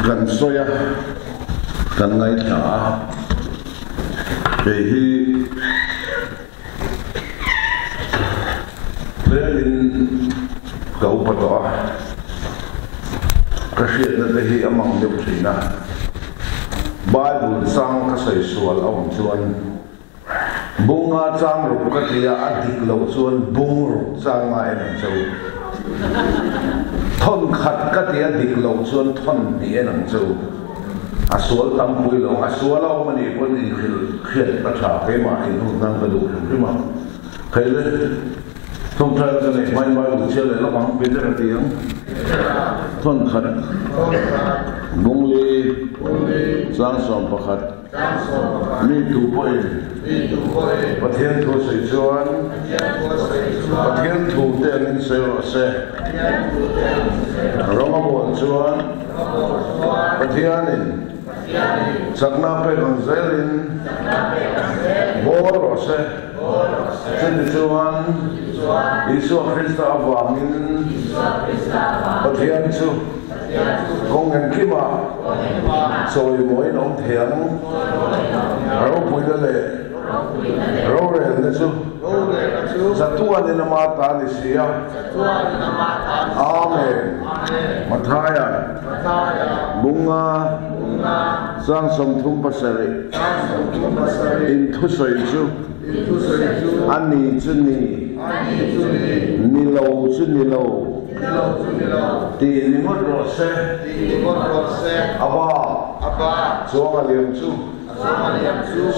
kan soya kan ngai thla ke hi lenin kau patoa ka hriat na te hi amang deuh thina Bible sang ka sai sual awm chuan bunga chang ru ka tia adik lo chuan bung ru chang ai na chau thon khat ka tia dik lo chuan thon ni enang chau asual tam pui lo asual aw mani pon ni khiat pa tha ke ma in hu nang ka du ri ma khale thong thai ka nei mai mai u chele la mang pe da tiang thon khat bung le sang som pakhat mi tu poi pathian thu sei chuan pathian thu te min se ro se roma bon chuan pathianin sakna pe gonzelin bor se chen chuan Isu Krista awangin pathian chu kong en kima soi moi nong thiang ro pui le ro re ne chu satuan in ma ta ni sia amen mathaya bunga sang som thum pasari in thu soi chu ani chuni nilo chu nilo ti ni ngot ro se aba chuang aliam chu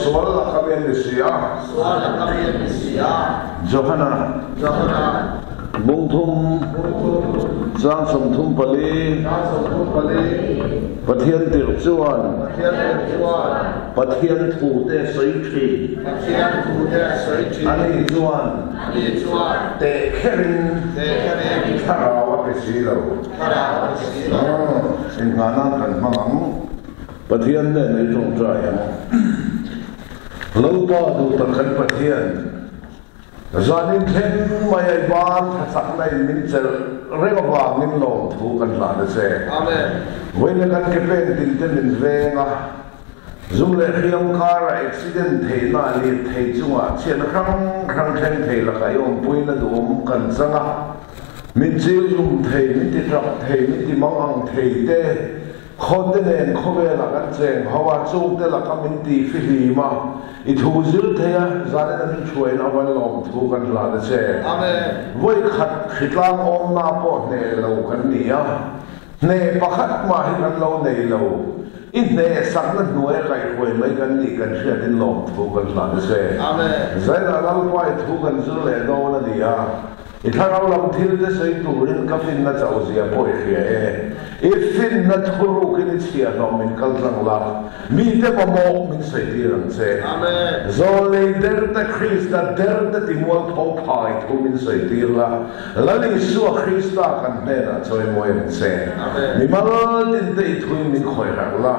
sual la kamen ni sia johana bung thum sang som thum pali pathian tir chuan pathian thu te sei thi ani chuan te kherin tharawa pe silo in ngana kan mang pathian ne nei tong trai lo pa du ta kan pathian zanin thlen mai ai ban sak nei min chel rega wa min lo thu kan la de se amen when kan ke pen tin ten min venga zum le khiam car accident thei na li thei chunga chen khang thlen thei la kai om pui na dum kan changa min chil lum thei min ti trap thei min ti mang thei te khon de nen khobe la kan cheng hawa chung te la ka min ti fi hi ma I thu zil thea zane na min chuai na wan lom thu kan la de che amen voi khat khitlang om na po ne lo kan ni a ne pakhat ma hi kan lo nei lo in ne sak na nuai kai khoi mai kan ni kan hria din lom thu kan la de che amen zaina lal pai thu kan zul le no na ni a I tharau lam thil de sei turin ka fin na chau zia poi khia e fin na thuru kin chia no min kal rang la mi te pa mo min sei ti rang che amen zo le der ta Krista der ta ti mo tho pai thu min sei ti la la li su Krista kan ne na choi mo en che amen mi mal din te thu min khoi ra la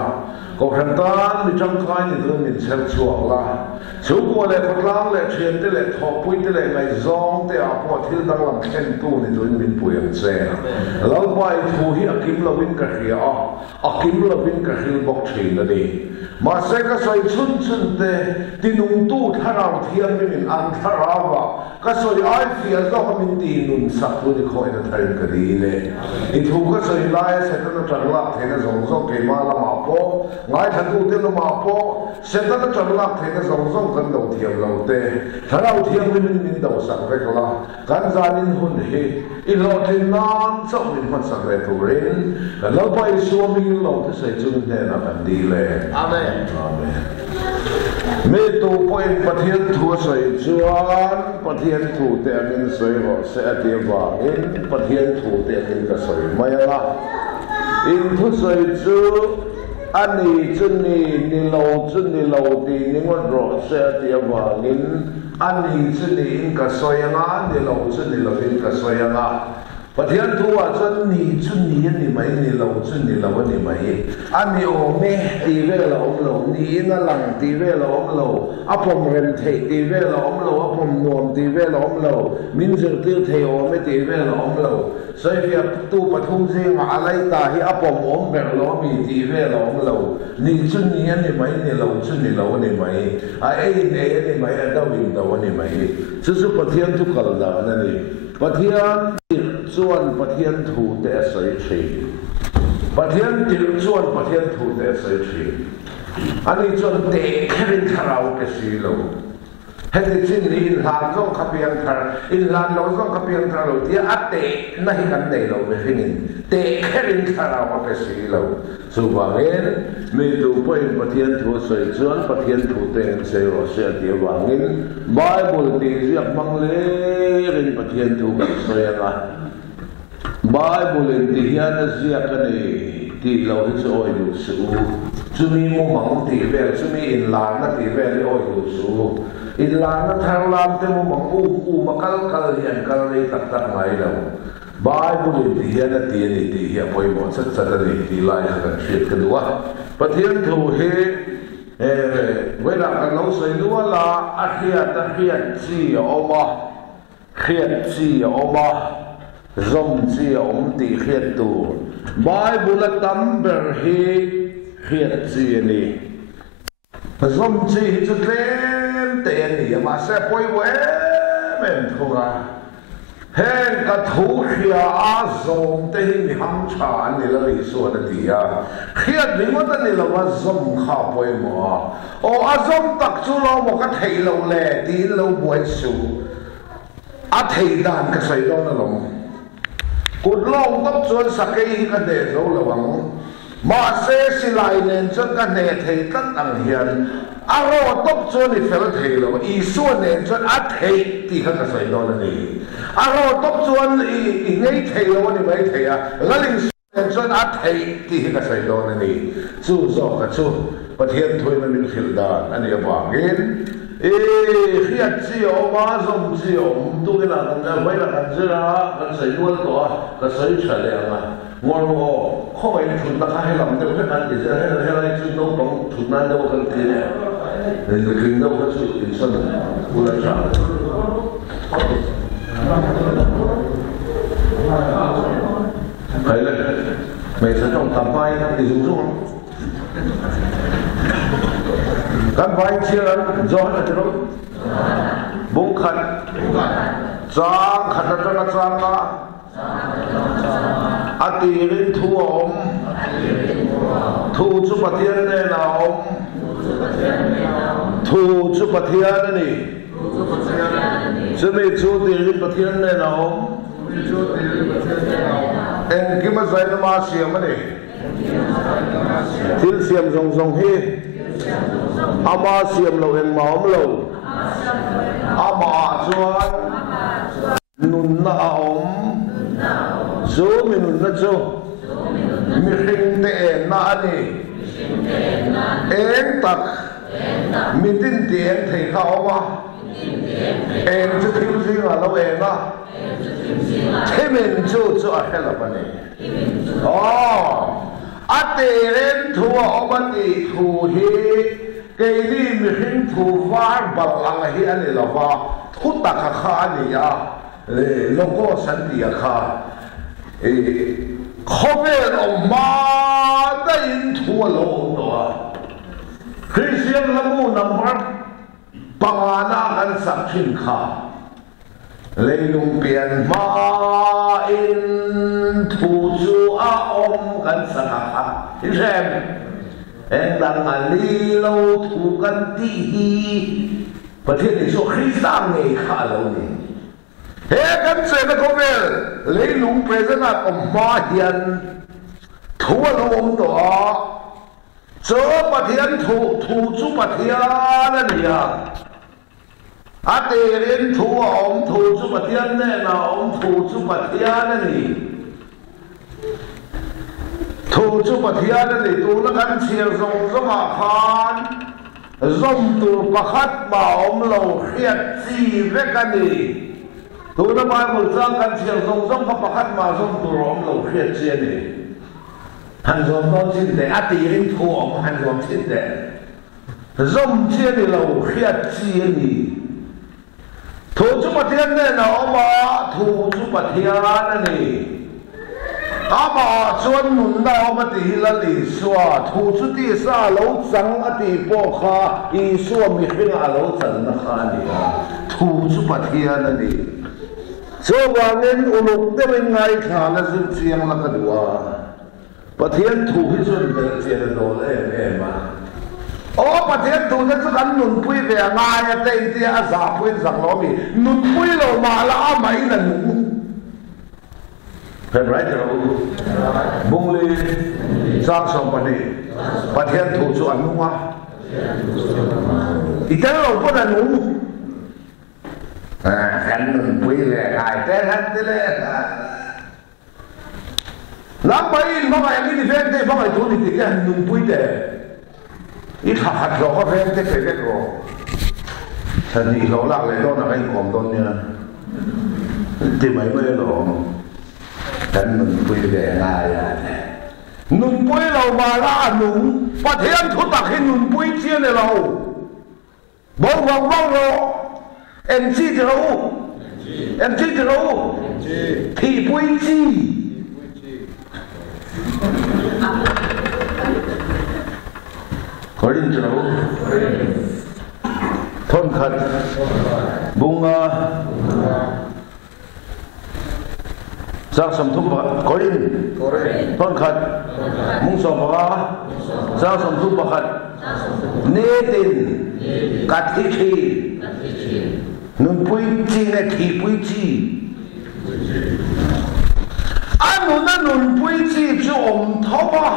ko khan tan mi chang khai ni dun min chel chuak la chu ko le khotlang le chen te le tho pui te le ngai zong te a po thil dang lam khen tu ni dun min pui ang che lo pai thu hi akim lo win ka hria akim lo win ka hil bok thei na ni ma se ka soi chun te tinung tu tharau thiam min an tharawa ka soi ai fi zo min ti nun sak tu ni khoi na thai ka di le I thu ka soi lai se ta na tang lak the na zong zong ke ma la ma po ngai than tu te lo ma po se ta na tang lak the na zong zong kan do thiam lo te tharau thiam min do sak ve la kan zanin hun he I lo tin nan chau min man sak ve tu rin lo pai su mi lo te se chun ne na kan di le amen amen me tu point pathian thu sai chuan pathian thu te min sai ho se ati wa in pathian thu te min ka sai mai la in thu sai chu ani chuni ni lo ti ni ngon ro se ati wa in ani chuni in ka sai nga ni lo chuni lo in ka sai nga ประเทศทัวจนนี่จุนนี่นี่ไหมนี่เราจุนนี่เราวันนี่ไหมอันนี้โอ้แม่ตีเวลาอมเรานี่นั่นหลังตีเวลาอมเราอ่ะผมเรียนเทตีเวลาอมเราอ่ะผมนวมตีเวลาอมเรามินจะตีเทโอไม่ตีเวลาอมเราใส่เพียบตู้ปทุมซิงอะไรตาที่อ่ะผมอมแบบเรามีตีเวลาอมเรานี่จุนนี่นี่ไหมนี่เราจุนนี่เราวันนี่ไหมอ่ะเอ็นนี่ไหมอ่ะดาวินเราวันนี่ไหมสุดๆประเทศทุกคนละนั่นนี่ประเทศส่วนประเทศถูกแต่ใส่ชีประเทศติดส่วนประเทศถูกแต่ใส่ชีอันนี้จนเด็กแค่เป็นคาราวเกสิโลเห็นจริงอินลานต้องขับเพียงคาร์อินลานเราต้องขับเพียงคาร์โลที่อัตเตนั่นกันได้เราไม่เห็นเด็กแค่เป็นคาราวเกสิโลสุภาพเองไม่ดูไปประเทศถูกใส่ส่วนประเทศถูกแต่ใส่เราเสียเดียวว่างินไบเบิลดีเรียกมังเลเรื่องประเทศถูกใส่ละไบเบิลดีเฮียนเสียกันนี่ที่เราที่จะอ้อยดูสูจุมีมุมังตีเวลจุมีอินลานนั่นตีเวลอ้อยดูสูอินลานนั่นทางลามเต็มมุมังอู้มาคัลเฮียนคัลเลยตักไงเราไบเบิลดีเฮียนตีนี่ตีเฮียพอยหมดสักนี่ตีไล่กันเสียกันดูว่าประเทศถูกเฮเวลากันเราใส่ดูว่าละอาเฮียจีออกมาเฮียจีออกมาZom chi om ti khiat tu Bible tamber hi khiat chi ni Zom chi chu tlem te ni ma se poi we men thura hen ka thu khia a zom te ni ham cha ni la ri so na ti ya khiat ni mo ta ni la wa zom kha poi mo o a zom tak chu lo mo ka thei lo le ti lo boi su a thei dan ka sai lo na loกุดลองต้องชวนสักกี่กันเดชเราระวังมาเสียสิไลเนี่ยจนกันเนเทตั้งอังเฮียนอารมณ์ต้องชวนอีเฟลเทเราอีส่วนเนี่ยจนอัดเทที่เขาจะใส่โดนนี่อารมณ์ต้องชวนอีเนเทเราเนี่ยไม่เทอะงั้นอีส่วนเนี่ยจนอัดเทที่เขาจะใส่โดนนี่สู้โซ่กับสู้ประเทศถอยมันเป็นขิลดานอันนี้ว่าเงินขี้ยจีออกมาส่งจีออกดูกันละกันไว้ละกันเจ้ากันใส่ล้วนตัวกันใส่เฉลียงอ่ะงองูข้อไอ้ถุนตะข้าให้ลำเดียวแค่นั้นดิจะให้อะไรจุดน้องต้องถุนนั้นเดียวกันทีเนี่ยเดี๋ยวคืนเดียวกันสุดอินสันกุลาชาใครเลยไม่ใช่ต้องทำไปที่สูงกันไปเชื่อจอห์นจะรู้บุกขัดจางขัดจางจางละอติรินทัวอมทูจุปเทียนเนนอมทูจุปเทียนนี่จะไม่จูติรินปเทียนเนนอมเอ็งกิมใจนมาเสียมันนี่ทิลเสียมทรงเฮอามาเสียมเราเองมาอมเราอามาชวนนุนน่าอมจูมินุนน่าจูมิหิงเตนน่านี่เอ็งตักมิดินเตียนเทข้าวมาเอ็งจะทิ้งสิ่งอะไรเราเองนะเทมินจูจูอะไรล่ะปะนี่อ๋ออาเตเรนทัวอบัติทูฮีเกลี่มิหินทูฟาร์บัลลังเฮียนี่ละว่าทุตตะข้านี่ยาโลโก้สันติยาข้าเขาเป็นออกมาได้ยินทัวโลกตัวคริสเตียนละมูนับรับปานากันสักชินข้าเลยลุงเปลี่ยนมาอินทูจูอาอมกันสักข้าอิสราเอลเอ็งดังอันนี้เราถูกกันที่ประเทศนี้สุขีสังเงข้าเราเนี่ยเฮ้กันเสด็จเขาเป็นเลยลุงเปรตนักอมมาเฮียนทัวลมตัวเจอประเทศถูจูประเทศนั่นเนี่ยอาเตเรนทัวอมถูจูประเทศเนี่ยนะอมถูจูประเทศนั่นนี่ถูจูประเทศนั่นนี่ตัวละกันเชียร์ส่งสมาคารส่งตัวประคัดมาอมเราเขียดซีเวกันนี่ ตัวนั้นมาหมดสร้างกันเชียงทรงต้องพักพักมาทรงตัวร้องเราเครียดเชียนี่หันทรงต้องชิ้นแต่อดีตยิ่งถ่วงหันทรงชิ้นแต่ร่มเชียนี่เราเครียดเชียนี่ถูกจุดเทียนเนี่ยนะเอามาถูกจุดเทียนนั่นนี่อามาชวนหนุนได้เอามาตีละลิสวาถูกจุดที่ซาโลจังอดีปอข้าอีสวมีขึ้นอาโลจังนะข้านี่ถูกจุดเทียนนั่นนี่ชาวบ้านนั้นอุลุกได้เป็นไงข้าและสุดเชียงละกันว่าประเทศถูกที่สุดเป็นเชียงโดนเอ็มมาโอ้ประเทศถูกนั้นสุดกันหนุนปุ้ยเบียงง่ายแต่อีที่อาสาปุ้ยสักล้อมีหนุนปุ้ยเรามาแล้วอาไม่นั่นหนุนเห็นไรจะรู้บุงลีสร้างสมบัติประเทศถูกส่วนนู้นวะอีแต่เราก็นั่นหนุนกันหนุนปุ้ยเบียงง่ายแต่ทันทีเลยน้ำไปบ้างไงนี่ดิเฟนเต้บ้างไงตัวนี้ดิแค่หนุนปุ้ยเต้อีกขัดเราก็เฟนเต้เด็กเราฉันนี่เราลักเลยเราหนักไอ้ของต้นเนี่ยที่ไม่หรอกกันหนุนปุ้ยเบียงง่ายหนุนปุ้ยเรามาล่าหนุนประเทศทุกตักให้หนุนปุ้ยเชี่ยในเราบอกว่าเราเอ็นซีจะรู้ที่ปุ้ยจีคนจะรู้ทนขัดบุงสักสมทุบคนทนขัดมุงสมบะสักสมทุบขัดเนตินกัดที่ขีนุ่นปุ้ยจีเนี่ยที่ปุ้ยจีอันนู้นนุ่นปุ้ยจีจะอมท้อง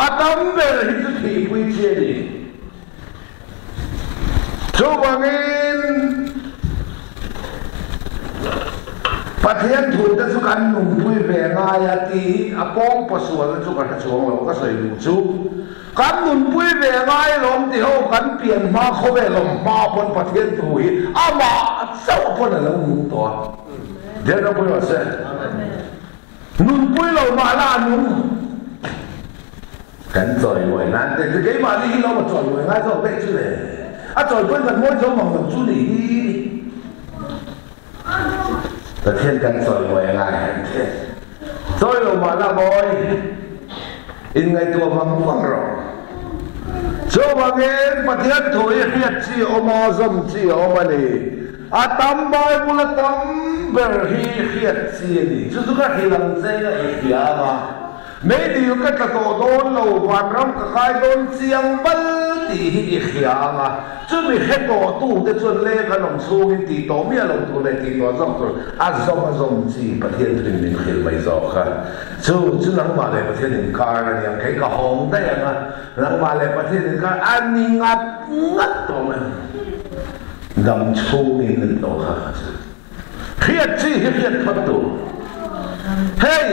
อาตมเบลที่จะที่ปุ้ยจีนี่ชั่วโมงนี้ประเทศถูกจะสุกันนุ่นปุ้ยเบียงง่ายที่อาปองประสวนสุกันช่วงเราก็ใส่ดูชูกันนุ่นปุ้ยเบียงง่ายลมที่เขากันเปลี่ยนมาเขาเวลมมาบนประเทศถุยอามาเจ้าคนนั้นเราหนุนตัวเดี๋ยวเราพูดว่าเสร็จนุ่นปุ้ยเรามาล่านุ่นกันจ่อยไว้นั่นแต่จะกี่มาที่เรามาจ่อยไว้ง่ายก็เล็กสุดเลยจ่อยเพื่อนกันม้วนสมองมันจุดนี้แต่เทียนกันจ่อยไว้ง่ายจ่อยเรามาล่าบ่อยอินไงตัวมันฟังเราชั่วโมงนี้ประเทศถุยเฮียจีอมาซมจีอมานี่อาตมบอยบุลตัมเบอร์ฮีเฮียจีนี่จุดก็ฮิลังเซงอีกยามาไม่ดีก็จะโตโดนเราวันรำก็ใครโดนเสียงบัลตีอีกยามาจุดมีแค่โตตู้แต่ส่วนเล็กขนมซูมิตีโตเมียเราตัวเล็กตีโตซ้ำตัวอาซอมจีประเทศถึงมีเขียนไม่จบค่ะจุดหลังมาเลยประเทศหนึ่งการนั่นยังแค่กระหองได้ยังไงหลังมาเลยประเทศหนึ่งการอันนี้งัดตัวมันดำชูนี่นั่นตัวค่ะเขียนจีเขียนพัดตัวเฮ้ย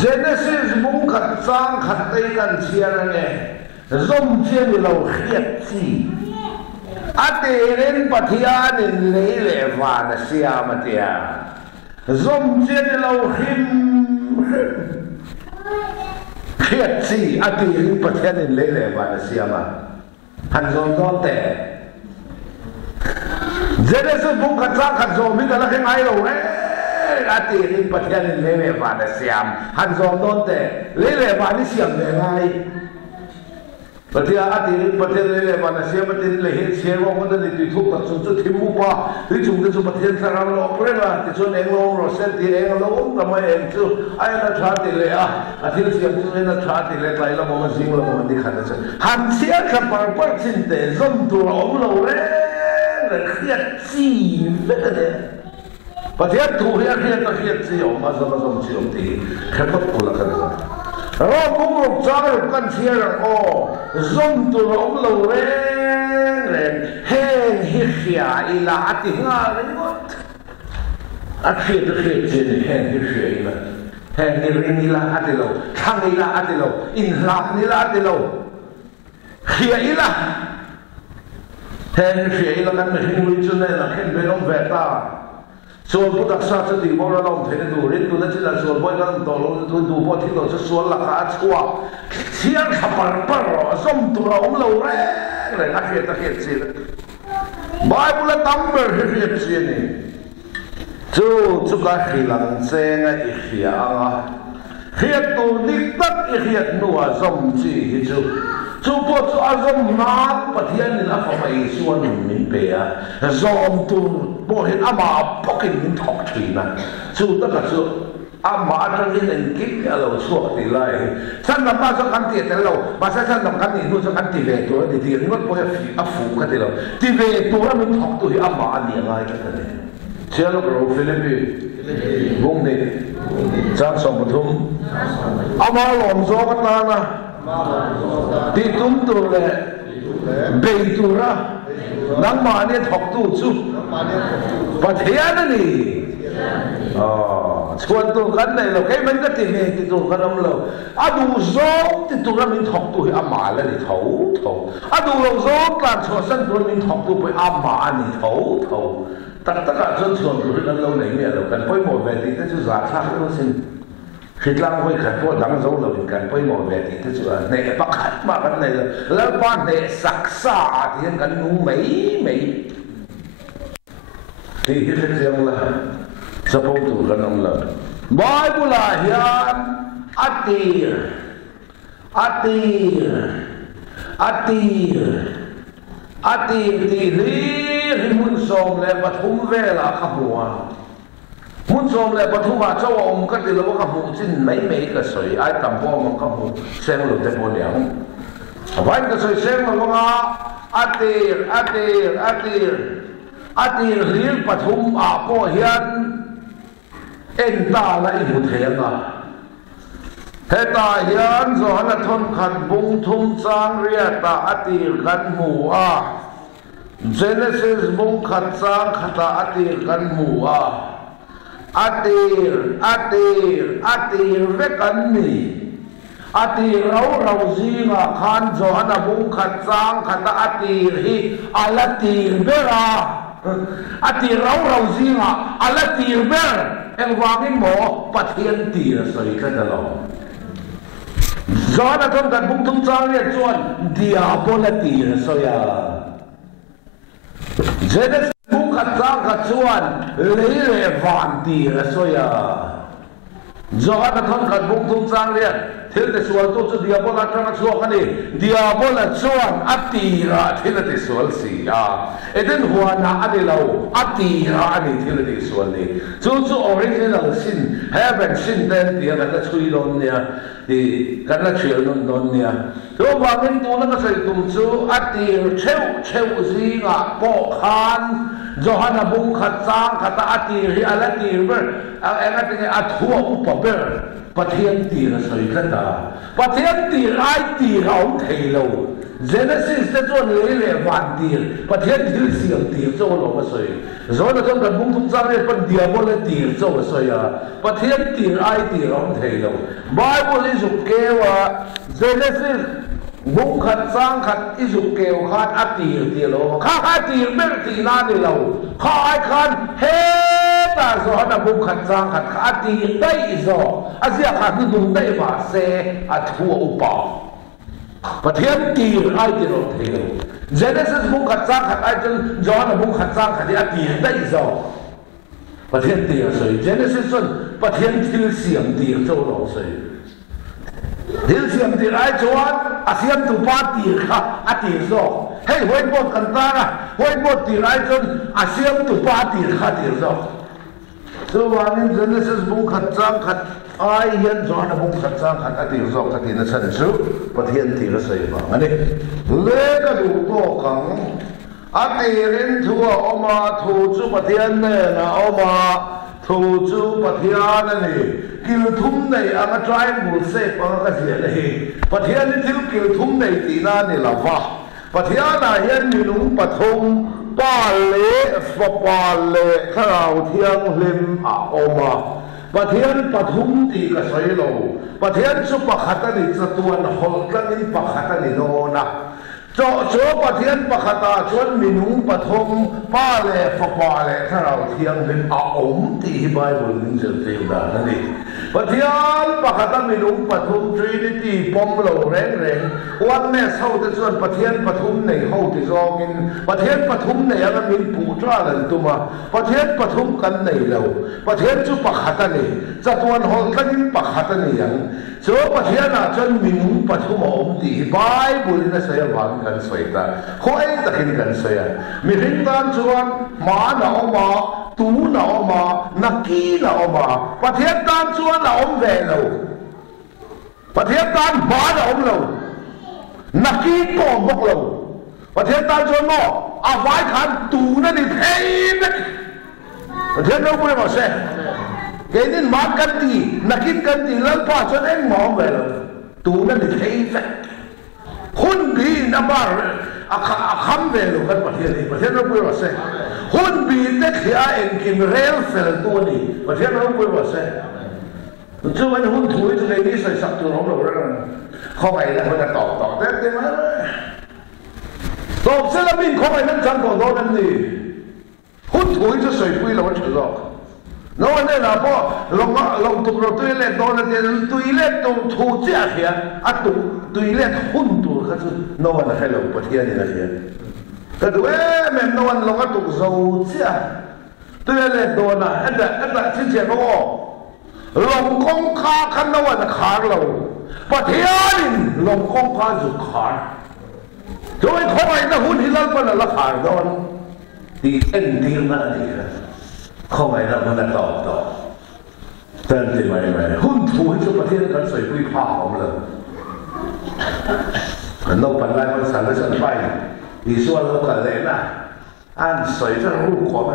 Genesis มุ่งขัดสร้างขัดตีกันเชียร์นั่นเองร่มเชียร์เราเขียดจีอาเตเรนปัทยานินเล่เล่วานเสียมาเตียร่มเชียร์เราหิมเขียดจีอาเตเรนปัทยานินเล่เล่วานเสียมาหันส่งต้นแต่Genesis มุ่งขัดสร้างขัดโซมิกันแล้วแค่ไหนเราอาทิตย์นี้ประเทศนี้เล่ๆมาแต่เสียมหันสองต้นแต่เล่ๆมานี่เสียมยังไงประเทศอาทิตย์นี้ประเทศเล่ๆมาแต่เสียมประเทศเล่ๆเสียว่ามันจะติดทุกข์ตัดสุดจะทิ้งมุกว่าที่จุงที่สุประเทศสารโลกเลยนะที่ส่วนเองโลกเราเส้นที่เองโลกทำไมเองจู่ไอ้นักชาติเลยอาทิตย์เสียมจู่ไอ้นักชาติเลยไกลแล้วมันสิ่งแล้วมันดีขนาดนั้นหันเสียขับปากปัดสินเตะจนตัวเราเลยเครียดจีเล็กเลยประเทศถูกเรียกเรียกตะเคียนเสียวมาสมเสียวตีแค่พักกุลกันเลยเราบุกรุกจ้าเรากันเชียร์โอ้ส่งตัวเราเร่งเฮงฮิเชียอีลาติงาเลยหมดอาเขียนเชียร์เฮงฮิเชียอีลาเฮงฮิรินีลาติโลทังอีลาติโลอินลานิลาติโลเขียอีลาเฮงฮิเชียอีลากันไม่หิ้งวิจุนเนนะเห็นเป็นองเวต้า ส่วนผู้ตักษาจะดีมรณะเทนดูเรียนดูนั่นที่เราส่วนบ่อยกันต่อลงดูบ่ที่เราจะส่วนราคาชั่วเชียร์ขับปะส้มตัวเราเราแรงเลยนักเรียนสิบายบุญตั้มเบอร์เรียนสินี่จู่ก็ขี้หลังเซงอีเขียงเขียตัวนิดตักอีเขียนัวส้มจีจู่พอจะอาจจะนักปะเทียนนี่นะเขาไปส่วนมินเปียส้มตัวบ่เห็นอามาปกินมินทอกทีนะจู่ตั้งแต่จู่อามาจังนี่เองกินเราช่วยตีเลยฉันนำมาสักกันตีแต่เรามาสักฉันนำกันนี่นู่นสักกันตีเวตัวนี่ตีนู่นพอจะอาฟูกันตีเราตีเวตัวมินทอกตัวอามาอันนี้ไงกันเนี่ยเชื่อลูกเราฟิลิปปินส์วงนี้จากสมปทุมอามาหลงโซกันมานะที่ตุ้มตัวเลยเบยตัวระนังมาเนี่ยถกตู้ชุบปัทยานี่ชวนตัวกันเลยเราแค่มันก็ตีเนี่ยที่ตัวกันเราอาดูโซที่ตัวเรามีถกตัวอามาแล้วนี่เท่าอาดูเราโซการชวนสันตัวมีถกตัวไปอามานี่เท่าแต่ก็จนชวนตัวนั้นเราเนี่ยเรากันไปหมดแบบนี้ที่จะสาธารณะสิ่งคิดล่างไว้ขัดพวกดังโซ่เราเป็นกันไปหมดแบบนี้ที่จะเนี่ยประคัดมากันเลยแล้วบ้านเนี่ยศักดิ์ศาสตร์ที่กันงูไม่ที่เสียงละสะโพกตัวกันนั่งละบายบุลาเฮียนอัตตีที่รีมุนทรงและปฐมเวลาขบัวมุนทรงและปฐมเจ้าองค์ก็ติลว่าขบัวจินไม่ก็สวยไอ้ตำบ่มันขบัวเสียงหลุดแต่บนเหลียงวันก็สวยเสียงมันว่าอัตตีรีปฐมอาโปเฮียนเอ็นตาและอิบุเทียงเฮตาเฮียนสอนทนขันบุงทุมจางเรียตาอัตตีกันหมู่เจเนซิสบุงขัดจางขัดอัตตีกันหมู่อัตตีเวกันนี่อัตตีเราจีงาขันสอนบุงขัดจางขัดอัตตีฮีอัลตีเบราอัตตีเราจีงาอัลตีเบรเอ็งวางิโมปัทเทียนตีสวยกันตลอดจอนทนกันบุงทุมจางเรียจวนดิอาโปลตีสวยเจเนสบุกขัดจางขัดชวนเลยวันตีระสวยจอนทนกันบุกทุมจางเรียที่เราสวนตัวจะดิอาโบลาจังชวนกันนี่ดิอาโบลาชวนอัตตีระที่เราสวนสีเอ็นหัวหน้าอันนี้เราอัตตีระอันนี้ที่เราสวนนี่จู่ออริจินัลสินเฮเวนสินเดนที่กันละช่วยลงเนี่ยที่กันละช่วยลงเนี่ยตัววางเงินตัวนั้นก็ใส่ตุ้มจู่อัตตีเชวซีงะโปขันจอฮันบุงขัดจางขัดอัตตีที่อัลตีเบอร์เอ็งอัตตีอัตหัวอุปเบอร์ปะเทียนตีระสวยกันตาปะเทียนตีไอตีเราเทโลเจเนซิสจะตัวเลยวันตีปะเทียนตีเสียงตีโจ้ลงมาสวยโจ้เราต้องกันบุ้งทุ่งจางเนี่ยเป็นเดียบเลยตีโจ้สวยปะเทียนตีไอตีเราเทโลไบเบิลอิสุเกวะเจเนซิสบุ้งขัดจางขัดอิสุเกวขัดอัตตีโลข้าตีเบรตีนานี่เราข้าไอขันเฮตาสอนบุกขัดจางขัดขาตีได้ซออาเซียขาดดูได้มาเซอัดหัวอุปาประเทศตีไอตีโรเทลเจเนซิสบุกขัดจางขัดไอจนจอนบุกขัดจางขัดอัดตีได้ซอประเทศตีสวยเจเนซิสส่วนประเทศที่เสียงตีโจ้เราสวยที่เสียงตีไอจวนอาเซียนตุปาตีค่ะอัดตีซอเฮ้ยไว้บดกันตานะไว้บดตีไอจนอาเซียนตุปาตีค่ะตีซอตัววันนี้เจเนซิสบุกขัดจางขัดไอเห็นจอนบุกขัดจางขัดอัติรอบขัดที่นั่นฉันสู้ประเทศที่เราใส่บ้างอันนี้เล็กก็ดูโตขังอัติรินทัวออกมาถูจูประเทศเนี่ยนะออกมาถูจูประเทศนั่นนี่กิลทุ่มในอังกฤษบุษเสกอังกฤษเลยประเทศนี้ที่กิลทุ่มในตีน่านี่ละวะประเทศไหนเห็นมีลุงปฐมป้าเล่ป้าเล่ข้าวเที่ยงลิมออกมาประเทศปฐมตีก็ใส่โลประเทศสุปขัดนี่จะตัวหอกันนี่ปขัดนี่โนนะ โจปะเทียนปะขตาชวนมีนุ่งปะทงป้าเล่ฟป้าเล่ถ้าเราเที่ยงเป็นอาอมที่ไบเบิลนี่จะเทียงได้นั่นเองปะเทียนปะขตามีนุ่งปะทงทรีนิตี้ปอมโลแรงวันแม่เศร้าแต่ส่วนปะเทียนปะทุมในห้องที่รอกินปะเทียนปะทุมในยังมีปูตราลันตุมาปะเทียนปะทุมกันในเราปะเทียนจุปะขตานี่จัตวันหอลกันปะขตานี่ยังโจปะเทียนอาจจะมีนุ่งปะทุมอมที่ไบเบิลนี่เสียวันกันสวยตาเขาเองตะกินกันเสียมีริงตานชวนหมาหนาวมาตูหนาวมานักกี้หนาวมาประเทศตานชวนหนาวเวลาประเทศตานหมาหนาวเรานักกี้ปอมบอกเราประเทศตานชวนหม้ออาไว้ขันตูนั่นนี่เพย์ประเทศเราไม่มาเสียเกณฑ์มากันดีนักกินกันดีแล้วป้าชวนเองหมอเวลาตูนั่นนี่เพย์หุ่นบีนับว่าคำเวลกันประเทศนี้ประเทศเราพูดว่าเซ่หุ่นบีเด็กที่เองกินเรลเฟลตัวนี้ประเทศเราพูดว่าเซ่จู่วันหุ่นถุยจะในนี้ใส่สักตัวของเราเรื่องเข้าไปแล้วมันจะตอบได้ไหมตอบเสร็จแล้วมิ่งเข้าไปนั่งจังก่อนโดนนั่นนี่หุ่นถุยจะใส่ปุยเราถือหรอกน้องเนี่ยนะพ่อลงตุกเราตุยเล็กโดนเนี่ยตุยเล็กตรงถูเจ้าเหี้ยอ่ะตุยเล็กหุ่นตัวก็คือน้องเนี่ยให้เราประเทศนี้นะเหี้ยก็ดูแม่น้องลงก็ตุกเราเจ้าตุยเล็กโดนนะอันนั้นที่เจ้าเขาลงกองข้าขันน้องขาเราประเทศนี้ลงกองข้าสุดขาจะไม่เข้าไปนะหุ่นที่เราเป็นละขาโดนดีเอ็นดีมากดีนะเข้าไปแล้วมันจะตอบเตือนใจไหมหุ่นถูกทุกประเทศกันใส่ปุ้ยผ้าของเราเราปัญญามันสั่งให้ฉันไปดีส่วนเรากันเลยนะอันใส่จะรู้ความไหม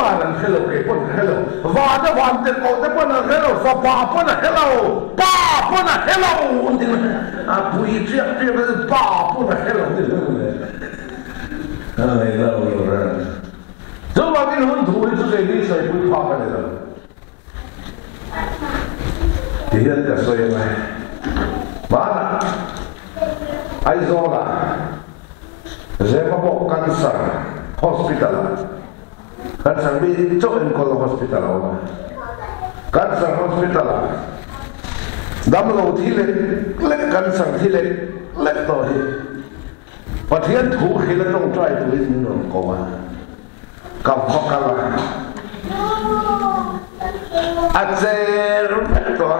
บ้านนั้นให้เราเก็บปนให้เราว่าจะวันเด็กโตจะปนให้เราฟ้าปนให้เราป้าปนให้เราจริงๆปุ้ยเจี๊ยบเป็นป้าปนให้เราจริงๆอะไรเราจะว่าเป็นหุ่นถูกที่สุดที่ใส่ปุ้ยผ้ากันเลยที่นั่นจะสวยไหมบ้านไอโซล่าเจ้าบอกกันสัร์ฮอสพิทอลกันสัร์มีโจ้เอ็นคอลฮอสพิทอลเอามากันสัร์ฮอสพิทอลดำเราที่เล็กกันสัร์ที่เล็กต่อที่ประเทศถูกที่เราต้องใจตัวนี้น้องก็ว่ากับข้อกันละอาเจรู้ไหมตัว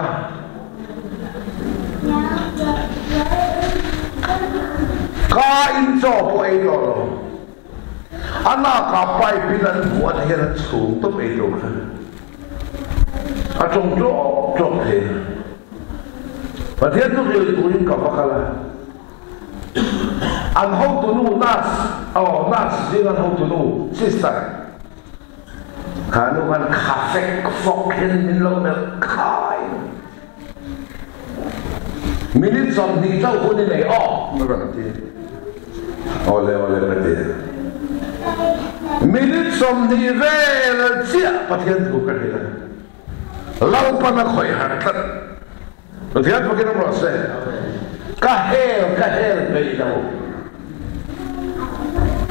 ข้าอินโจ้ไปแล้วอันน่ากับไปพิลันหัวเทียนสูงตัวไปดูกันอาจงโจ้เทียนประเทศทุกอย่างตัวนี้กับข้อกันละอันห้องตัวนู้นนัสจริงอันห้องตัวนู้นซิสเตอร์ขานุมันคาเฟ่ฟอกเห็นมินลงเนี่ยขายมินิสองดีเจ้าคนนี้ไหนอ้อไม่รู้ที่โอเลประเดี๋ยวมินิสองดีเวลเจ้าประเทศถูกกันเลยเราปนคอยหักตัดประเทศพวกนี้ต้องรอเสียกะเฮลไปแล้ว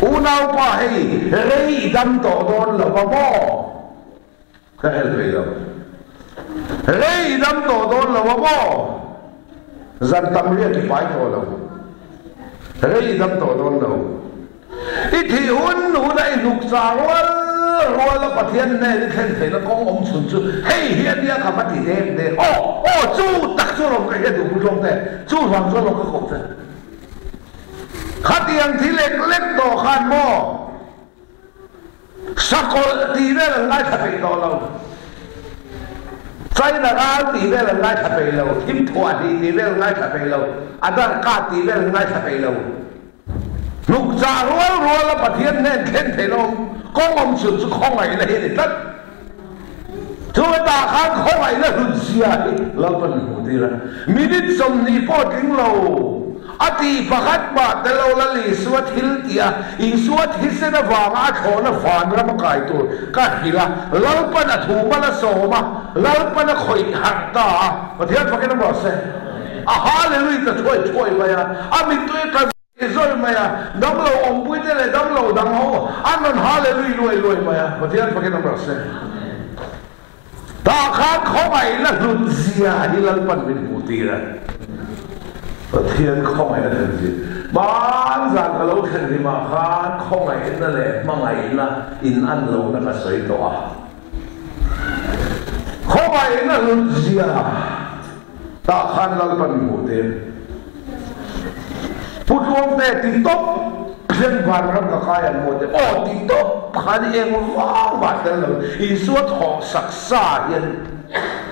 อุณาไปเรย์ดำต่อโดนหลบบ่กะเฮลไปแล้วเรย์ดำต่อโดนหลบบ่จันทำเรียกที่ไปตัวเราเรย์ดำต่อโดนเราอีที่หุ่นไอ้ลูกสาวรัวแล้วประเทศเนี่ยที่เห็นเห็นแล้วก็อมชุนเฮ้ยเฮียเนี่ยขับมาที่เด็กโอ้จู้ตักจู้ลงก็เห็นดูผู้ชมแต่จู้ฟังจู้ลงก็คงจะขัดยังที่เล็กต่อขันหม้อสักคนตีได้หรือไงถ้าเป็นต่อเราใจหนักตีได้หรือไงถ้าเป็นเราทิมถั่วตีได้หรือไงถ้าเป็นเราอาจารย์กาตีได้หรือไงถ้าเป็นเราลูกสาวรัวแล้วประเทศเนี่ยเห็นเห็นเราก็อมสุดข้องไหนเลยนี่ท่านช่วยตาข้างข้องไหนเลยหุ่นเสียเราเป็นหัวที่ละมินิสมนีพอถึงเราอดีตพักมาแต่เราละลิสวัสดิลเตียอีสวัสดิเสนาฟางอาชอนฟันเราไม่ไกลตัวก็ฮิละเราเป็นถูกมันละโสมาเราเป็นคอยหักตาประเทศพวกนี้ต้องบอกเสีย a hallelujah ta thoi maya ami tu ka rồi maya dam lo om pui te le dam lo dang ho anon hallelujah loi maya patian pakai number se ta khan khomai la lun zia hilal pan min puti ra patian khomai la lun zia ban zan ka lo khan ri ma khan khomai na le mangai na in an lo na ka soi to a khomai na lun zia ta khan lal pan min puti putuang te titop jen van ram ka kaya mo te o titop khani eng wa ba te lo I suat ho saksa yen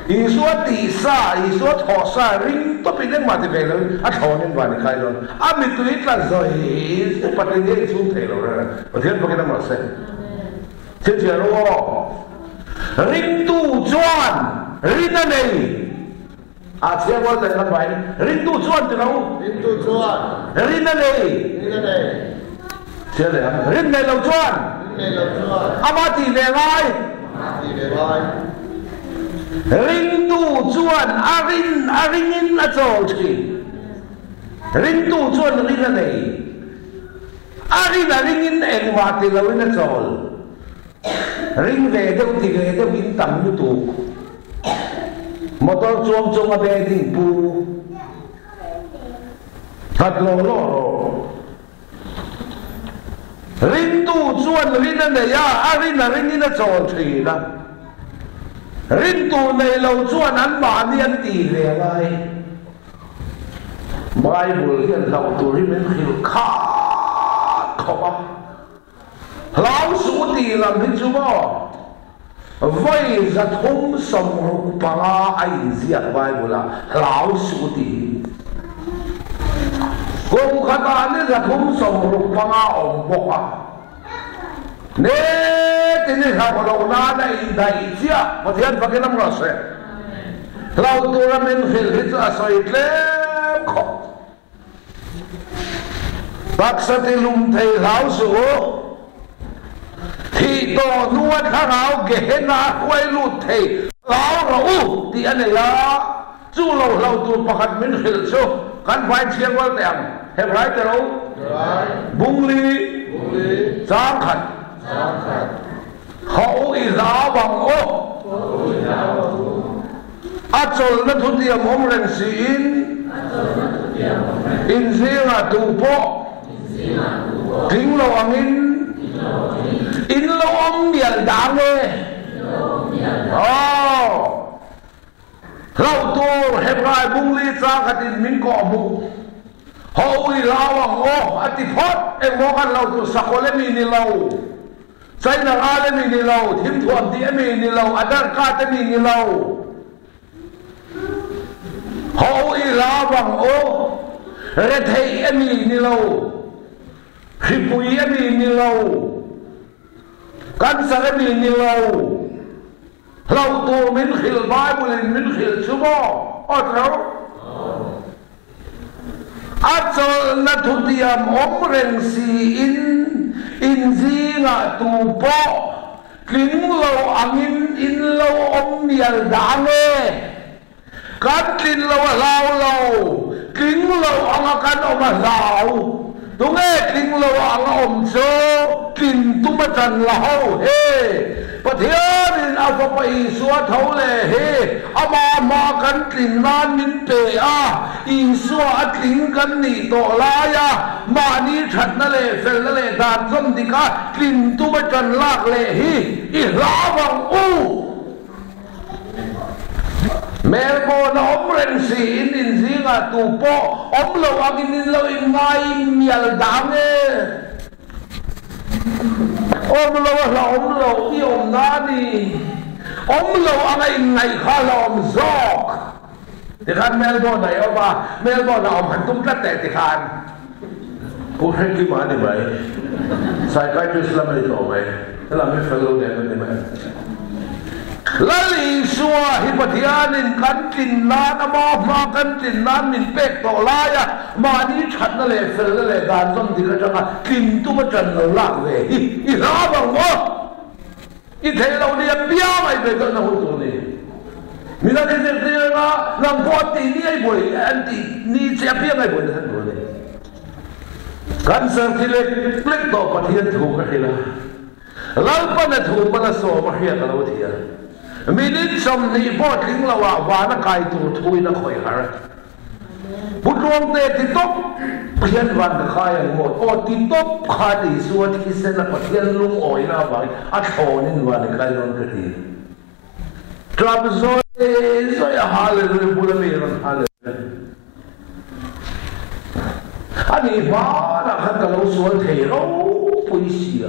I suat ti sa I suat ho sa ring to pineng ma te velo a thonen van kai lo a mi tu it la zoi te patin ye chu te lo ra pathian pakai nama se che ro ring tu chuan rin nei a che bo te kan bai rin tu chuan te lo rin tu chuan rin nei che le rin nei lo chuan amati le ngai rin tu chuan arin in a chol chi rin tu chuan rin nei arin in eng ma ti lo in a chol rin ve deu ti ve deu in tam nu tu motor chong a be ding pu tat lo rin tu chuan rin nei ya arin in a chol chi la rin tu nei lo chuan an ma ni an ti ve ngai Bible hian lo tu ri men khil kha khoma lao su ti lam hin chu mo voi za thum som ru panga ai zia Bible la lao su ti gom khata ni za thum som ru panga om boka ne tini ha ko na na in dai chia pathian pakai nam ra se lao tu ra men khil hit a soi tlem kho baksati lum thei lao su thì to nuốt khá áo ghé na quay lụt thầy áo rau thì anh này là chú lâu tụi bạc hạt miếng khil số căn phải chiên qua tiền hẹp lái từ đâu bung ly giang khẩn hậu ý giáo bằng ô achol na thu tiệm om ren si in zira tu po kính lâu angin in lo om bial dang e lau tu hep rai bung li cha khatin min ko mu hoi lawang o ati phot e mo kan lau tu sakole mi ni lau sai na ale mi ni lau thim thuam ti mi ni lau adar ka te mi ni lau hoi lawang o re thei mi ni lau khipui mi ni lau kan sa mi ni lau tu min khil Bible min khil chumo otro achol na thutiam om ren si in zinga tu po king lo angin in lo om yal dange kan tin lo lao king lo anga kan om lao tunge king lo anga om so kin tumatan lao he pathian in apapai suat haule he ama kan kin nan min pe a in suat kin kan ni to la ya ma ni that na le fel na le dan som dika kin tumatan lak le hi I lawang u melbo na om ren si in zinga tu po om lo agin in lo in ngai mial dange om lo I om nani om lo angai ngai kha lo om zok ti khan melbo na yo ba melbo na om han tum tlat te ti khan pu he ki ma ni bai psychiatrist la mai to mai la me fellow ne mai lali suwa hi pathian in kan tin nan ma kan tin nan min pek to la ya ma ni that na le fel na le dan som ti ka changa tin tu ma chan lo lak ve I ra bang mo I thei lo ni bia mai be na hu tu ni มีอะไรเรื่องนี้นะนั่งปวดตีนี่ไอ้บ่อยอันที่นี่เจ็บเพียงไอ้บ่อยนั่นบ่อยการเสริมที่เล็กต่อประเทศถูกกันเลยเราปนถูกปนโสมาเฮียกันเราทีละมีนิดสมนีพอถึงเราว่านักไก่ตัวทุยนักข่อยหาบุตรวงเตติตบเพียนวันขายอย่างหมดโอ้ติตบขาดีส่วนที่เส้นประเทศลุงอ้อยนะว่าอัดโอนนี่วันขายลงกระถิ่นกลับโซ่โซ่หาเลยบุญมีรังหาเลยอันนี้บ้านะขันกับเราส่วนเทเราปุยเสีย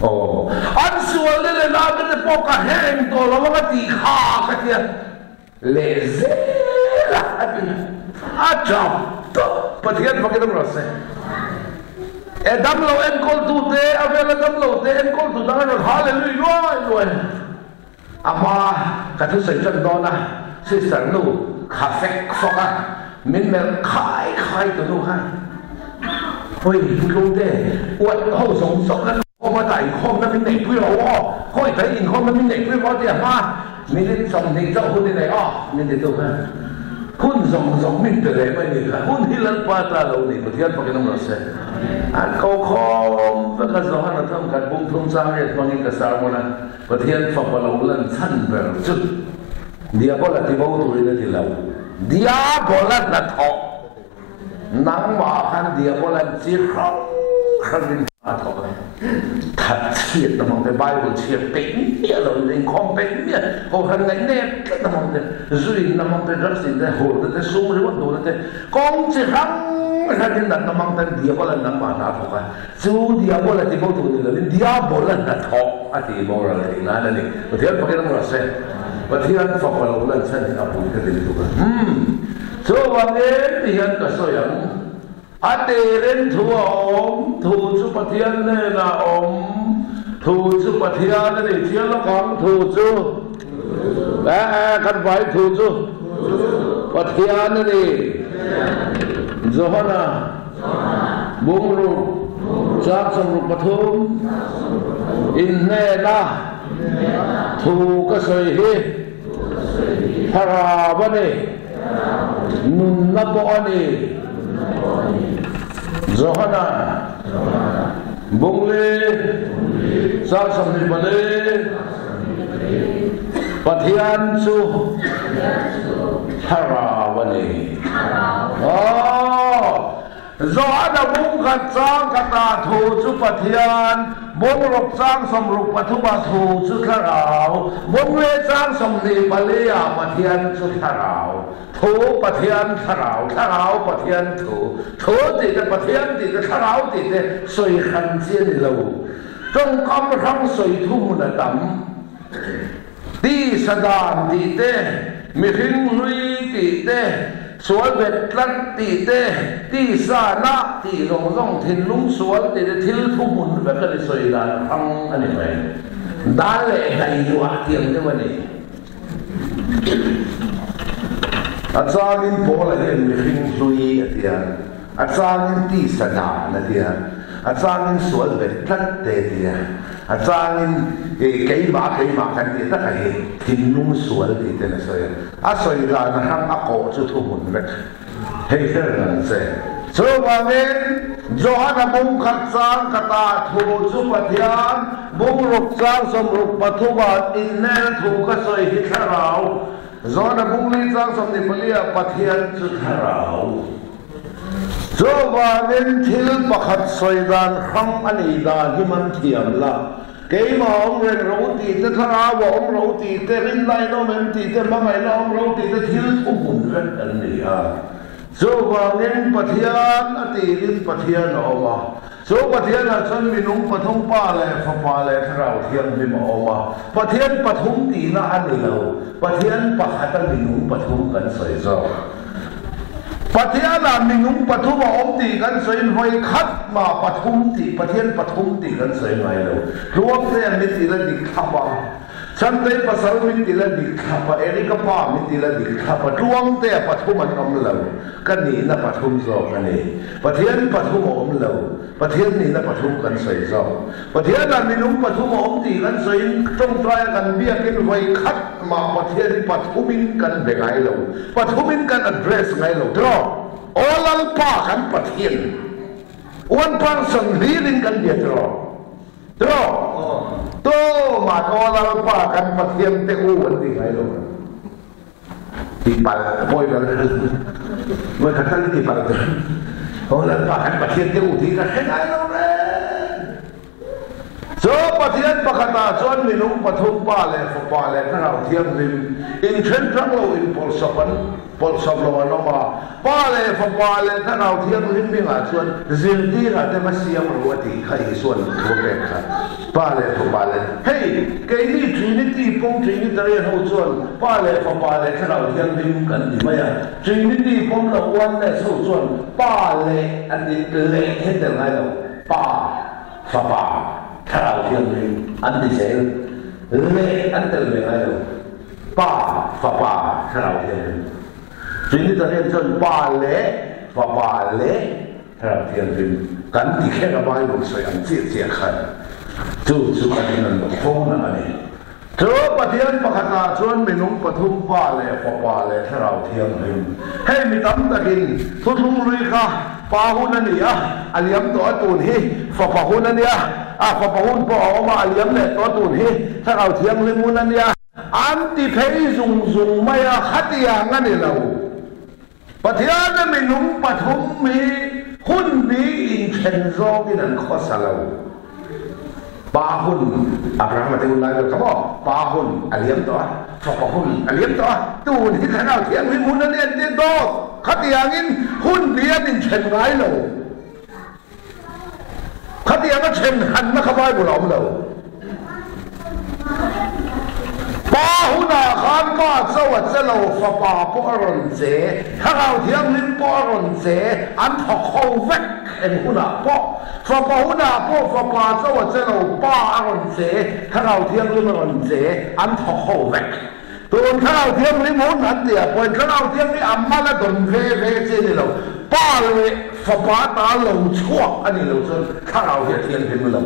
โอ้อันส่วนเลยนะมันจะพกกระแหงตัวเราว่าตีขากันเนี่ยเลเซล่ะอาจับตัวประเทศพวกนี้ต้องรักษาดัมเราเอ็นคอลตูเตะเอาเวลาดัมเราเตะเอ็นคอลตูดังนั้นหาเลยรวยอามาการทุกสิ่งจันทร์นะสิ่งสั่งนู่คาเฟ่ฟอกอะมินเมลขายตัวนู่นให้เฮ้ยลุงเต้อวดเขาส่งกันเขามาไต่ข้อนั้นเป็นเด็กพี่เราอ๋อเขาไต่อินข้อนั้นเป็นเด็กพี่เราเดี๋ยวมามินได้ส่งที่เจ้าคุณที่ไหนอ๋อมินได้ตัวกันคุณส่งมินไปเลยไม่มีค่ะคุณที่ลันปาตาเราเนี่ยประเทศพวกนั้นเราเสียอันเขาคอมเป็นการสอนเราทำการบุ้งทุ่งสร้างเหตุผลนี้ก็สร้างมาประเทศฝั่งเราเล่นชั้นแบบจุดเดียบละที่บ้านตัวนี้ที่เราเดียบละนัดทอกนังว่าขันเดียบละจีรังขันนัดทอกเลยถัดเชียดน้ำมันไปใบบุเชียดเป็นเนี่ยเราเองคอมเป็นเนี่ยเขาขันไงเนี่ยน้ำมันเนี่ยจุยน้ำมันเป็นรักสิ่งแต่หัวแต่สูงหรือว่าดูแต่กองจีรังขันนัดน้ำมันแต่เดียบละนังมานัดทอกจูเดียบละที่บ้านตัวนี้เราเดียบละนัดทอกอาทิตย์บ้านเราเลยนั่นนี่ประเทศพวกนั้นเราเสียประเทศฝั่งเราเล่นเส้นที่อาบุญกันดีทุกคนส่วนวันนี้ที่ยันก็สวยอย่างอันเดินทัวถูจุประเทศเนี่ยนะถูจุประเทศนี่เที่ยวละครั้งถูจุกันไปถูจุประเทศนี่จอห์นะบุญรูจากสมุทรปฐุมอินเนนะถูกสวยฮีพระราบนีนุนนบอนีจอห์นะบุงลีสาสมิบลีปัทยันสุพระราบนีจอห์นะบุงกัดจ้างกัดตาถูจุปัทยันบุงรบจ้างสมรุปปัทุบาถูจุทราวบุงเลจ้างสมนิบลียาปัทยันจุทราวถูปัทยันทราวปัทยันถูติดปัทยันติดทราวติดสวยขันเจียนเราจงกำลังสวยทุ่มนดำตีสดานติดมีหิ้งลุยติดสวนเบ็ดลัดตีเตตีสานะตีลงทิ้งลุงสวนตีทิ้งทุ่มุนแบบนั้นสวยดานทั้งอันนี้ไปดานเลยให้อยู่อาเทียมได้วันนี้อาจารย์โบราณมีหิ้งลุยอาเทียนอาจารย์ตีสดานอาเทียนอาจารย์สวนเบ็ดลัดเตตีอาจารย์เกี่ยมากันตีตั้งแต่ทิ้งลุงสวนตีเตนะสวยอาสวยดานทั้งอาโกจุทุ่มุนแบบให้เท่านั้นเสียส่วนวันนี้จอห์นะบุงขัดสร้างกตาถูจุปัทยานบุงรุกสร้างสมรุปปัทุบาทอินเนถูกสวยที่ทราวจอห์นะบุงลีสร้างสมนิบลียปัทยันจุทราวส่วนวันนี้ทิลปขัดสวยดานขังอันนี้ดานที่มันเทียมละเกี่ยมาเรียนรู้ตีแต่ทราวรู้ตีแต่รินไลโนเมนตีแต่บางไงรู้ตีแต่ทิลทุ่มุนเรื่องอันนี้ส่วนวันนี้ปัทยันอติริปัทยันออกมาส่วนปัทยันฉันมีนุ่งปฐมป้าเลยฟ้าเลยทราวเทียมมีมาออกมาปัทยันปฐมตีน่าอันนี้เราปัทยันปะขัดมีนุ่งปฐมกันสวยจ้าปัทยันมีนุ่งปฐมอมตีกันสวยหอยคัดมาปฐมตีปัทยันปฐมตีกันสวยไงเรารวมเส้นมิตรละดิขับว่า Santai pasal mintila dikapa Erika pa mintila dikapa ruang te pathuman omlo kani na pathum zo kani pathian pathum omlo pathian ni na pathum kan sai zo pathian na minum pathum om ti kan sai tong trai kan bia kin vai khat ma pathian pathumin kan bengai lo pathumin kan address ngai lo dro olal pa kan pathian one person leading kan dia dro to mà có là pa kan pathian te u kan ti ngai lo ti pal boy kan mới kan kan ti pal olal pa kan pathian te u ti kan ngai lo re so pathian pakata chon minung pathum pa le tharau thiam rim in chen thang lo in pol sop lo no ma pa le tharau thiam rim binga chon zil ti ha te ma siam ro ti khai suan tho pe kha pa le hey ke ni trinity pong trinity ho chon pa le tharau thiam rim kan ni ma ya trinity pong lo wan le so chon pa le an ni le he de ngai lo pa Thảo thiên linh ăn thì sẽ lệ ăn từ người ai đâu ba thảo thiên linh chính là hiện chân ba lệ thảo thiên linh cắn thì khe là bao nhiêu sợi ăn chia khăn chú cái này là phong là này chúa bắt thiên bắt khát chuan mình nung bắt thum ba lệ thảo thiên linh hay mình tắm ta kinh thu lui kha pa hun ani aliam to atun hi fa hun ani fa hun po ma aliam le to atun hi thakau thiang limun ani anti phei zung mai khatia ngani lo pathian minung pathum mi hun bi in chen zo in an khosalo pa hun abraham te un lai lo kamo pa hun aliam to fa hun aliam to tun hi thakau thiang limun ani an tin do khatiangin hun bian in chen ngai lo khatiang a chen han na khabai bu lom lo pa huna khan pa zawat zelo fa pa po ron je khao thiang lim po ron je an thok ho vek en huna po fa pa huna po fa pa zawat zelo pa ron je khao thiang lim ron je an thok ho vek tuần khao thiêng lý muốn ăn tiệc, còn khao thiêng lý amma là tuần về trên này đâu, ba lệ phật bá ta lâu chua, anh ấy lâu xuân khao thiêng thêm lâu,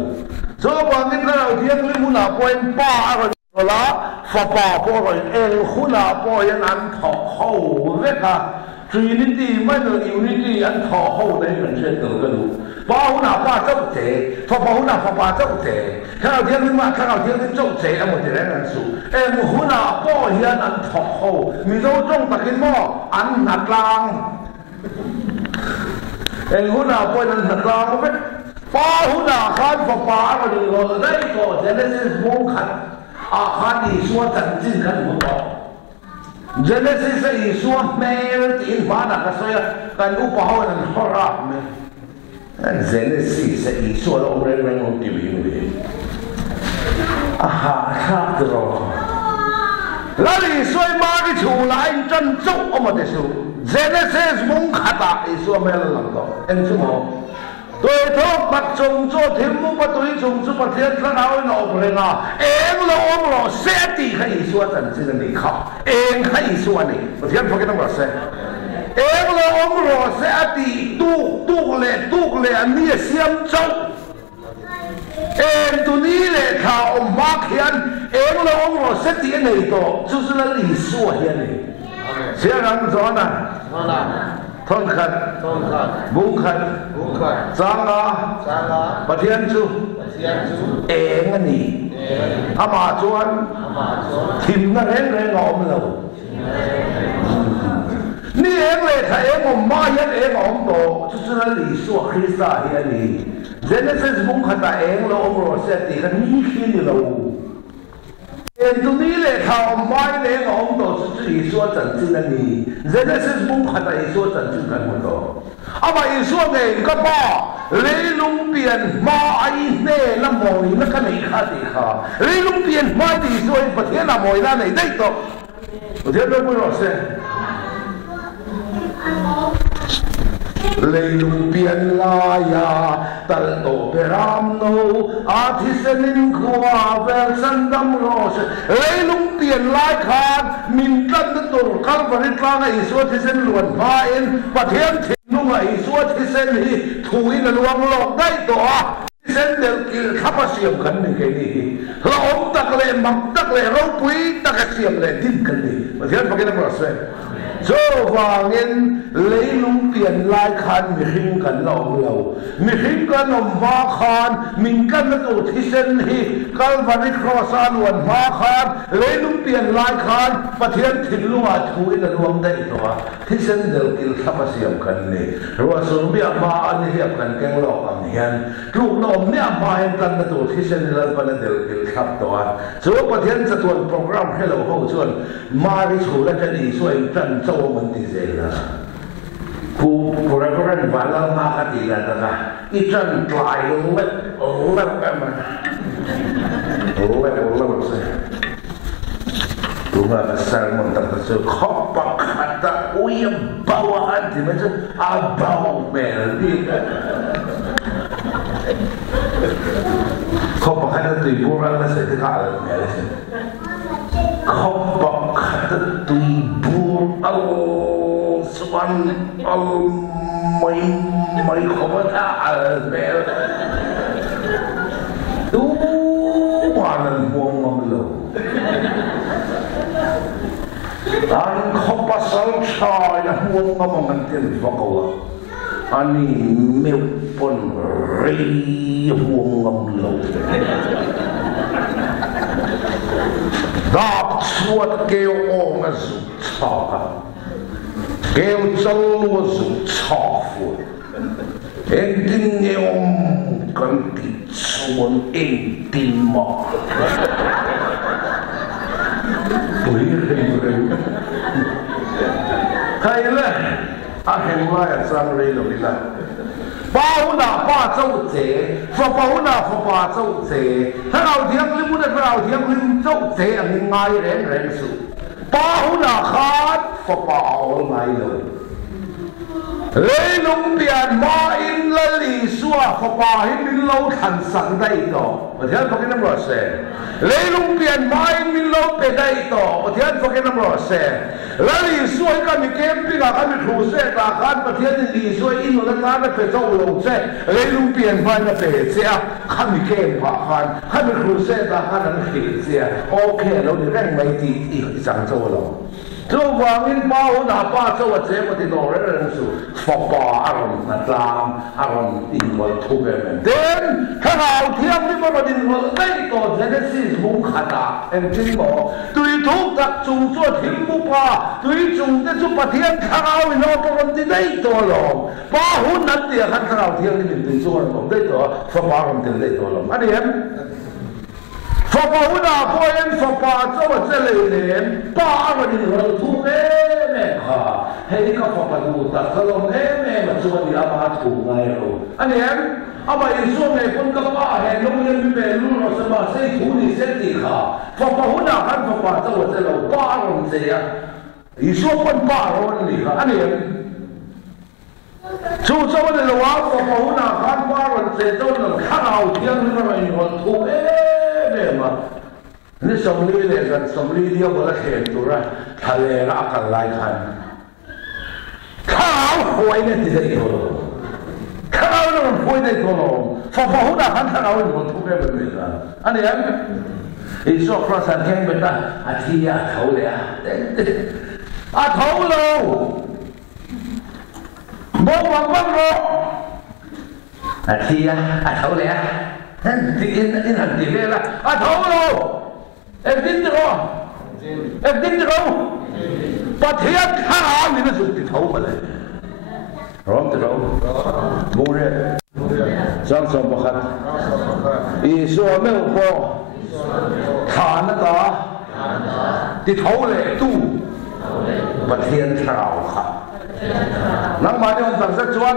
so bằng cái khao thiêng lý muốn là quen ba rồi là phật bá rồi em khu là yên ăn thọ hậu với cả Trinity mấy người Unity ăn thọ hậu đấy cần chơi từ cái đủ, ba hữu nào ba châu chế, phật bá hữu nào phật bá châu chế, khao thiêng lý mà khao thiêng lý châu chế em một điều này là số, em hữu nào po hiền ăn thọ hậu, mình đâu trong tất cả mò ăn hạt lang, em hữu nào po ăn hạt lang không biết, ba hữu nào khăn phật bá rồi đấy có Genesis mông khăn, khăn đi xuống tận chín khăn một đó. Genesis sa Isua meron tin ba na kasi kan upaw ng harap me. Genesis sa Isua lo reng on TV ni. Sakro. Lali Isua magi chulai chân chuk omadesu. Genesis mong khata Isua meron lang to. Ensumo. Tôi thốt bắt chung cho thêm một bắt tôi chung cho bắt thiên thân áo nó bề na em lo ông lo sẽ đi khai xua chân chỉ là đi khóc em khai xua này bắt thiên phải cái đó sẽ em lo ông lo sẽ đi tu lệ anh nhỉ xiêm châu em tu ní lệ thảo ông bác hiền em lo ông lo sẽ đi này to chỉ là đi xua hiền này sẽ làm rõ nè thôn khẩn bung khẩn giang la bát thiên chu eng anh đi ama chuan thìm nó reng ngom lâu ni eng lệ thay eng ngom ma hiền eng ngom to chỉ là lý số Christa hiền đi Genesis bung khẩn ta eng lo ông lo sẽ đi cái ni khi đi lâu em tu ní lệ thảo mai lệ ngom to chỉ lý số chân chính anh đi Genesis bung khẩn ta lý số chân chính cần một đó ama Isua này các ba lấy lung tiền ma ai nè là mồi nó cái này khác thì khác lấy lung tiền ma thì Isua bật thế là mồi ra này đấy to bật thế đâu mới rồi xem lấy lung tiền la ya tal to peram no artisanin khua vel san dam ros leilung pian lai khan min kan to kalvari tlang ai so thisen luan ma in pathian thinung ai so thisen hi thuin luang lok dai to sen del kil khapa siam kan ni ke ni la om tak le mak tak le ro pui tak siam le din kan ni pathian pakai na prose so wangin leilung pian lai khan mi hing kan lo mi hing kan om ma khan min kan to thisen hi kalvari crossan wan ma khan leilung pian lai khan pathian thinlunga thuin luang dai to thisen del kil khapa siam kan ni ro so mi ma an hi kan keng lo am hian lu no mi ma hen kan to thisen lan pan del kil khap to so pathian sa tuan program hello ho chuan ma ri chu la kan ni so in tan so man ti se la ku program ba la ma ka ti la ta I chan tlai let ka ma let se Rumah besar montak tersebut khopak kata uya bawaan di macam abau meldi khopak kata tu ibu orang lah saya tak ada meldi khopak kata tu ibu Allah swan mai khopak tak ada meldi tu mana buang mamlo An kopasal chai na huwag mamangan tin bakawa ani mewpon rei huwag ngamlaw dap suat keo o nga zutaka keo chalwa zutafu endin neom kanti suwan endin ma Hay là anh nói là sang đây rồi là bao na ba châu chế và bao na ba châu chế thằng nào thiang linh muốn thằng nào thiang linh châu chế anh ngay rèn sự bao na khát và bao ngay rồi lấy lung tiền ma in la lì xua và bao in min lâu thành sẵn đây đó và thiang có cái năm rồi sẽ lấy lung tiền ma in min lâu về đây đó và thiang có cái năm rồi sẽ la lì xua cái mình kem pin là cái mình thu sẽ ta cái và thiang lì xua in nó là nó phải châu lâu sẽ lấy lung tiền ma nó về sẽ cái mình kem phá cái mình thu sẽ ta cái nó về sẽ ok rồi thì cái mấy thì chẳng châu lâu Chú vàng in bao na ba châu chế một tí đồ rất là số phật bà aron na tam aron in vào thu về mình đến hàng hào thiam đi vào in vào đây đồ Genesis mùng khata em chính bảo tùy thuốc đặc trùng cho thiên mục pa tùy trùng để cho bát thiên hàng hào in nó vào in đây đồ lòng ba hôn nát tiệt hàng hào thiam đi mình cho lòng đây đồ phật bà aron tiền đây đồ lòng anh em Phật bảo na coi em Phật bảo cho mà chơi lên ba mà đi vào thu em ha hay cái Phật bảo tu ta cái lòng em mà cho đi apa thu ngay rồi anh em apa Yesus này con các ba hè nông dân bị bể luôn rồi sao mà xây thu đi xây gì ha Phật bảo na hắn Phật bảo cho mà chơi lâu ba rồi gì à Yesus con ba rồi đi ha anh em chú cho mình là quá Phật bảo na hắn ba rồi gì đâu là khá nào thiên nó rồi thu màนี่สมรีเลยกันสมรีเดียวกันละเข็นตัวละทะเลละกันลายคันข้าวหวยเนี่ยที่จะอยู่ข้าวเนี่ยมันหวยได้ตัวลงฟ้าหุ่นอ่ะขันข้าวเนี่ยมันทุกเรื่องแบบนี้ละอันนี้ไอ้โซ่ครอสันแข่งเป็นตาอาทิตย์เท่าเลยอาเท่าโลบอกว่าบ้างโลอาทิตย์เท่าเลยإن هدي ليلة أتهولو أبدينترو بطيات حرام لنزل تتهوم له رام ترو موري سان سان بخات يسوع مهو كانتا تتهولي تو بطيات حرام خا نعم ما ديهم تنسى جوان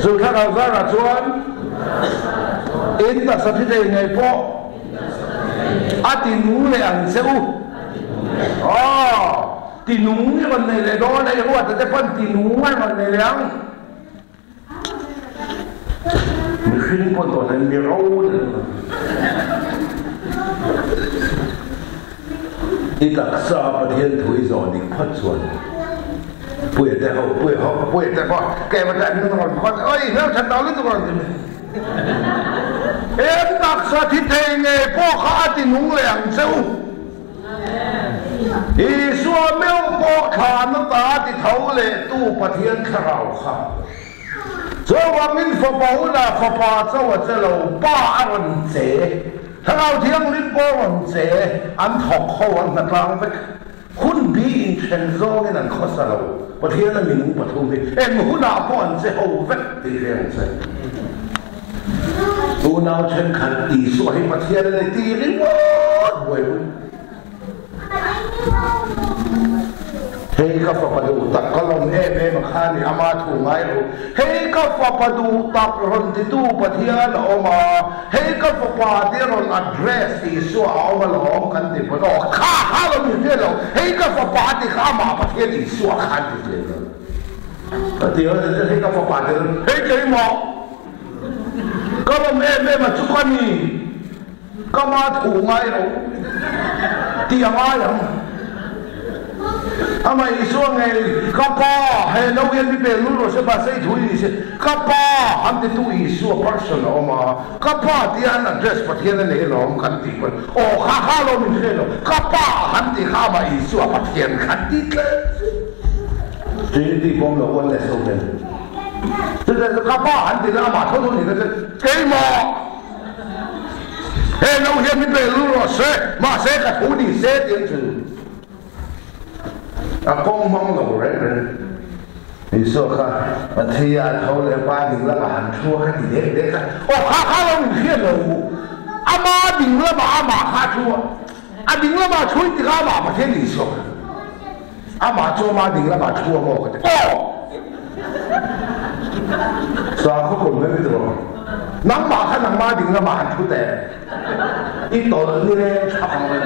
سلطان أوزارا جوان in ta sa thei ngai po ati nu le an seu ti nu ni man nei le do le ro ta te pan ti nu mai man nei lang mình khinh con tổ này mình râu nữa ít đặc saประเทศถุย rồi đi phát xuân bùiแต่พอแกมาจากนี่ต้องคนเอ้ยแล้วฉันเอาเรื่องตัวก่อนตักsaที่เทงไงพ่อข้าที่นุ่งเหลี่ยงเจ้าอีสัวเมียวพ่อขาน้ำตาที่เท้าเละตู้ประเทศข่าวข้าเจ้าว่ามินฝาหูน่ะฝาปาเจ้าว่าเจ้าเราป้าอรุณเสถ้าเราเที่ยงลิ้นป้าอรุณเสอันถกเขาอันนักลางไปคุณบีอินเชนโซนี่นั่นข้อสรุปประเทศนั้นมีหนุ่มปฐุมนี่มึงหุ่นอาป้อนเจ้าเวทตีเรียงใช่ตัวน้าเช่นขันตีสวยประเทศนั้นตีเรียงหมดเว้ยเฮ้ยก็ฝักดูตักก็ลงมาข้านี่อามาถูกไหมรู้เฮ้ยก็ฝักดูตักรอนที่ตู้ประเทศออกมาเฮ้ยก็ฝักที่รอน address ที่สัวเอามาหลอมกันที่พอดข้าเราอยู่ที่เราเฮ้ยก็ฝักที่ข้ามาประเทศที่สัวขันที่เดียวเดี๋ยวเฮ้ยก็ฝักที่เฮ้ยเกี่ยมก็ลงมาชุกนี่ก็มาถูกไหมรู้ที่ยังไงทำไมช่วงไงก็ป้าให้เราเรียนที่เป็นรู้เราจะมาใช้ถุยสิก็ป้าทำที่ตู้อีสัว person ออกมาก็ป้าที่อันนั้น dress ประเทศนั้นเองเราคันตีคนโอ้ข้าเราไม่ใช่หรอกก็ป้าทำที่ข้ามาอีสัวประเทศคันตีเลยที่ผมเราวันนี้ส่งเลยแต่ก็ป้าทำที่เรามาทั้งตัวนี้ก็จะเกี่ยมให้เราเรียนที่เป็นรู้เราเสมาเสกับถุยเสเดียวกันกองมังหลงเรื่องนี่สุขะมันที่อาเขาเลยป้าดิ่งละมาหันชั่วกันเด็กกันโอ้ข้าเราไม่เชื่อเลยอามาดิ่งละมาอามาข้าชั่วดิ่งละมาช่วยที่ข้ามาประเทศนี้สุขอามาชั่วมาดิ่งละมาชั่วโมกันโอ้สาวเขาคนไม่รู้นังมาข้านังมาดิ่งละมาหันชั่วแต่อีตัวนี้เลยช่างเลย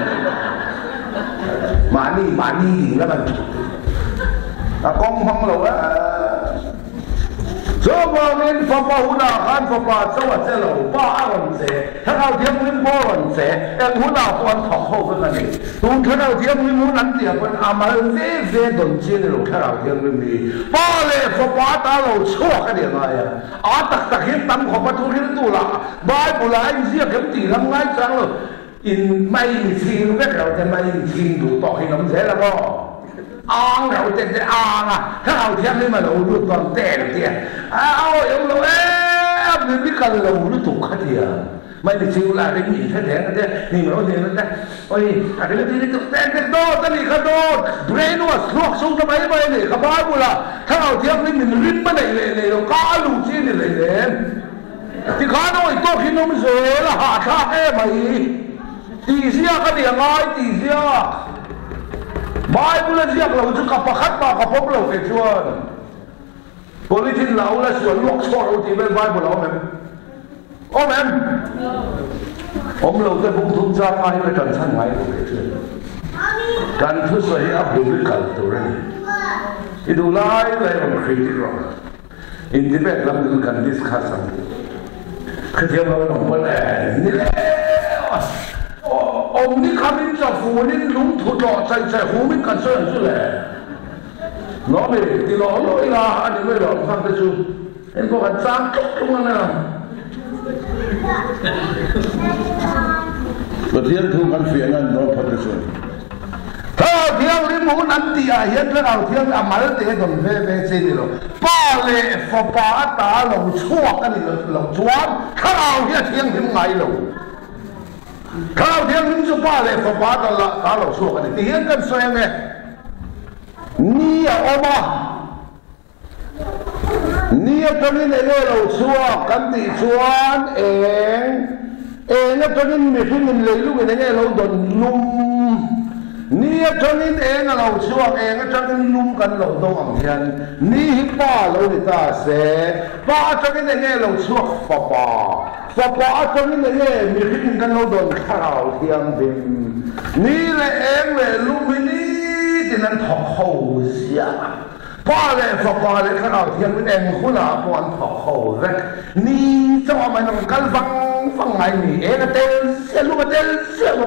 มานี่ดิ่งแล้วมันกองพังเราโซ่บอลนี่ฟ้าป้าหุ่นอาขันฟ้าป้าสวัสดิ์เราป้าอารมณ์เสียถ้าเราเทียมลิ้นป้าอารมณ์เสียหุ่นอาตอนถกเข้ากันนี่ตัวถ้าเราเทียมลิ้นหุ่นนั้นเดียวกันอามาเซ่โดนเชี่ยเราถ้าเราเทียมลิ้นนี่ป้าเลยฟ้าป้าตาเราชั่วกันยังไงตักเห็นตั้งขอบประตูที่ตัวละบ้านโบราณเสียกันตีทำไงจังเลยอินไม่ทิ้งก็เราจะไม่ทิ้งดูต่อให้น้ำเสียแล้วก็เราจะถ้าเราเทียบนี่มันเราดูตอนแต่เดียอย่างเรามีกันเราดูถูกขัดเดียไม่ได้ชิวละได้มีแค่แดงกันเดียนี่มันเราเดียมันแต่โอ้ยอะไรไม่ได้ก็แต่กันโดนตั้งนี่ก็โดนเบรนว่าสโลกส่งทำไมไม่เนี่ยขบ้าบุละถ้าเราเทียบนี่มันริมไม่ได้เลยเราก้าลูกชิ้นเลยเนี่ยที่ข้าน้อยตัวขี้นมเสือละหาท่าแค่ไหมตีเสียก็เดียง่ายตีเสียบ้านบุญเสียเราจะกับประคัตมากับพวกเราเองชวนบริทินเราและส่วนลูกชอบเราที่เป็นบ้านบุญเราแม่โอ้แม่ผมเราจะพุ่งทุ่งจ้ามาให้ไปกันชั้นไหนเราเองชวนการทุสวยอับดุลกันตัวนี้ที่ดูไล่เลยมันครีติคอลอินดิเพนด์เราดูกันดิสคัสกันคือเดี๋ยวเราลงไปนี่แหละองค์นี้ข้ามิจะฟูนี่ลุงถูกหลอกใจหูมิกันเสื่อมสุดเลยน้องเลยที่หลอกเลยล่ะอันนี้ไม่หลอกฟังไปจูเห็นพวกกันจ้างทุกทุกวันนะประเทศทุกกันเสียเงินน้องพัดสุดถ้าเที่ยวริมหูนันตีอาเห็นแล้วเราเที่ยวอามาเลเตียนเฟ่เสียนี่เราป้าเลยฟ้าป้าตาเราชั่วกันนี่เราจวนถ้าเราเที่ยวถึงไงเราข้าวเทียมนิ่งสุภาพเลยฟ้าตาเราชั่วกันนี่เห็นกันสวยไงนี่ออกมานี่ตอนนี้เนี่ยเราชั่วกันที่ชวนเองตอนนี้มีที่มันเลยลูกเนี่ยเราโดนลุมนี่ตอนนี้เองเราชั่วตอนนี้ลุมกันเราโดนเทียนนี่ป้าเราเนี่ยตาเสียป้าตอนนี้เนี่ยเราชั่วฟ้าตอนนี้เนี่ยมีที่กันเราโดนข้าวเทียมบินนี่เลยเองเลยลูกนี่ที่นั่นถกเขาเสีย ba le fa ba le khana thiam min eng khuna pon thok ho rek ni cho man nong kal phang ngai ni e na tel se lu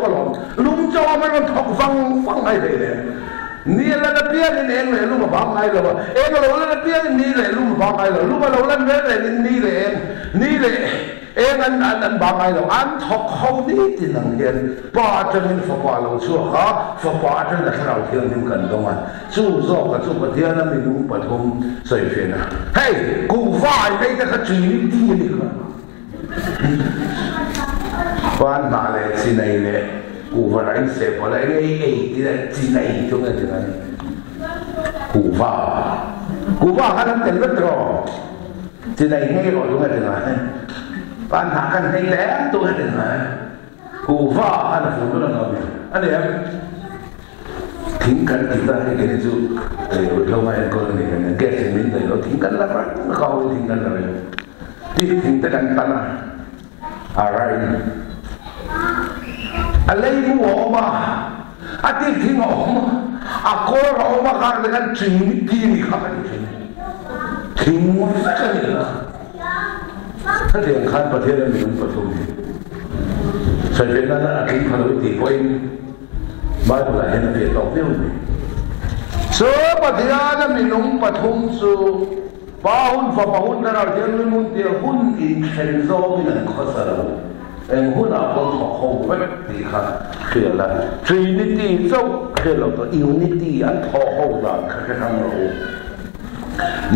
ko lom lum cho man thok phang ngai le ni la na pia ni eng le lu ma ba ngai lo e lo la pia ni le lu ma ba ngai lo lu ma lo la le ni le e an ba ngai lo an thok ho ni tin nang hian ba chân min fa ba lo chu ha fa ba chân la khana thiam nim kan dong an chu zo ka chu pa thian na mi lu pa thum sai fe na hey ku fa ai dei ka chi ni ti ni ka ban ba le chi nei le ku va rai se pa le ei ti le chi nei chu nga chi nai ku va ka nan tel tro chi nei nei ro chu nga chi nai ban ha kan nei le tu ha chi nai ku va ana fu lo na bi ani ya thính cắn kita ni kini tu lâu mai con ni kan ke sen min dai lo thính cắn la ra kau thính cắn la ra ti thính ta kan tan arai alai mu oma ati thính oma ako ro oma kan dengan thính ti ni kan thính mu sa ka ni la ta de kan pa the la mi pa tu ni sa de na na thính pa lo ti poi mai là hiện việc đầu tiêu này số bát thiên mình nung bát hung số bao hun ra thiên mình muốn tiêu hun in khen zo mình ăn khó sao em hun nào cũng học học vậy thì khác kia là trinity zo kia là cái unity ăn học học là cái thằng nào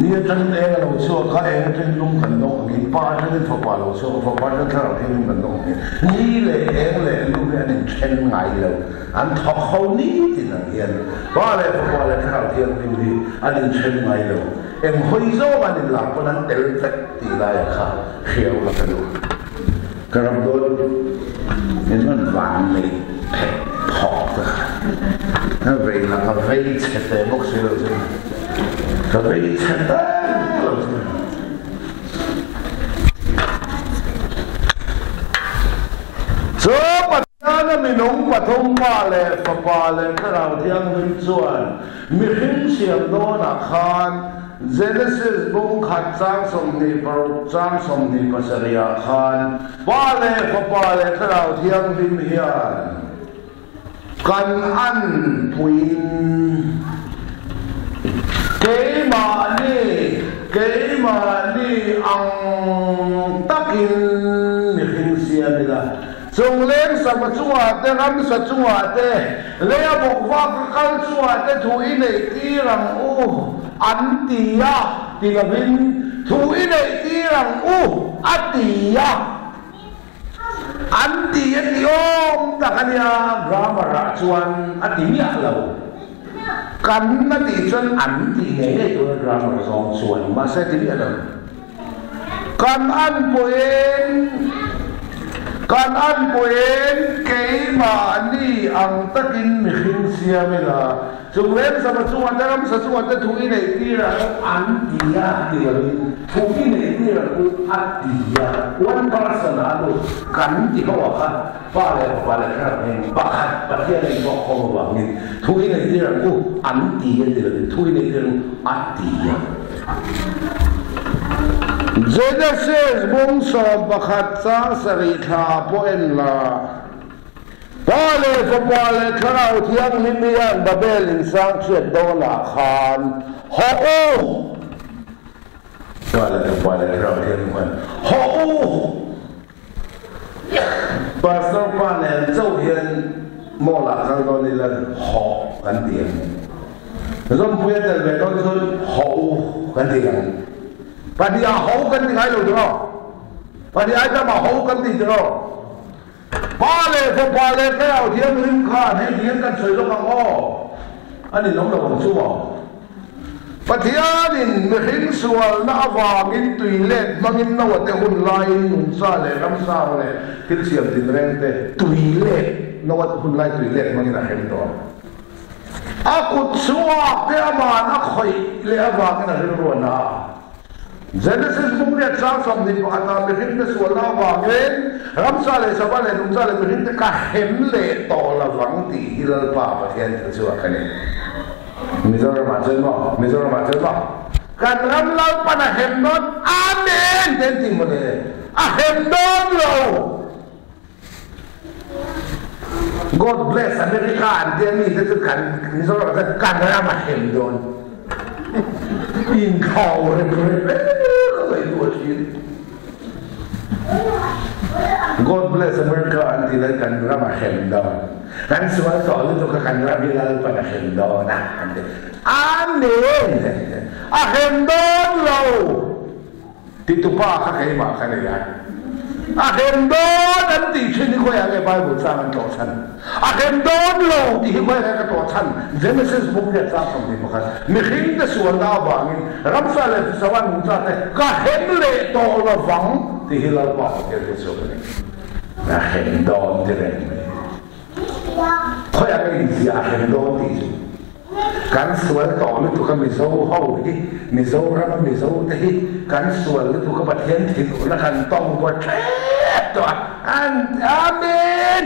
นี่จังเองเราชัวร์ข้าเองจังลุงกันน้องกินป้าจังทบเราชัวร์ทบจังข้าเราเองกันน้องนี่เลยเองเลยลุงเนี่ยเช่นไงเราอันทบเขานี่ที่นั่นเองป้าเลยทบเลยข้าเราเองนี่อันนี้เช่นไงเราเอ็มคุยโซ่กันนี่หลักคนนั้นเตลเตตีได้ค่ะเขียวละกันดูกระโดดนี่มันหวานเลยเผ็ดพอเลยนั่นเรื่องละก็เรื่องเช็ดแต่มุกสิเราจะก็เลยเช็ดได้ส่วนปัจจัยนั้นมีน้องปัทมมาเลยฟ้าป่าเลยก็เราเที่ยงหินส่วนมีหินเสียงโดนอาคารเจเนซิสบุ้งขัดจ้างสมนิปรุจ้างสมนิปัสริยาคารป่าเลยฟ้าป่าเลยก็เราเที่ยงหินเฮียนกันอันปุยเกมานี่อังตักินมีหินเสียนี่ละจงเลี้ยงสัมจัวเตรำสัจจัวเตเลี้ยบอกว่ากัลจัวเตถุยในที่รังอูอันตียาตีละบินถุยในที่รังอูอันตียาอันตียติโอมตะกันยากรามาราชวนอันตีมีอะไรกันนั่นตีจนอันตีไงได้ตัวกรามาสองส่วนมาเสียทีเดียวกันอันป่วยเกี่ยมานี่อังตะกินมิขินเสียไม่ละจงเล่นสมัชวันเดิมสัชวันเดิมทุกที่ในที่เราอันตียาที่เราทุกที่ในที่เราอันตียาวันพระสนาดูกันที่เขาว่ากันฟ้าเลยครับเองบ้าประเทศเองบอกเขาว่างี้ทุกที่ในที่เราอันตียาที่เราทุกที่ในที่เราอันตียาGenesis bungso bakat sang sarita poen la Pale karau tiang limian babelin sang chet dola khan ho Pale karau tiang limian ho Pastor Panel zhou hian mo la kang do ni lan ho kan tiang Zon puya del be don sun ho kan tiang Pada hau kan di kai lo dro. Pada aja ma hau kan di dro. Pale ke au thiam rim khan he thiam kan soi lo kang o. Ani nom lo bang chu wa. Pathianin mi hin sual na awang in tui let mangin na wa te hun lai nun sa le ram sa le til siam tin reng te tui let na wa hun lai tui let mangin na hem to. Akut suwa te aman akhoi le awang na hin ro na. Genesis mungkin sang som ni pakata bikin te suala wangin ramsale sabale numsale bikin te kahemle tola wang ti hilal pa pathian te suwa kani Mizoram macam apa? Kan ramlau pada hendon, amin. Tentu mana? Hendon lo. God bless America. Dia ni itu kan Mizoram kan ramah hendon. Inkau kalau itu sih. God bless America. Dia kan ramah hendon. Kan semua soal itu kan ramai pada hendon. Amin. Hendon lo. Ditupa kakek makan ya. Hendon nanti sini kau yang Bible sangat dosan. Hendon lo di kau yang dosan. Genesis book dia sangat dimakan. Mungkin sesuatu abangin. Ramsal sesuatu muncul. Kahemle to lawang di hilal bawah dia sesuatu. Hendon direct. Kau yang ini hendon itu. Kan soal tol itu kan misau hau ni, misau ram misau teh, kan soal itu kan bagian itu kan tong buat tu, amin.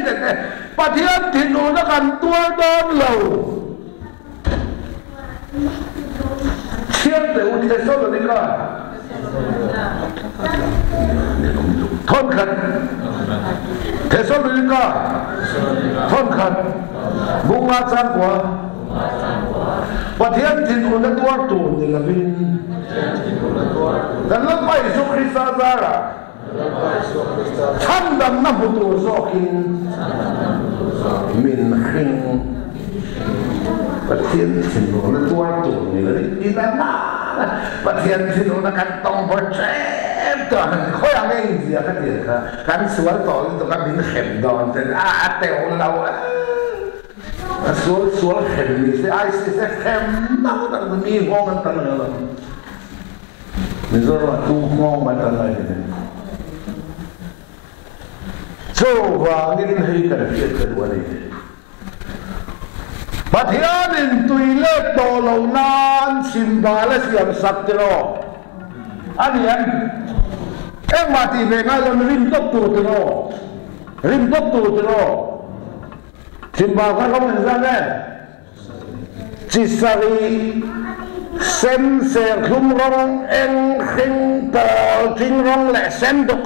Bagian itu kan tua don lau. Siapa tu tesol ni kan? Thon kan? Tesol ni kan? Thon kan? Bunga cakwa. Bagian tinun na tuar tu ni labin. Dan lepas Yesus Kristus Zara. Tandam na buto sokin. Minhing. Bagian tinun na tuar tu ni labin. Inana. Bagian tinun na kantong bercep. Kau yang ini dia kan dia kan suara tol itu kan minhem don. Dan ate ulau. Sual hemmi, saya hem, nak tak demi orang tanah dalam. Misalnya tu orang tanah ini. So, ini hari kedua ini. Bagian itu ilet tolongan simbalas yang sakitro. Anian, mati bengal rintok tu. Simbakan kamu sana, cisari sem sekumrong engking pol tingrong le senduk.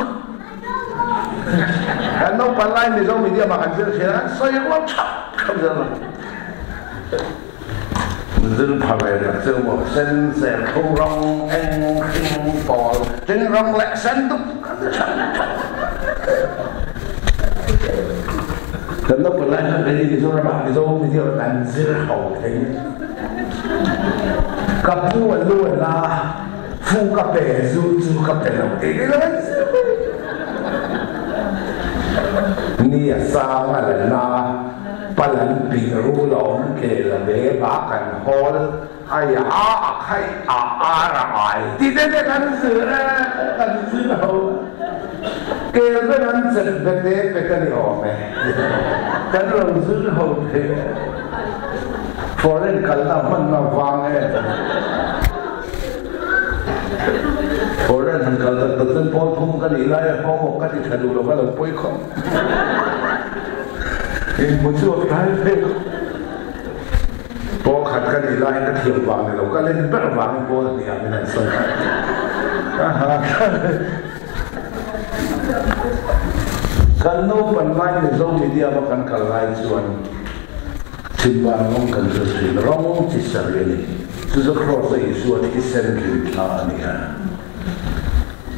Kalau palai ni jauh media makan sila, saya locak kamu. Mungkin palai dia semua sem sekumrong engking pol tingrong le senduk. Kalau pernah dari itu orang itu dia anjir hau ting. Kapu lu lah, fu kape zu kape lah. Ini lah. Ni sama lah. Palan biru long ke lebih bahkan hol. Ayah ramai. Tidak kan hau. Kêu cái anh dịch về cái điều này, cái đầu dữ hậu thế, phổ lên cả là phân là vàng ấy, phổ lên thành cả là tự nhiên phổ thông cái gì lại phổ một cái gì thay đổi là cái là bối không, thì một số cái thế, phổ khát cái gì lại cái thiểu vàng này là cái lên bất vàng phổ thì làm cái này sao? Kalau penlai ni zong media makan kalai cuan, timbang long kan sesuai long cisar ini, susah cross isu ada isen kita ni kan.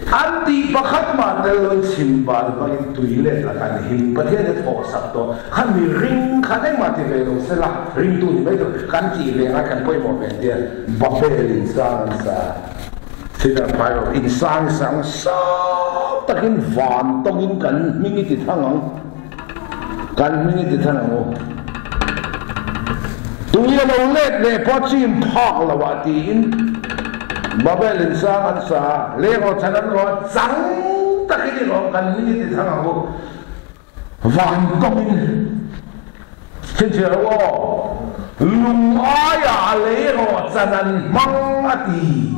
Anti pakat madal timbang bagi tuile akan himpat dia tu sabto, kami ring kadang mati belum selah ring tu ni betul kan tiile akan poi mau dia babel insan sa, tidak payah insan sang sa. Takin van, takin kan mingi ditangang, Tuya laulet le pochin pak lawatin, babel insan sa, lego canan ro, sang takin ro kan mingi ditangang van takin, cincirawo, lung ayah lego canan mangati,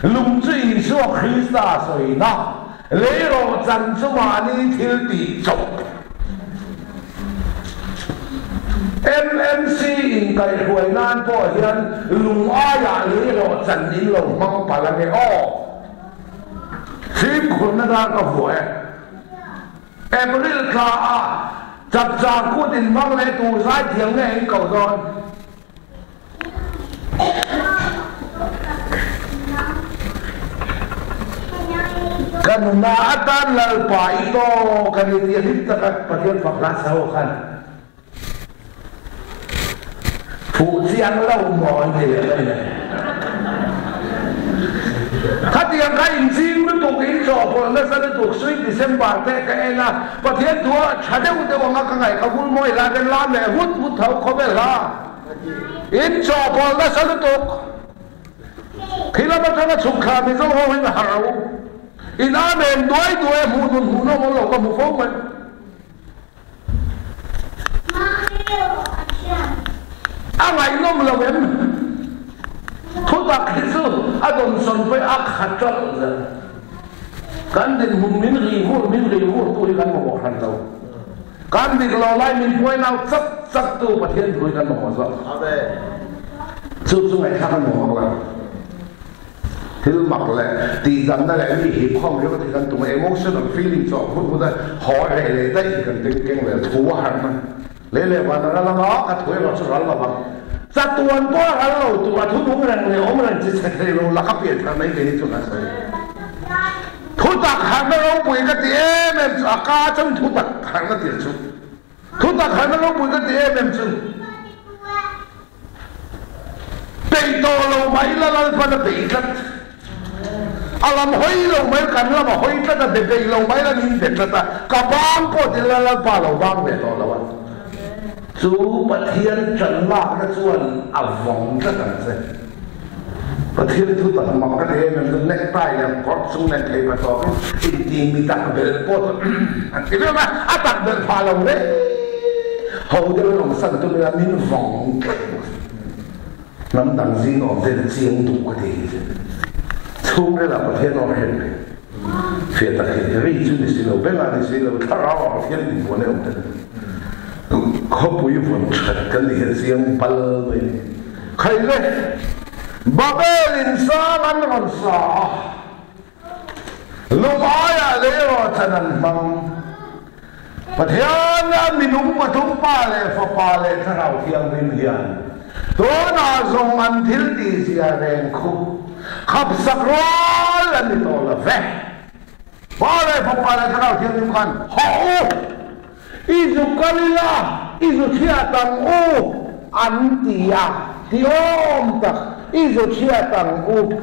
lung cui so Krista soi na. Lero jangan cuma ni til di cok. MMC in kai huai nan po hian lung aya li lo chan in lo mang palange o sim khun na ka huai April ka a chap cha ku din mang le tu sai thiang ne in kau don kan na atan lal pa ito kan ni hit ta pathian fakla sao kan phụ chiang lâu mỏi thì đây khát tiếng cái hình sinh nó tụng in trọ còn nó sẽ tụng suy thì xem bản thế cái là và thiên thua chả đâu để mà cái ngàyเขาพูดmôi là cái làm này hút thấu không biết là in trọ còn nó sẽ tụng khi nó bắt đầu chụp khám thì giống như là hào in amen đuổi hù nó một lỗ có một phong mình ai nom lo em thu bạc cái số adon son phải ác hạt cho rồi can din min ri hu tu kan mo han tau can din lo lai min point out sắc tuประเทศtu kan mo so amen chu ngày khác mo la til mak le ti dam na le mi hi khom yo ti kan tu emotional feeling so hu da ho le dai kan tin keng le thu han na lele wana la nga ka thoi lo chral la ba sa tuan po ka lo tu a thu dung rang le om rang chi sa thei lo la ka pie tha mai ke ni chu na sai thu tak han na lo pui ka ti em a ka chang thu tak han na ti chu thu tak han na lo pui ka ti em chu pe to lo mai la la pa na pe ka alam hoi lo mai kan la ma hoi ta da be lo mai la nin de ta ka bang po ti la pa lo bang de to la wa chú bát thiên trần lạc cái chuan à vòng rất là dễ bát thiên thu tận mặc cái thế mình neck tie là có sung neck thay mà to cái gì mình đặt về pot cái đó mà à đặt về pha lòng đấy hầu như lòng sân tôi là mình vòng nắm đằng gì nó về riêng tụ cái gì chú đây là bát thiên nó hiện phía ta hiện cái gì chứ là bên là gì là tháo áo bát thiên mình muốn này ông khó bùi vốn chật cái này riêng bal vậy khai lên bà bê linh sa ăn ngon sa lúc ai à lấy rồi chân ăn măng và thiên anh mình đúng mà đúng ba lệ thằng nào thiêng bên hiền tôi nói dùng ăn thiếu đi gì à đèn khu khắp sắc rồi là mình tôi là vẽ ba lệ thằng nào thiêng bên khăn hậu isu kalila isu chiatang u antia tiom tak isu chiatang u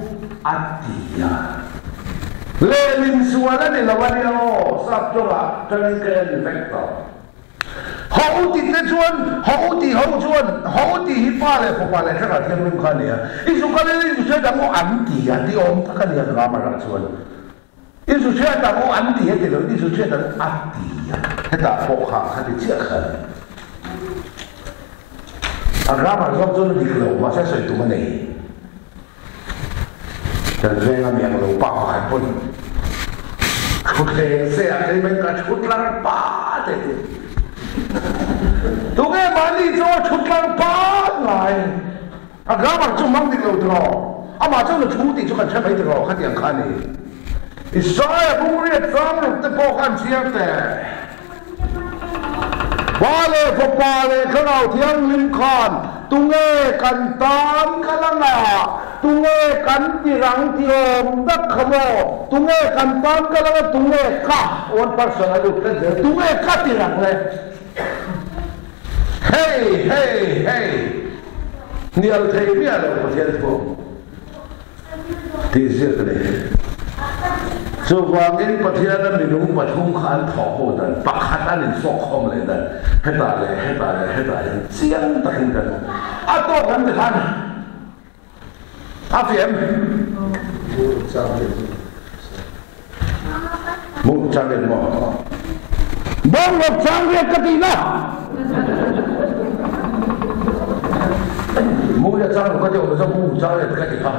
antia lelin suala ni lawani o sap jola tangken vector hậu ti te chuan hậu ti hi pa le pho pa le thara thiam lim khan ya isu kalila isu chiatang u antia tiom tak kan ya la ma ra chuan isu chiatang u antia te lo isu chiatang antia heta phok ha kha ti chia khan agama zom zon di lo wa sa soi tu ma nei dan renga miang lo pa ha pun chut le se a kai men ka chut lang pa te tu ge mali zo chut lang pa lai agama chu mang di lo dro ama chu lo chu ti chu kan cha bai dro kha tiang khan ni Isaiah bung ri tsam lo te po kan chiang te Bale for bale kanau thiang lim khan tunge kan tam kalanga tunge kan tirang tiom dak khamo tunge kan tam kalanga tunge ka one person alu tunge ka tirang le hey nial thei bia lo pathian po ti zir ne so wangin pathian na minung pathum khan tho ho dan pakhat anin sok khom le dan heta le chiang takin dan ato kan khan afiem mu chang mo bong lo chang le katina mu ya chang ko jo so mu chang le katina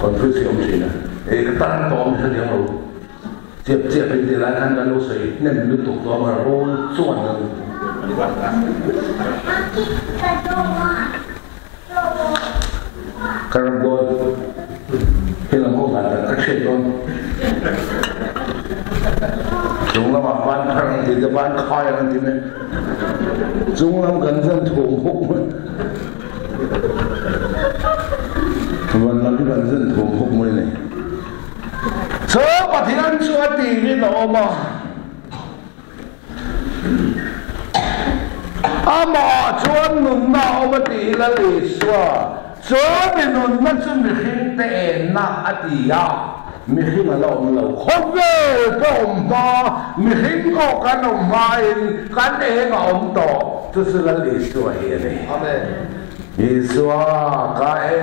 confusion china cái tăng tóm sẽ điều tiếp bên thì là ăn ăn lô sấy nên mình tục đó mà rô chuồn Karagol hilang mo ba kasi doon chúng là mà ban khang thì cái ban khai ăn thì này chúng làm gần dân thủ húc mà mình làm gần dân thủ húc mới này sớ mà thì ăn chưa thì cái đó mà mà chuan nung nào mà thì là lịch sử sớ thì nung mất sự mình hiện tại na ati ya mình hiện là lâu không về có ông ta mình hiện có cái ông mai cái này là ông tổ tức là lịch sử hiện này amen Yesus cái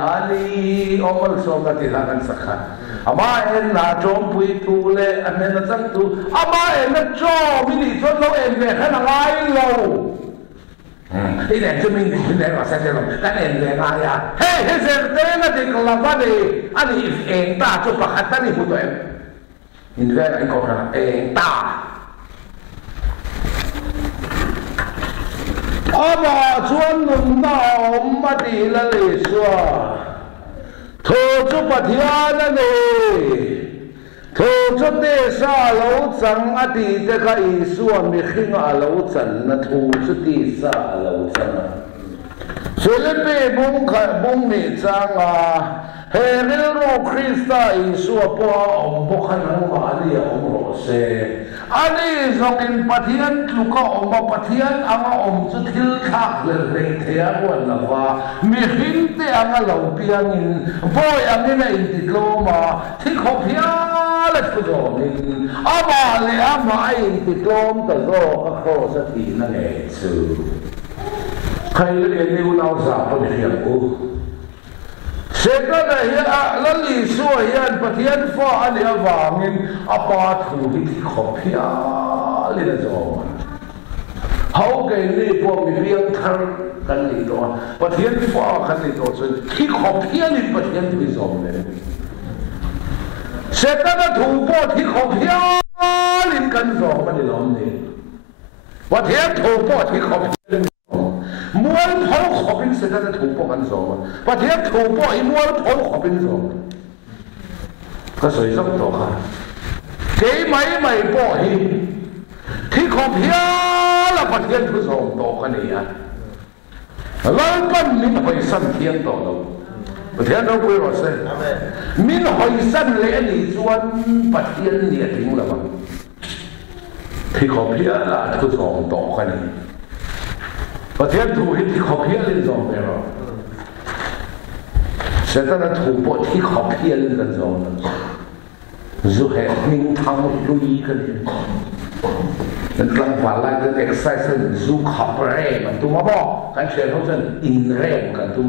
anh ông mới sống cái thì là cái sắc ama em là trong bụi tu lệ anh em là chân tu ama em là cho mình đi cho lâu em về cái là ngay lâu cái này cho mình cái này là sao thế cái này về ngay à hey hey giờ đây là cái làm gì anh ấy em ta cho bác anh ấy hụt em nhìn về anh có là em ta ama chuan nung nào mà đi là lịch sử thô chú bát thiên này thô chú đề sa lâu chẳng à đi để cái Giêsu mình khi mà lâu chẳng là thô chú đề sa lâu chẳng à Philippe bung mi chẳng à Herero Christa Giêsu po ông bốc khăn ông mà đi ông rõ xe anh ấy dùng in bát thiên lúc có ông mà bát thiên ông chú thiếu khác lên lên thế quan là và mi hình thế ông lâu biang in boy anh ấy in thì lâu mà thì không hiểu là cái gì mình mà lại mà in thì lâu từ lâu các cô sẽ thì nó nghe chứ hay là cái điều nào giả có thể hiểu sẽ có này là lý số hiện bát thiên pha anh ấy vàng in ba thủ thì không hiểu là gì hậu cái này bộ mình riêng thằng cái này đó bát thiên pha cái này đó rồi thì không hiểu là bát thiên thì gì này sẽ có là thủ bộ thì không hiểu là cái gì mà đi làm này bát thiên thủ bộ thì không hiểu mua thấu khó bên sẽ có là thủ bộ cái gì mà bát thiên thủ bộ thì mua thấu khó bên gì cái水深度啊幾米微波氣鐵殼飄啦不天出上多嘅你啊兩奔面去新天道路不天都會落聲面去新你專不天你頂啦嘛鐵殼飄啦出上多嘅你不天土係鐵殼飄你上咩咯現在的土坡鐵殼飄你嘅上dù hệ minh thăng lui cái nên làm phải là cái exercise dù khóc rè mà tu mà bỏ cái chuyện không chân in rè cả tu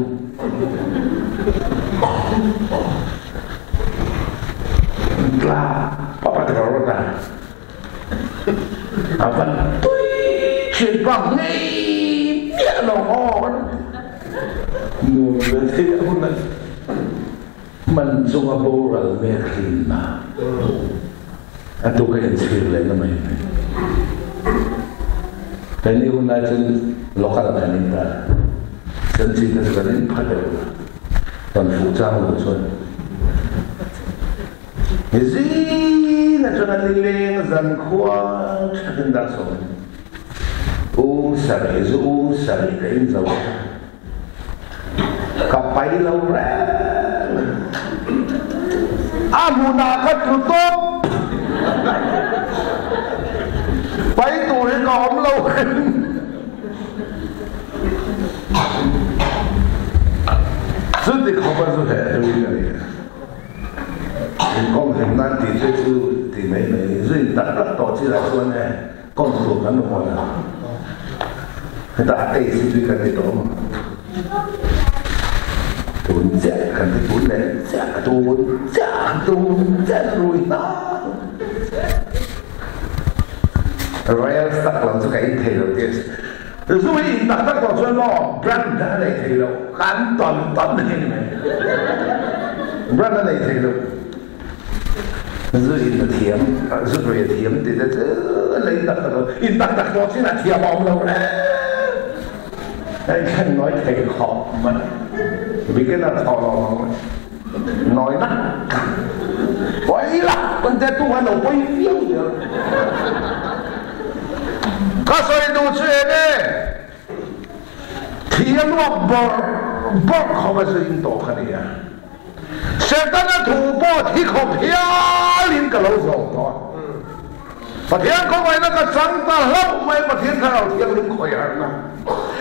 là papa cái đó là vẫn tôi chuyện bằng ngay nhẹ lòng ho người thế không này mình dùng ở bộ là mẹ khinh mà anh tôi cái hình xuyên lên nó mày cái này hôm nay chân lo cả là mình ta chân chỉ là cái đến phát đầu toàn phụ trang của xuân cái gì là cho nên lên dần khoa chân đang sống u sải cái dầu cặp bay lâu ra Amuna ka tutup bay tuổi có ông lâu rất thì không bao giờ hệ cho mình này con hình nan thì tôi chưa thì mấy riêng đặt đặt tổ chức lại luôn này con thuộc cái nó là người ta tây xin duy cái đó mà tuôn dạ cần cái tuôn này dạ rồi đó Royal Stock làm cho cái thế đầu tiên rồi đặt tất cả cho nó brand đã này thế đâu cán toàn này brand này thế đâu rồi in là thiểm rồi thiểm thì lấy đặt rồi in đặt đó chính là thiểm ông đâu đấy anh nói thầy khó mà vì cái là thọ lòng nói nát quay là vấn đề tu hành đâu quay phiêu nữa các soi đồ chuyện đấy thiểm nó bỏ không phải sự in tổ cái này sẽ ta nó thủ bỏ thì không phiền liền cái lâu rồi thôi và thiên không phải nó cái trắng ta lâu mấy mà thiên thảo thiên linh khỏe hơn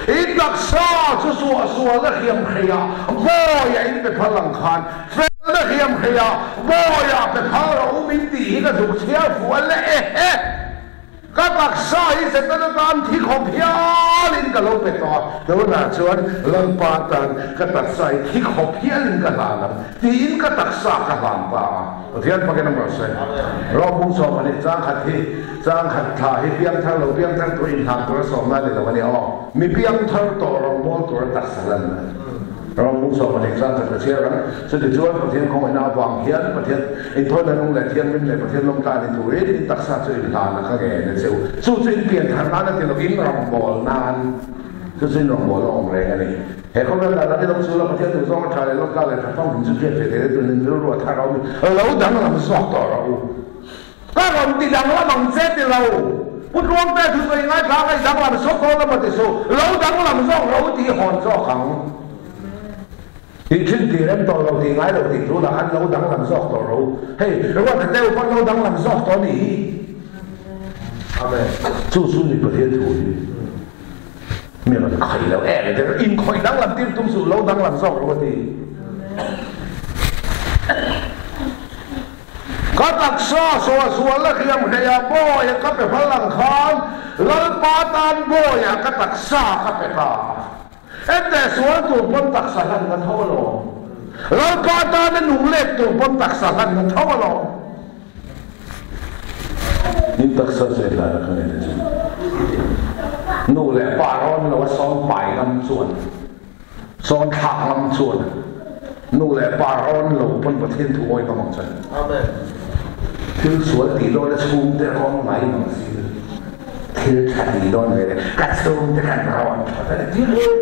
ít đặc sa cho xua nó hiểm khía bỏ vậy bị phá lăng khan phê nó hiểm khía bỏ vậy bị phá lỗ minh tỷ cái dục chia phụ lệ các đặc sa ấy sẽ ta nó làm thì không phiền liền cái lâu bị to đó là chuyện lần ba tầng các đặc sa thì không phiền liền cái làm tin các đặc sa cái làm ba thiên phải cái nó nói saoเราพูดสอบมันจ้างขัดที่จ้างขัดถ่ายเพียงทั้งเราเพียงทั้งตัวอินทางตัวสอบนั่นเลยวันนี้อ๋อมีเพียงทั้งตัวเราโม่ตัวตัดสลันเราพูดสอบมันจ้างขัดเชื่อกันสุดท้ายประเทศของเราวางเทียนประเทศอินทนนท์และเทียนเป็นเลยประเทศลงกาในตัวเองตัดสลันตัวอินทางนะครับแกเนี่ยเซลสู้จนเปลี่ยนทางนั้นที่เราอินเราบอลนานสู้จนเราบอลออกแรงอะไรเห็นเขาเวลาเราที่ต้องซื้อเราประเทศตัวต้องทำอะไรลงกาเลยต้องถึงจุดเปลี่ยนเสร็จเลยตัวนึงรู้ว่าถ้าเราเราดังเราสอบต่อเราก็เราติดดังว่ามันเสร็จเราพูดรวมแต่ถึงไปง่ายทางไอ้ดังเราสอบต่อแล้วมันจะสู้เราดังเราสอบเราตีหอนสอบขังที่ชิ้นที่เริ่มต่อเราตีง่ายเราติดรู้ละอันเราดังเราสอบต่อเราเฮ้ยเราว่าแต่เดี๋ยวพอเราดังเราสอบต่อนี่สู้ในประเทศถูกเมื่อมันไข่แล้วแต่อินคอยดังลำติ้มตุ้มสู่เราดังลำซอกเราดีก็ตักซ้อสัวแล้วเขียมขยะบ่อยก็ไปพลังคานแล้วปาตานบ่อยก็ตักซ้าก็ไปตาแต่สวนตัวบนตักสลันกันเท่าไหร่แล้วปาตานนั้นหนุ่มเล็กตัวบนตักสลันกันเท่าไหร่นี่ตักซ้าเสร็จแล้วกันเนี่ยนู่นแหละป่าร้อนเราว่าซ้อนใบลำส่วนซ้อนถักลำส่วนนู่นแหละป่าร้อนเราบนประเทศถูกอ้อยกำลังใจคือสวนตีโดนชูมแต่ร้อนไหลมังสิคือขัดตีโดนเลยกัดชูมแต่ขัดร้อนแต่ที่เรื่อง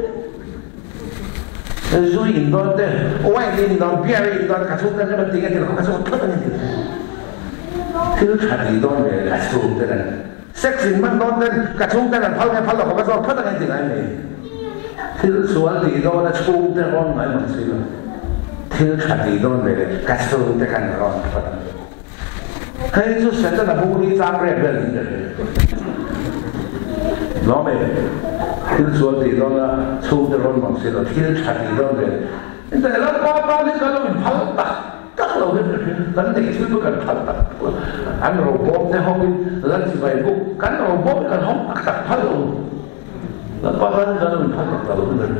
ซูอินโดนแต่โอ้ยอินโดนเบียร์อินโดนกัดชูมแต่ก็ตีกันที่เรากัดชูมทั้งนั้นคือขัดตีโดนเลยกัดชูมแต่เซ็กซี่มันโดนแต่กระชุ่มแต่กันพัลเราเขาก็ชอบพัลกันจริงไงนี่ที่สวนดีโดนชุ่มแต่ร้อนไหมมันสิล่ะที่ขัดดีโดนเลยกระชุ่มแต่กันร้อนพัลให้จุดเสร็จแล้วบุรีจางเรียบเลยน้องเอ๋ที่สวนดีโดนชุ่มแต่ร้อนมันสิล่ะที่ขัดดีโดนเลยแต่แล้วป้านี่ก็เราเป็นพัลตักก็เราเป็นนั่นเองที่เราเป็นพัลตักอันเราบอกในห้องนั่นสิไปบุกกันเราบอกกันห้องตักพัลล์แล้วป้ากันก็เราเป็นพัลตักเราเป็น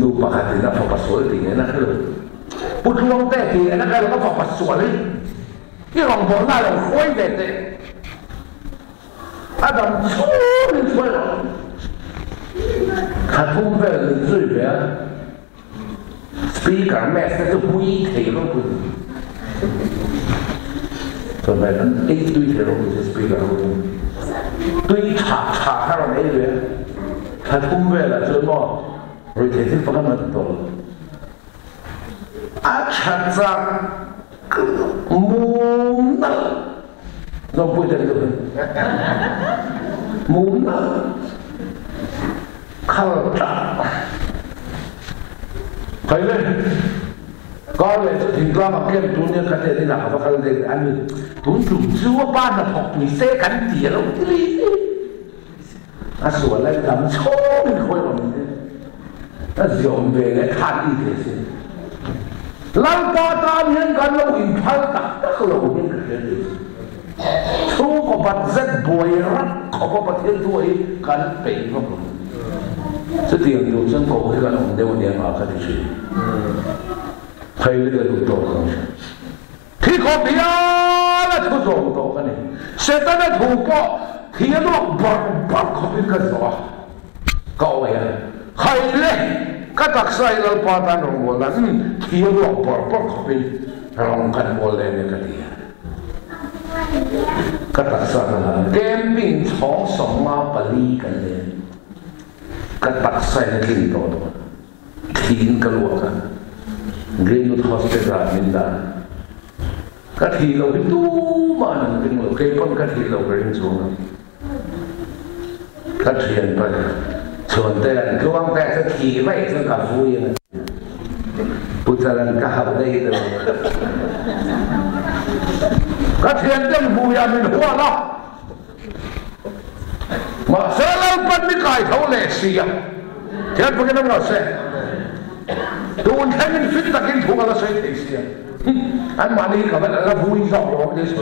นูปะกันที่นั่นพอปัสสาวะที่นั่นคือพูดรวมแต่ที่นั่นก็เราก็พอปัสสาวะเลยที่เราบอกน่าเราคุยเด็ดเลยอาจารย์ช่วยเราขาดทุนไปเลยช่วยไปสปีกเกอร์แม่ก็จะพูดเทลงไปตอนนั้นไอ้ด้วยเทลงไปสปีกเกอร์ด้วยฉากให้เราไม่เลยขาดทุนไปแล้วจนว่าเราเทที่ฟังมันตัวอาชาจักมุมนั่นเราพูดจะดูมุมนั่นข้าวจักใครเลยก็เลยถึงกล้ามาเก็บตัวเนี่ยกันเลยนะเพราะเขาเลยอันนี้ตัวจุ่มซื้อว่าบ้านน่ะพอมีเซ่กันเตี๋ยแล้วที่นี่อ่ะส่วนอะไรดำโชว์ไม่ค่อยแบบนี้ถ้ายอมเวรขาดอีกเลยสิเราต่อตามเห็นกันเราอินพัลตักก็เราเห็นกันเลยชูก็บัดเซ็ตบวยรักเขาก็ประเทศด้วยกันเป็นพวกเรา这点有真狗会干我们的问题啊，看进去，还有这个多东西，提高比啊，那出多多个呢，现在的土包铁路把可比个少啊，高位啊，还嘞，个大赛了把单中国了，铁路把可比， rong kan mole ne katia katak sana camping chong song ma pali kan le katak sai na kin to tin kalwa kan greenwood hospital minda kathi lo tu ma nan kin lo ke pon kathi lo rin chung kathian pa chon te an kuang te sa thi mai sa ka fu yin putaran ka ha dei do kathian tem bu ya min hua la ma sa lo pan mi kai thau le sia thian pa kin lo se tuan hangin fit takin thunga la sai te sia an mani ka ba la bu i sa ro de so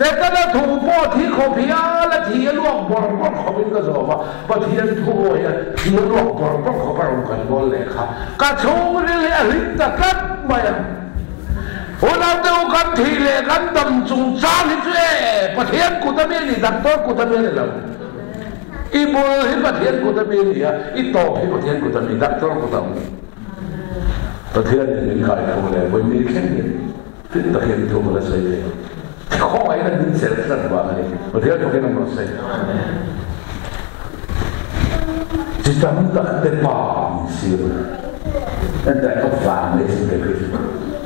แต่ก็ถูกพ่อที่เขาพิจารณาที่ลวกบอลก็เขาเป็นก็สอบว่าปฏิญาณถูกเนี่ยที่ลวกบอลก็เขาไปลงกันบอลเลยครับกระชงเรื่องอะไรตะกัดมาอย่างคนเราเดียวกันทีเลยกันดำจุงจ้าที่เจ้ปฏิญาณกูทำยังไงดักตัวกูทำยังไงล่ะอีบุลที่ปฏิญาณกูทำยังไงอีโตที่ปฏิญาณกูทำยังไงดักตัวกูทำปฏิญาณยังไงใครเขาเลยวันนี้แค่นี้ที่ตะเคียนถูกมาใส่เลยข้อไอ้นั่นเป็นเสร็จสักวันเลยวันที่เราเห็นมันใส่จิตใจมันตัดเต็มปากสินั่นแต่ก็ฟังเลยสิเด็ก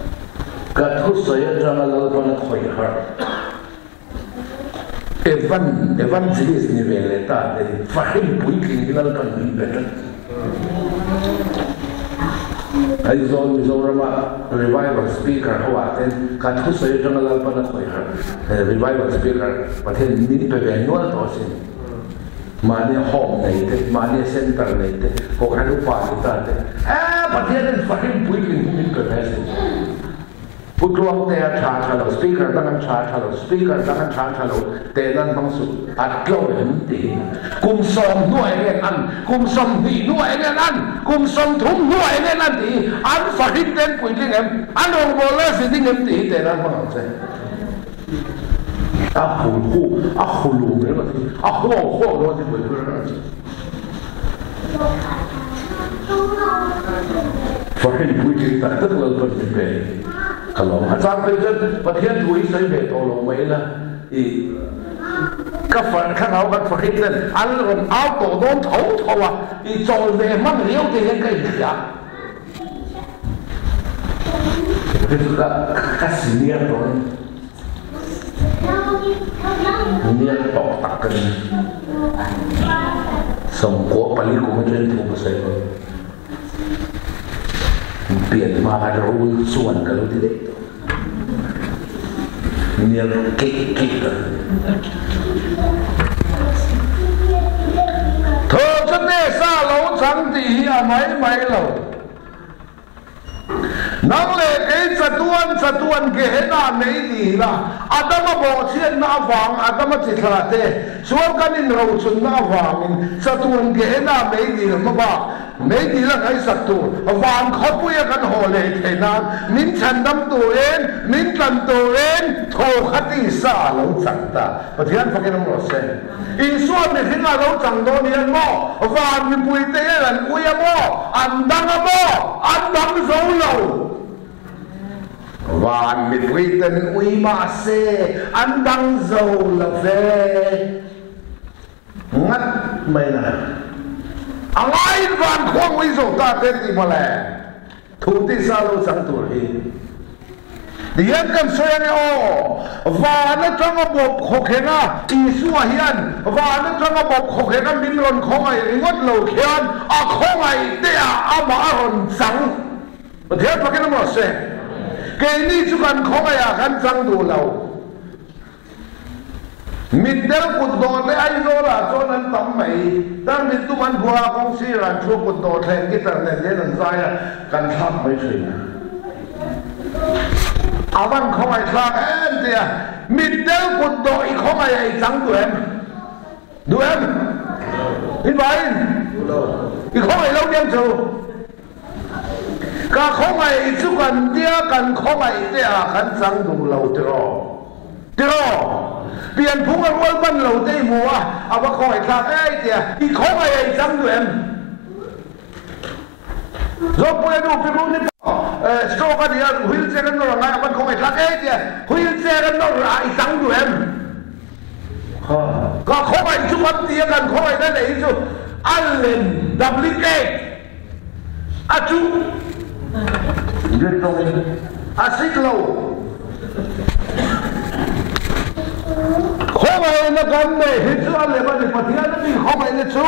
ๆก็ทุกสิ่งจะมาเราต้องคอยหาเอวันสิ่งนี้เวลาตาเด็กฟังปุยกินกันแล้วกันมีเป็นไอ้โซนมา revival speaker เขาว่าเป็นการทุกสิ่งจะมาเล่าปัญหาคอยหา revival speaker ประเทศนี้เป็นแบบนู้นตัวสิมาเนี่ยห้องไหนเด็มาเนี่ยเซ็นเตอร์ไหนเด็พวกนั้นรู้ป่าวที่ตาเด็ประเทศนั้นฟังปุยกินมีเป็นแบบสิผู้กลางแต่ชาชาโล speaker ตั้งชาชาโล speaker ตั้งชาชาโลแต่นั้นต้องสุดอัดกล้องเห็นดีกุมสมด้วยเงี้ยอันกุมสมดีด้วยเงี้ยอันกุมสมทุ่มด้วยเงี้ยอันดีอันฝักเต็มปุยที่เงี้ยอันลงบอลเลยสิที่เงี้ยดีแต่นั้นมันใช่อ่ะหูลูเนี่ยมันอ่ะหัวเราที่ปุยที่นั่นฝักปุยที่ตัดตั้งเราเป็นเป็นkalau macam itu, bagian dua saya betulong mainlah, kafan kan awak fakirkan, alun auto don tahu jual memang liu dia kerja. Itu juga kasih niat orang, niat takkan, semua paling kemudian itu saya. Biar makan rule suan kalau tidak ini kita terus salau cantik mai lau nang lagi satuan kehena ni lah ada mah bosian nafang ada mah citrate suar kanin rausun nafangin satuan kehena ni mah mấy đi là cái sạch tù vàng khó bùiกันห่อเลยเท่านั้นมิ้นฉันดำตัวเองมิ้นตันตัวเองโทขัดที่สาเราจังตาประเทศพวกนั้นเราเซ่อีส่วนนี้ที่เราจังโดนยันโม่วางมีปุยเตะกันอุยโม่อันดังโม่อันดังโซโลวางมีปุยเตะอุยมาเซอันดังโซโลเฟงัดไม่นะอะไรบ้านควงวิสุทธิ์ตาเต็มที่มาแล้วทุกที่สาวสังตัวเองเดี๋ยวกันเสียเนี่ยโอ้วานั่นจังก็บอกขกเห็นอ่ะอีสัวเฮียนวานั่นจังก็บอกขกเห็นอ่ะมินรอนของไอ้งดเหล่าเขียนอ่ะของไอ้เตี้ยอ่ะมาอ่อนสังประเทศพวกนั้นหมดเสียเกนี่สุกันของไอ้กันสังดูเรามิดเดิลกุดโดดเลยไอ้โน่ละจนนั้นทำไมตั้งมิดตุมันบัวของซีรันชั่วกุดโดดแทนกิตาร์เนี่ยนั่นใจกันทับไม่ถึงอาวันของไอ้ทางเอ็นเดียมิดเดิลกุดโดดอีกของไอ้จังด้วยด้วยเห็นไหมอีกของไอ้เราเลี้ยงจูก็ของไอ้สุกันเดียกันของไอ้เดียกันจังดูเราเดียวเปลี่ยนพุ่งกันว่าบ้านเราได้มัวเอาว่าคอยคลาดได้เดียอีกของไอ้จังด้วย rồi bây giờ bị luôn đi số cái gì wheelchair cái nó là ngay bên không phải lắc ấy kìa wheelchair cái nó là ai sáng đủ em có không phải chú bắt tiền cần không phải đấy chú ăn lên duplicate chú biết không xích lâu không phải nó cần này hết chú ăn lên mà đi bắt tiền nó đi không phải là chú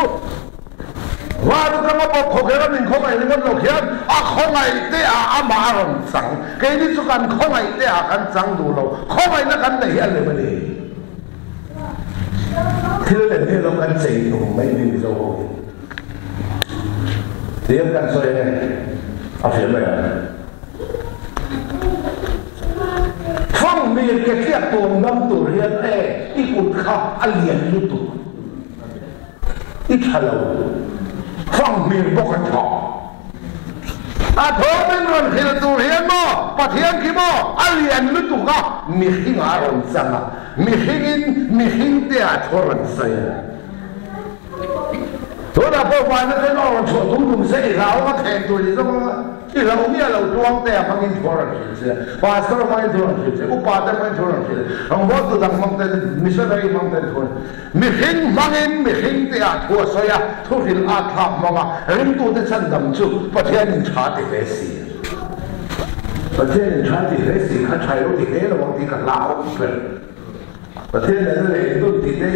và nó có một khối cái mình không phải nó lột hiện không phải thế mà làm sáng cái này chú cần không phải thế cần sáng đủ lâu không phải nó cần này ăn lên mà đi thế là thế nó cần xây dựng mấy mình rồi thì em cần xây này phía này phong miền cái kia tồn năm tuổi hiện nay ít cột khắp ăn liền như tụ ít thà lâu phong miền bốc cái thọ thọ bên còn khi là tụ hiện mà bắt hiện khi mà ăn liền như tụ cả mi khi ngã rồi sang à mi khi thế thôi rồi say tôi đã bảo quan nó thế nào rồi chỗ tôi cũng sẽ ráo nó thèm tôi thì cái lâu nghĩa lâu tuang tè mang in thôi rồi pastor mang thôi rồi upada mang thôi rồi ông bố tôi đang mang tên missionary mang tên thôi mi hình tè thua soi à thu hình ác tháp mà ring tôi để chân đầm chú bắt hiện mình trả thì phải xí bắt hiện mình trả thì phải xí khai trái rồi thì hết rồi thì cả lão phảiประเทศนั้นเลยตุ่นติดได้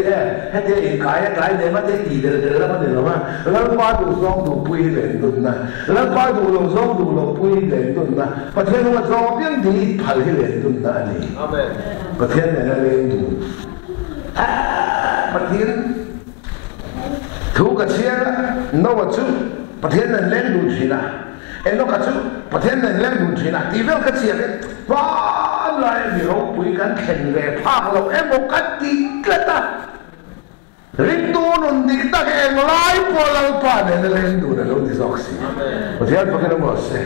ให้เด็กขายเนี่ยมันจะตีเดือดแล้วมันเดือดมากแล้วป้าดูซองดูปุ้ยเลยตุ่นนะแล้วป้าดูลงซองดูลงปุ้ยเลยตุ่นนะประเทศนั้นซองเพียงดีพันเลยตุ่นนะนี่ประเทศนั้นเลยดูประเทศถูกกระเชียนวัตถุประเทศนั้นเล่นดูสินะเอ็นนกระชุประเทศนั้นเล่นดูสินะที่เวลกระเชียเนี่ยว้าอะไรมีเราปุยกันแข่งเลยภาคเราโมกันดีกันนะริงตัวนุ่นดีตั้งเองไล่พอเราผ่านเนี่ยเล่นดูนะเราดีสักสิประเทศพวกเราหมดสิ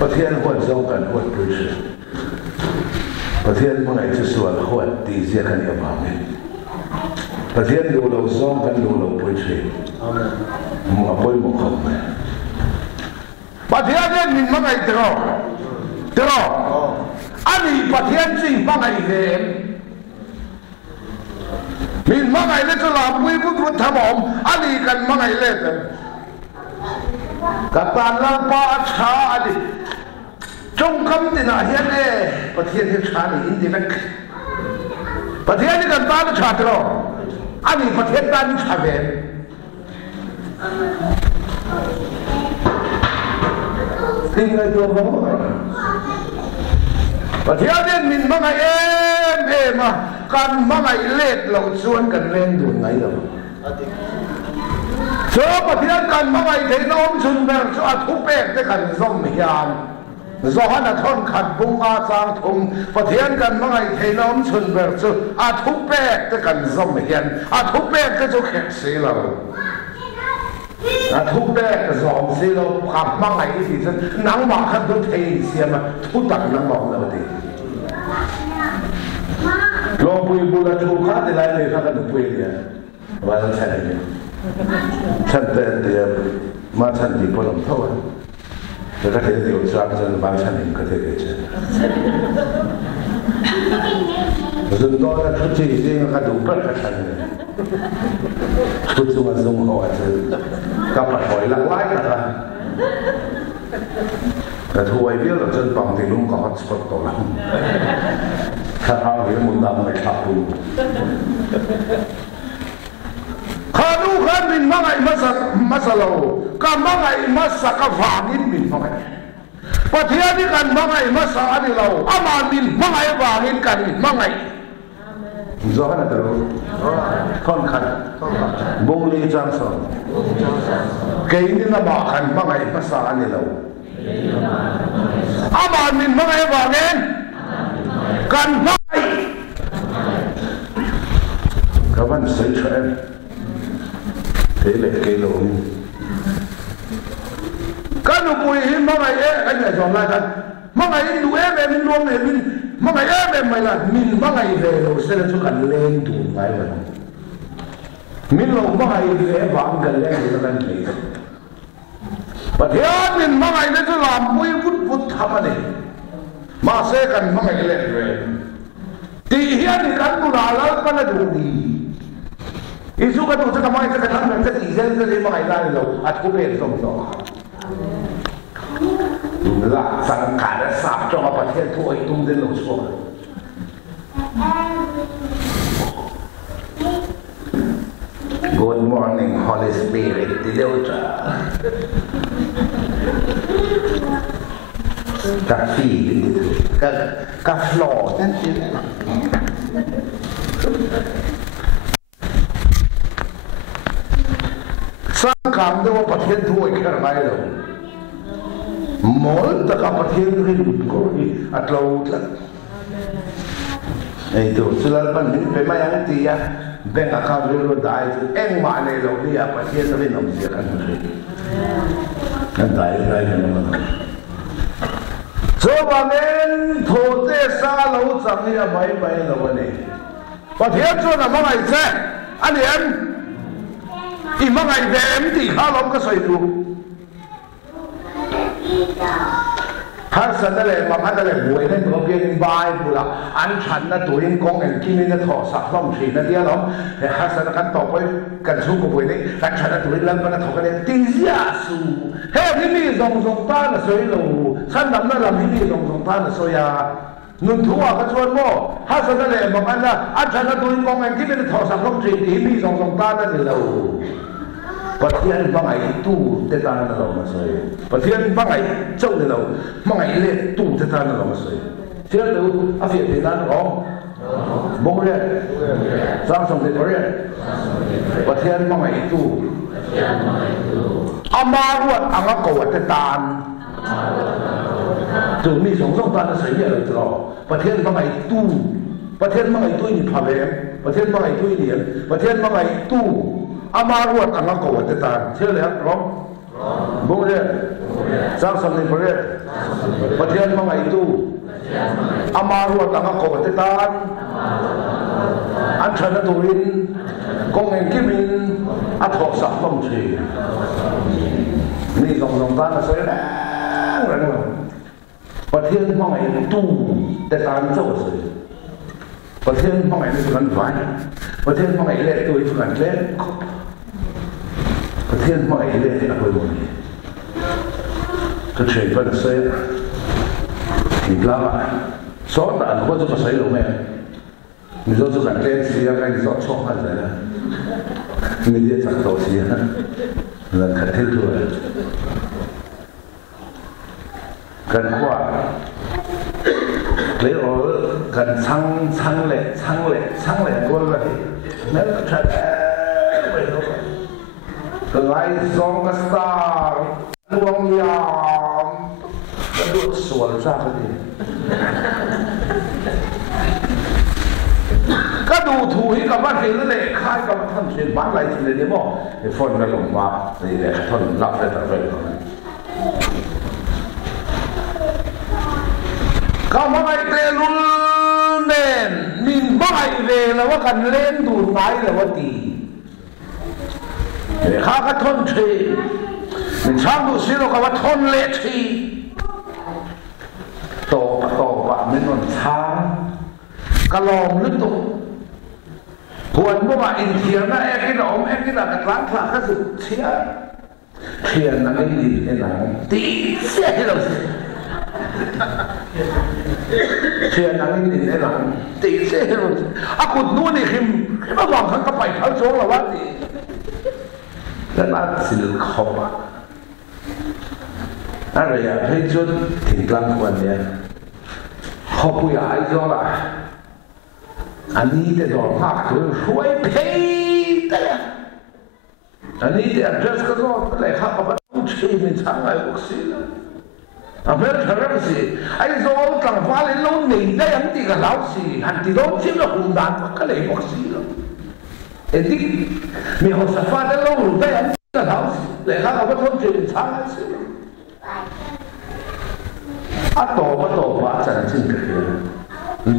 ประเทศหัวจ้องกันหัวปุยสิประเทศเมื่อไหร่จะสวนหัวดีเสียกันยังบ้างไหมประเทศดูเราจ้องกันดูเราปุยสิมึงเอาปุยมึงเข้าไหมประเทศเนี่ยมีเมื่อไหร่จะรออันนี้ประเทศจริงบ้างไงเนี่ยมีบ้างไงเนี่ยจะหลับวิบุตรธรรมอมอันนี้กันบ้างไงเล่นกับตาลาป้าชาอันนี้จงคำตินาเฮียนเนี่ยประเทศที่ชานี่อินเดียนประเทศนี้กันตาลชาตรออันนี้ประเทศด้านชาเวนทิ้งไอ้ตัวเขาประเทศนี้มีบ้างไงมากันบ้างไงเล่นเราชวนกันเล่นดูไงเราเชื่อประเทศกันบ้างไงเทน้อมชุนแบบชาทุกเป๊กได้กันส่งยานส่งนักท่องขัดบุงอาจารย์ทงประเทศกันบ้างไงเทน้อมชุนแบบชาทุกเป๊กได้กันส่งยานทุกเป๊กก็จะแข่งสีเราทุกเป๊กก็ส่งสีเราขับบ้างไงที่ฉันนังมาขันตัวเทียเสียมาทุกตักนังบอกเราดีลองปุยบุระชูข้าแต่ไรเลยข้ากันปุยเนี่ยว่าฉันใช่ไหมฉันเป็นเดียมาฉันดีพอลงเท่าไหร่แต่ถ้าเกิดเดี๋ยวจะฉันบางฉันเองก็เทเจส่วนตัวนั้นทุกทีจริงๆก็ดูเปิดกันฉันเลยทุกช่วงส่งเขาอาจจะกับหอยหลังไล่กันนะแต่ถวยเบี้ยเราจนปังที่ลุงก็ฮัตสปอตตัวเราถ้าเอาเรื่องมุนดำไปขับดูข้าดูข้าบินมาไงมาสโลกันมาไงมาสักฝากินบินมาไงประเทศนี้กันมาไงมาสาดิเราอามาบินมาไงฝากินกันมาไงจอกันนะตัวค่อนข้างบุงลีจังสอนเกย์นี่นะมาขันมาไงมาสาดิเราอามาบินมาไงฝากินกันมาไงก็มันใส่เฉยเทเลเกโลกันดูปุยหิมมาไงกันเนี่ยจอมไรกันมาไงดูมินรวมมินมาไงไม่ละมินมาไงเรื่องเสร็จทุกกันเล่นดูไงวะมินลงมาไงเรื่องวางกันเล่นกันเลยป ประเทศนี้มังไงเนี่ยจะลำมุ้ยพุทธทำอะไรมาเสกันมังไงเล่นเรื่องตีเฮียนี่กันดูนาแล้วก็น่าดูดีอิสุกันดูจะทำไมจะทำแบบจะตีเส้นจะได้มังไงได้เราอัดกูเป็นสมองละสังขารสาบจงประเทศทั่วตุ้มเดินหลงชั่วGood morning, Holy Spirit. Các phi, các lò thế sang cảm đâu bắt hiện thôi cái này đâu. Mỗi tất cả bắt hiện thì có gì at lâu lắm. Itu sudah pandai pemain dia. Bank account dulu dah itu, mana lo dia pasti ada yang nombor kan mesti. Kan dah nama. So bangen thote sa lo sang ni mai lo ni. Pasti tu nama mai se, anian. Imam ai dem di kalau ke saya Har sadale mamadale buai ne to gen bai pula an chan na tuin kong en kimin na tho sa lom thi na dia lom har sad kan to koi kan su ko buai ne kan chan na tuin lan na tho kan ti ya su he ni mi zong ta na soi lo san nam na lam ni zong ta na so ya nun thua ka chuan mo har sadale mamanda an chan na tuin kong en kimin na tho sa lom thi ti mi zong ta na ni lo Patian bangai tu tetan na lo masoi. Patian bangai chau na lo mangai le tu tetan na lo masoi. Tian lo afia te nan ro. Bong re. Sang som de re. Patian bangai tu. Amaruat anga ko tetan. Tu mi song song tan na sai ye lo tro. Patian bangai tu. Patian bangai tu ni pha le. Patian bangai tu ni. Patian bangai tu. Amaruat anak kau tetan, siapa lihat rom? Boleh, sang sambil boleh. Patian mana itu? Amaruat anak kau tetan, ancana tuin, kongen kimin, atok sak lomci. Ni song tanah saya dah. Patian mana itu? Tetan jauh saya. Patian mana itu kan banyak. Patian mana itu kan leh. Patian mai le te ako mo ni. To che pa na sai. Ni plama. So ta an ko to sai lo me. Ni zo kan le si ya kan so cho ha la. Ni dia tak to si ya. La ka te to. Kan kwa. Le o kan sang le ko la. Na ka cha. Lai song ka star luang yam kadut sual sa ka di kadu thu hi ka ban hin le khai ka than chen ban lai chin le mo e fon na long ma ni le thon lap le ta ve ka ma ai te lul nen min bai ve la wa kan len du ngai la wa tiข้าก็ทนทีมันช่างดูสิเราก็ว่าทนเละทีโตปะไม่นอนช้ากระลองลึกตุกพวนพวกมาอินเทียนนะเอ็กซ์เราเอ็กซ์เรากระล้างคลาก็สุดเทียนนั่งดีในหลังตีเสียเราสิเทียนนั่งดีในหลังตีเสียเราสิอากุดนู้นนี่คิมมาบอกเขาก็ไปเขาโจ้เราว่าดีdan hasil khopa ada ya hejun tinggal kuannya khopu ya aja lah ani te dor mak tu shuai pei ta ya ani te address ka dor le kha ka ba chi min chang ai oxi la amer thara si ai zo tang fa le lo nei da yang ti ka lao si han ti lo chim lo hum dan ka le oxi la Edik, mihon safa dan lo lupa yang kita tahu, lekas apa pun jadi sangat sih. Atau jangan singkir.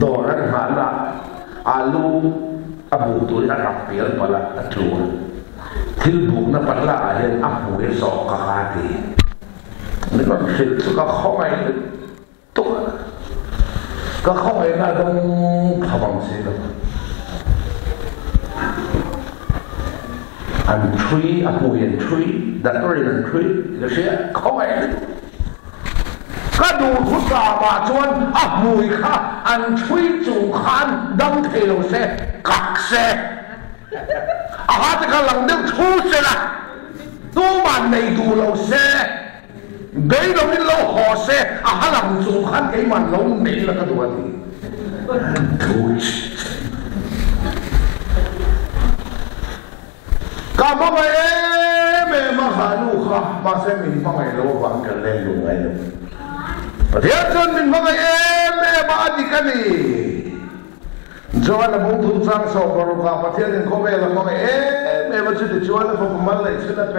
Doran mana alu abu tu yang rapil pada aturan. Tilbuk na pala ayan abu esok kahati. นี่มันสิก็เข้าไงตัวก็เข้าไงน่าต้องทำอะไรสิล่ะอันทรีอันมวยอันทรีดัตเตอร์อันทรีก็เสียเข้าไงก็ดูทุกอย่างมาจนอันมวยค่ะอันทรีจุงขันดังเทลเสกักเสอาหารจะกำลังเดือดทูเสละดูมันในดูเราเสเดี๋ยวเราไม่เราห่อเสอาหารหลังจุงขันไอ้มันเราหนีแล้วก็ดูนี่ทูก็มาไปเมื่อมาหาลูกค่ะมาเสมินมาไงเราหวังกันเล่นดูไงลูกเดี๋ยวจนมินมาไงเมื่อมาดีกันนี่จวนละมุ่งทุ่งสังสอบปรุกับประเทศนึงเขาไปละมาไงเมื่อมาจุดจวนละพวกมันเลยชุดละเป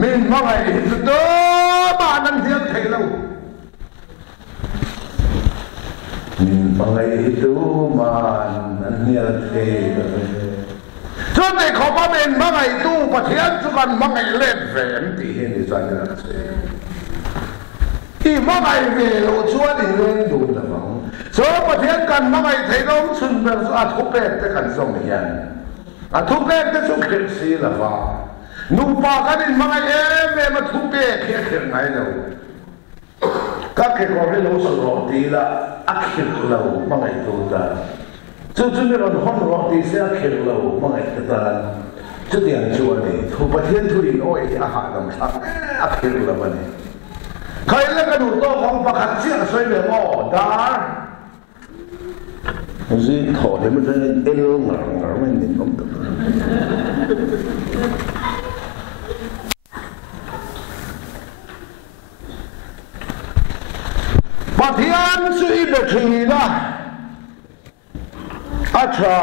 มินมาไงจุดตัวบ้านนั้นเที่ยวเที่ยวมินมาไงตัวบ้านนั้นเที่ยวเที่ยวจนในขอบเป็นมังไงตู้ประเทศจุกันมังไงเล่นแฝงที่เห็นในใจนักเสียที่มังไงเวลชวนที่เล่นดูนะมั้งโซ่ประเทศกันมังไงไทยน้องชุนเป็นอาทุกเรื่องจะกันส่งยันอาทุกเรื่องจะส่งเขียนสีละฟ้านุ่มปากกันมังไงเมื่อมาทุกเรื่องเขียนไงเราก็แค่คนที่เราสุรดีละอักเขียนเรามังไงตัวตาจุดนี้เราห้องรอดีเสียเขียนเราไม่ไงก็ตามจุดอย่างชัวร์นี่ทุกประเทศทุรินโอ้ยอาหารต่างๆอักเขียนเรามันใครเล่นกระดูกโตของประคัตเสียงสวยเลยอ๋อดาสิถอดมันจะเอลงหลังไม่หนีผมตัวประเทศสุดเด็ดทีละอาชา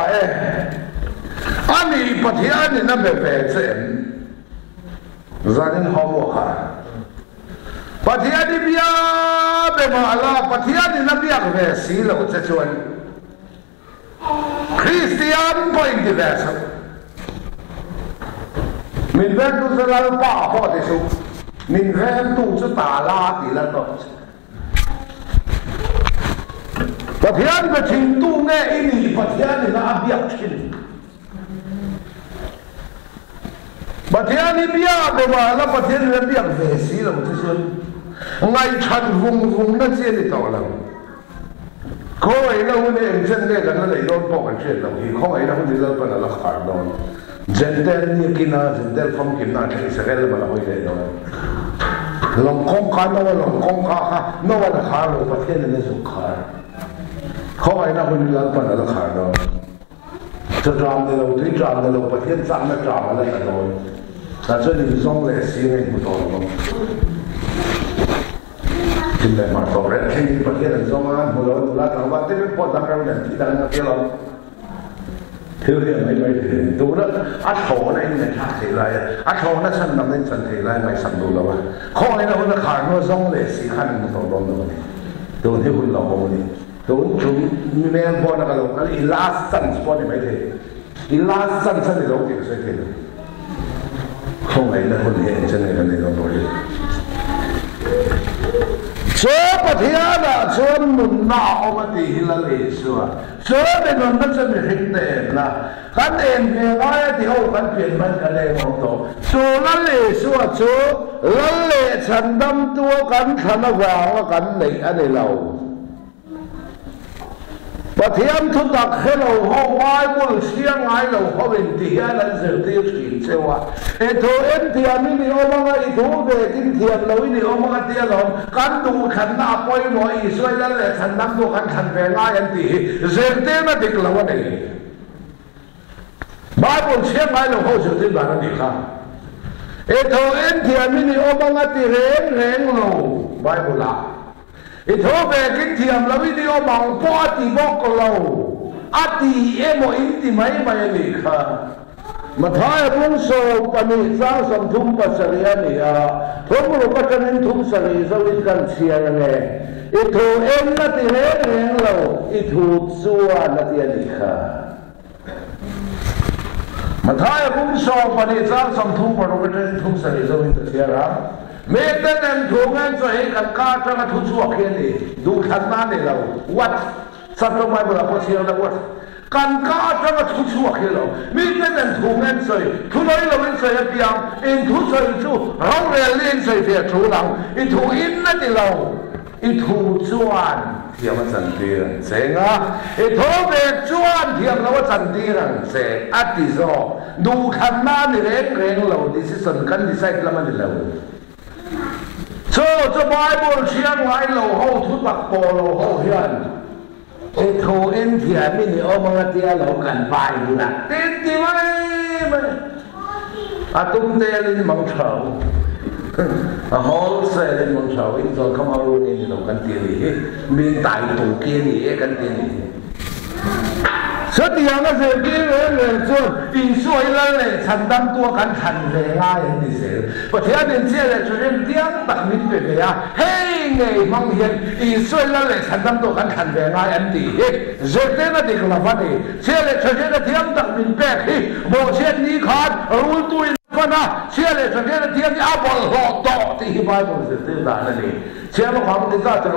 อันนี้ประเทศนี้นั่นเป็นเส้นจานนี้หัวขาประเทศนี้เบียเป็นมาละประเทศนี้นั่นเบียก็เป็นสีเหลืองจะชวนคริสเตียนก็อินดีเวสมินเวนตุจะเล่าป้าพ่อที่สุดมินเวนตุจะตาลาดีแล้วก็ประเทศก็ทิ้งตู้เงี้ยอินี่ประเทศนี่น่าเบียดทิ้งประเทศนี่เบียดเลยว่าแล้วประเทศนี่เบียดเวสีแล้วที่สุดไงฉันวงนั่นเสียนี่ต่อแล้วเขาไอ้เราเนี่ยเจนเนี่ยกันนั่นเลยโดนป้องกันเชื่อเราที่เขาไอ้เราเนี่ยเราเป็นอะไรขาดโดนเจนเดนนี่กินนะเจนเดนฟอมกินนะที่สกัดเลยมันเอาไว้เลยโดนลงคงขาโน่ลงคงขาโน่วันขาโน่ประเทศนี่สุขขาเขาไอ้นั่นคนนี้เราเป็นอะไรขาดโดนจะจามเราที่จามเราประเทศจามไม่จามอะไรกันโดนแต่ส่วนนี้ส่งเลยสิ่งนี้ไม่ต้องลงที่ไหนมาต่อเรื่องที่ประเทศนั้นส่งมาหัวเราละแต่ว่าที่ไม่พอทำเราเนี่ยที่ดังนั้นที่เราเที่ยวเรื่องไม่ถึงดูแล้วอัดโถนั่นเนี่ยชักทีไรอัดโถนั่นฉันนำเล่นฉันทีไรไม่สัมดูแล้วว่าเขาไอ้นั่นคนขาดโน่ส่งเลยสิ่งขั้นไม่ต้องลงเลยดูที่คุณเราโมนี่โดนจุ่มมีแมงปอนักเราอันนี้ last chance ปอนี่ไม่ได้ last chance ฉันเราเก็บใส่ที่เลยคงไอ้นั่นคนเห็นฉันกันนี่เราโดนเชื่อประเทศน่ะเชื่อมุนน่าเอามาตีฮิลาลีชัวเชื่อเป็นคนนั้นจะมีหินเด่นนะกันเองเนี่ยว่าที่เขากันเปลี่ยนมันกันเองหมดตัวชัวละลีชัวชัวละลีฉันดำตัวกันฉันวางว่ากันในอันนี้เราประเทศทุกตักให้เราเขาไว้บนเสียงไงเราเขาเป็นที่นั่นเสียที่สิ่งเชื่อว่าไอ้ตัวเอ็นที่อันนี้นี่เอามาไอ้ตัวเด็กที่เทียนเรานี่เอามาเทียนเราการดูขันหน้าปล่อยหมออีสวยนั่นแหละขันน้ำตัวขันเป็นง่ายอันที่เสียที่นั่นติดเราวันนี้บ้านบนเสียงไงเราเขาเสียที่บ้านนี่ค่ะไอ้ตัวเอ็นที่อันนี้นี่เอามาที่เร่งเราบ้านบุญละไอ้ทั่วไปกินเทียมแล้ววิดีโอมองปอตีบอกเราอาตีเอ็มอินติไม่นี่ค่ะมาท้ายพุ่งโซ่ปนิสร้างสมทุมปัสสริยานี่ผมรู้ว่าจะเป็นทุมสริสวิกันเชียร์เนี่ยไอ้ทั่วเอ็มนั่นที่เร่งเราไอ้ทั่วซัวนั่นที่นี่ค่ะมาท้ายพุ่งโซ่ปนิสร้างสมทุมปรบเป็นทุมสริสวิกันเชียร์ mẹ ta đem thùng ăn cho hết cả cá cho nó thu chuộc kia đi đủ khăn má này là what sao trong mai vừa có chiều là what căn cá cho nó thu chuộc kia rồi mẹ ta đem thùng ăn rồi thu lấy là ăn rồi bây giờ in thu rồi chú rau lên rồi thì chú lòng in thu in là đi lâu in thu chuan thì mà chân tiền sẽ ngã in thu về chuan thì mà nó chân tiền sẽ ắt đi rồi đủ khăn má này rèn lâu đi sẽ sân căn đi sai là mà đi lâu so the Bible chiang lai lo ho thu bạc bò lo ho hiền e thu en thia mi ni o mga tia lo kan bai na tin ti mai mà tung te lên mong chầu hol se lên mong chầu in so không ao luôn in lo kan ti ni min tai tu kia ni kan ti ni so tiếng nó sẽ kia người cho in suy lên này thành tâm tua kan thành về ai ni se và thế nên chia là cho nên tiếng đặc biệt về về hey ngày mong hiền in suy lên này thành tâm tua kan thành về ai anh đi rồi thế nó đi làm vad đi chia là cho nên tiếng đặc biệt về khi bộ chuyện đi khát rồi tôi phân à chia là cho nên tiếng đi áp vào họ to thì Bible sẽ tự đàn này chia nó khoảng thì ra cho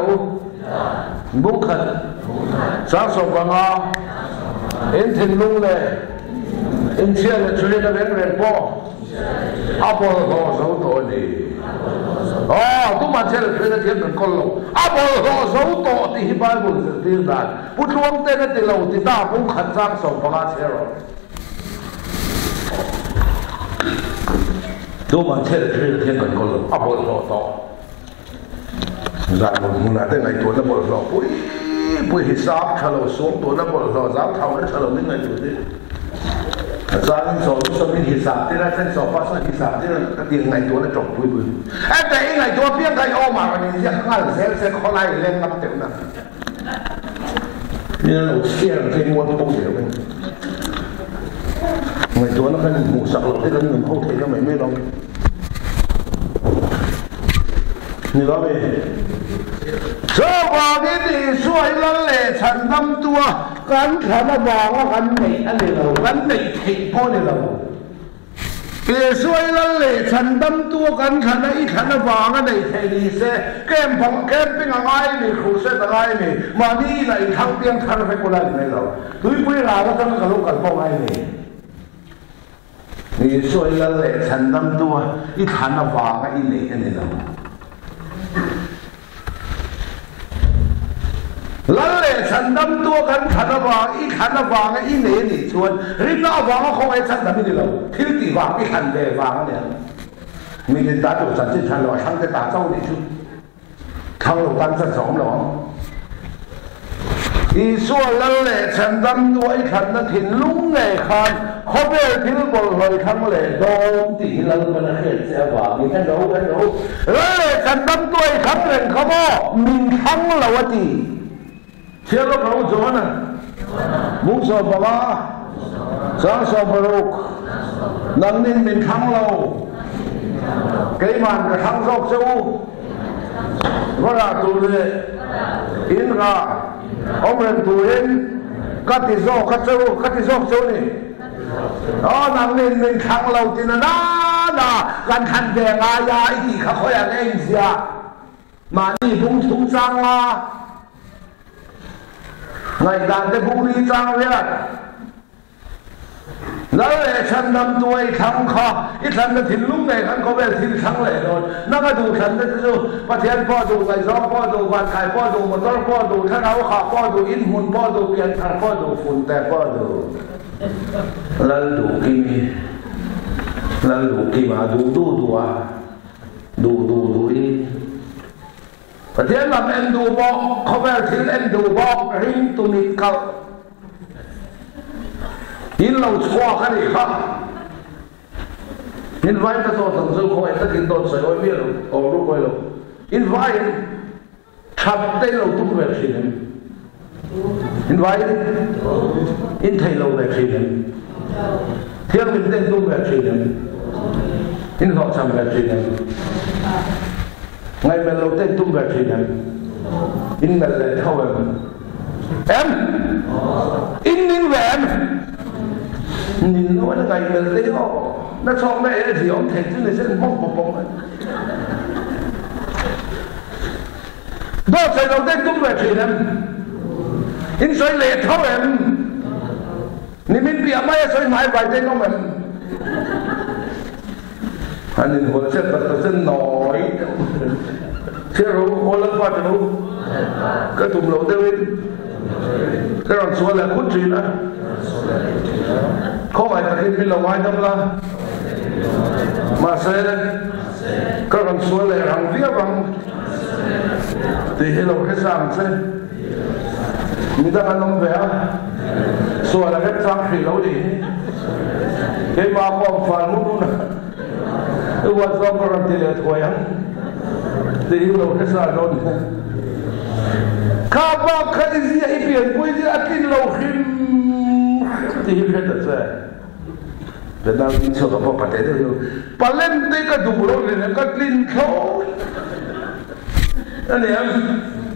bố khẩn sáng sớm vào ngõ in thiên lung này in chia là cho nên nó đến về po áp vào họ dấu tội đi tôi mà chia là cho nên tiếng mình con lâu áp vào họ dấu tội thì Bible sẽ tự đàn bút luông tên nó thì lâu thì ta cũng khẩn sáng sớm vào ngõ chia rồi tôi mà chia là cho nên tiếng mình con lâu áp vào họ tội rằng một ngày tới ngày tuổi nó bỏ lỡ bùi hít sáp trả lời xuống tuổi nó bỏ lỡ giáo thầu nó trả lời đến ngày tuổi đi ra những số số mình hít sáp thế là trên số phát sinh hít sáp thế là cái tiền ngày tuổi nó trộn bùi em để ngày tuổi biết cái ô mà mình sẽ khai sẽ khó lại lên năm triệu nào nên là xe trên mua không hiểu mình ngày tuổi nó cái ngủ sặc lột thế nên mình không thể cho mình mấy đâu你老妹，这话给你说了嘞，陈他们多，俺看那娃娃俺没俺的喽，俺没听过的喽。别说了嘞，陈他们多，俺看那一看那娃俺没听你说，跟旁跟边个爱你，口水的爱你，嘛你来旁边看那过来没喽？对不对啦？我怎么个路干不爱你？你说了嘞，陈他们多，一看那娃俺一没俺的喽。lần lệ chân tâm tua kan khăn vàng ít khăn vàng ít nề nề chuan rin na vàng không ai chân tâm đi đâu thiếu tỷ vàng ít khăn về vàng này mình đến đã được chân chân rồi thằng cái ta châu đi chứ thằng đầu tan chân sống rồi ý số lần lệ chân tâm tua ít khăn nó thìn lúng nghề khăn không biết thiếu bồi hồi thằng lệ đom tỷ lần mà nó hết sẽ vàng mình cái đâu lần lệ chân tâm tua ít khăn lên không có mình thắng là what đi chia lo cầu cho nè muốn sờ bà ba sáng sờ bà ruột nằm nên mình thắng lâu cái màn cái thắng dọc châu có là tù lệ in ra ông lên tù in cắt thì dọc châu này đó nằm nên mình thắng lâu thì là gần thành về ngài ya thì khá khỏi anh em gì mà đi bung thùng sang mà ngày đàn cái bung đi sang vậy nói là chân năm tuổi thắng khó ít lần nó thìn lúc này hắn có vẻ thìn thắng lệ rồi nó có đủ thần đấy chứ và thiên bỏ đủ ngày gió bỏ đủ vạn khải bỏ đủ một đôi bỏ đủ thân áo khả bỏ đủ in hồn bỏ đủ biển thẳng bỏ đủ phun tè bỏ đủ lần đủ kim mà đủ đi và thiên làm em đủ bỏ có vẻ thiên em đủ bỏ ring tụi mình cầu in lâu xoa cái này khác in vai ta to thằng dâu khôi ta kinh đồn sợi oi miêu ở lúc quay lâu in vai chặt tay lâu tung về gì này in vai in thầy lâu về gì này thiên mình tên tung về gì này in họ chăm về gì này ngày mình lâu tên tung về gì này in là lệ thâu em in về em nhìn nó là ngày mình lấy nó cho mẹ thì ông thầy chứ này sẽ mong một bông đó sẽ đầu tiên tung về chuyện em in xoay lệ thâu em ni mình bị mai xoay mãi vài tên nó mình anh nhìn hồi sẽ tập chân nói sẽรู้hồi lần quaจะรู้cái tụm lỗ tiêu in cái răng số là cút chuyện á không phải là khi mình làm ai đâu là mà sẽ cái răng số là răng viết răng thì hello cái sao sẽ mình ta ăn nông về số là cái trang thì lâu đi cái mà có phần muốn cái quan trọng cái răng thì là thôi anh thì hello cái sao đóข้าบอกใครเสียอีเปลี่ยนคุยที่อาทิตย์เราขึ้นที่เห็นแต่เจ้าแต่เราอินชอบกับประเทศเราปาเล่นเด็กก็ดูเราเลยนะก็ลิ้นเขาอันนี้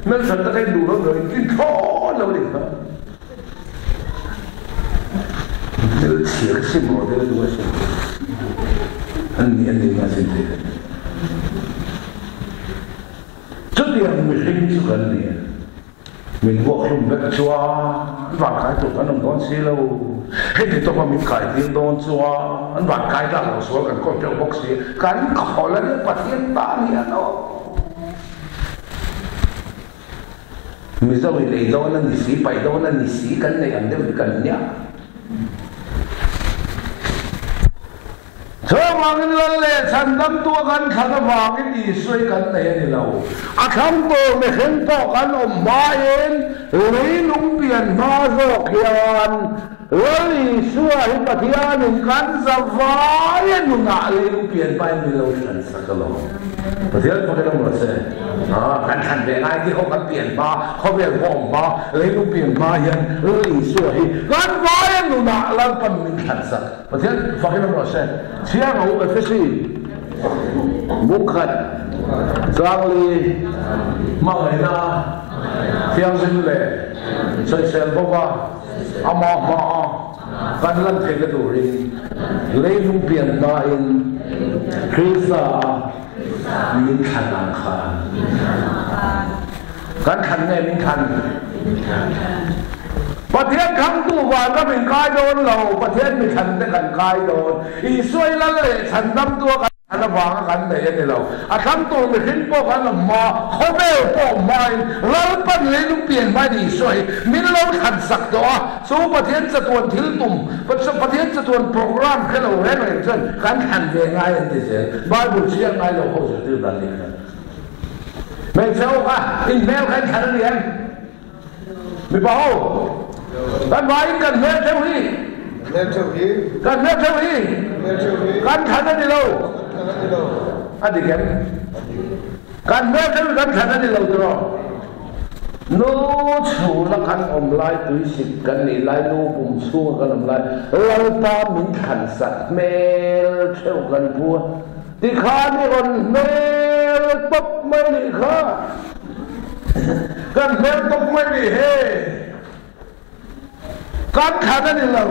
มันสัตว์ก็ดูเราเลยลิ้นเขาเราเลยครับเดี๋ยวเสียสิ่งหมดเดี๋ยวดูสิ่งอันนี้มาสิ่งเดียวจุดเดียวไม่ใช่จุดกันเนี่ยmình buộc lùng vẹt chua vàng cái tụi anh đón xí lâu hết thì tôi mà mình cải tiến đón chua anh vàng cái là một số cái con trâu bốc xí cái khó là những vật hiện ta nhỉ nó mình sao mình lấy đâu là nhị sĩ bảy đâu là nhị sĩ cái này anh đều cần nhá cho mà cái lần lệ sản đâm tuaกันขันวางcái gì xuôiกันnàyนี่เราอาคำโตไม่เห็นต่อกันอมมาเองเลยลุงเปลี่ยนมาโรคยานเลยช่วยปฏิญาณกันสบายนุ่งอะไรลุงเปลี่ยนไปไม่รู้ฉันสักลมปฏิญาณพวกเราหมดเลยกันทันเวลาที่เขาเปลี่ยนมาเขาเปลี่ยนพ่อมาเลยลุงเปลี่ยนมาเย็นเลยช่วยกันสบายนุ่งอะไรปันมินขันสักปฏิญาณพวกเราหมดเลยเชื่อเราเอฟซีบุกขัดกลางลีมาเลยนะเที่ยงสิ้นเลยใส่เซลบอกว่าอามากันลันเทกดูริเลยลุงเปลี่ยนมาอินคริสต์มินขันอังคารกันขันไงมินขันประเทศคำตู้ว่าก็เป็นกายโดนเราประเทศไม่ขันแต่กันกายโดนอีสวยแล้วเลยฉันนำตัวกันอันนั้นวางกันแต่ยังไงเราอาคำตัวไม่เห็นพวกกันมาเขาไม่พวกมาเราปั้นเลยลุงเปลี่ยนไม่ดีสวยมินเราขันสักตัวสู้ประเทศจะตัวทิ้งตุ่มประเทศจะตัวโปรแกรมแค่เราเห็นอะไรเช่นการขันเรื่องง่ายอย่างที่เช่นบาบุเชียงง่ายเราเขาจะตื่นตันนี่กันไม่เจ้าค่ะอีเมลใครขันเรียนไม่เบากันไว้กันเมลเท่านี้กันเมลเท่านี้กันขันนั่นนี่เราอันนี้กันกันเมลเท่านี้กันขันนั่นนี่เราตัวโน้ชูละกันอมลายตุยสิกันนี่ลายโน้ปุ่มชูกันอมลายเราตามมินขันสักเมลเท่ากันพัวที่ขานี่คนเมลตบไม่ดีขากันเมลตบไม่ดีเฮกันขันนั่นนี่เรา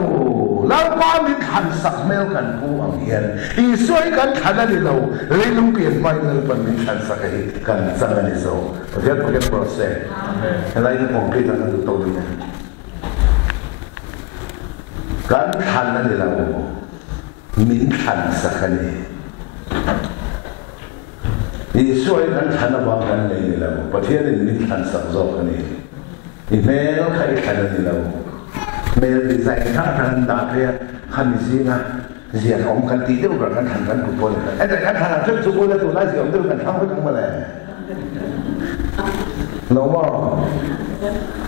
ป้ามินขันสักเมลกันผู้อังเฮียนอีสวยกันขันนั่นนี่เราเลยลุงเปลี่ยนไม่เลยเป็นมินขันสักให้กันสักนั่นนี่โซ่เพราะฉะนั้นพวกเราโปรเซสอะไรที่ผมคิดนั่นคือตัวนี้กันขันนั่นนี่เรามินขันสักนี่อีสวยกันขันน่ะว่ากันเลยนี่เราประเทศนี้มินขันสักโซ่กันนี่อีเมลใครขันนั่นนี่เราเมลดีไซน์ท่าทางดาเพียขันซีนะเสียงอมกันตีเดียวกันกันขันกันกุบลไอ้แต่กันขันชุดสุกุลตัวนั้นเสียงเดียวกันทั้งไม่ทั้งมาเลยน้องว่า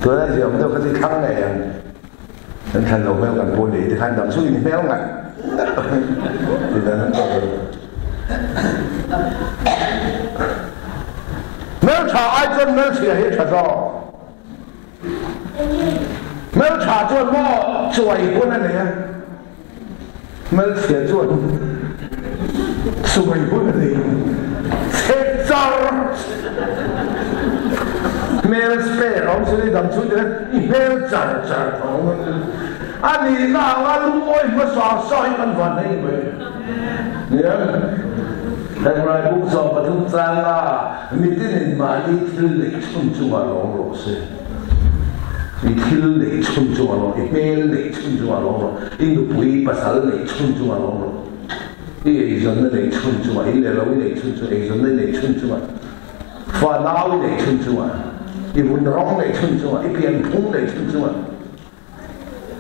ตัวนั้นเสียงเดียวกันที่ทั้งเลยนั่นขันเราเมลกันปุยที่ขันดำช่วยเมลกันที่นั้นก็เมลชาไอ้จนเมลเสียให้ชาจอเมื่อชาจวนว่าสวยคนนั้นเนี่ยเมื่อเสียจวนสวยคนนั้นเนี่ยเซ็ตจ้าเมื่อสเปรย์เราสุดที่ดังชุดเนี่ยเมื่อจ้าของมันอันนี้น่าว่าลูกโอ้ยมาสอนกันวันนี้เว้ยเนี่ย Thằng này cũng so với chúng ta là mình tin là mà đi thiếu lịch chung chung à lòng rồi sẽ, đi thiếu lịch chung chung à lòng, đi bê lịch chung chung à lòng rồi, đi được bùi bát sál lịch chung chung à lòng rồi, đi ấy dân này lịch chung chung à, đi lẽ lâu lịch chung chung, ấy dân này lịch chung chung à, pha náo lịch chung chung à, đi vun rong lịch chung chung à, đi biển phung lịch chung chung à,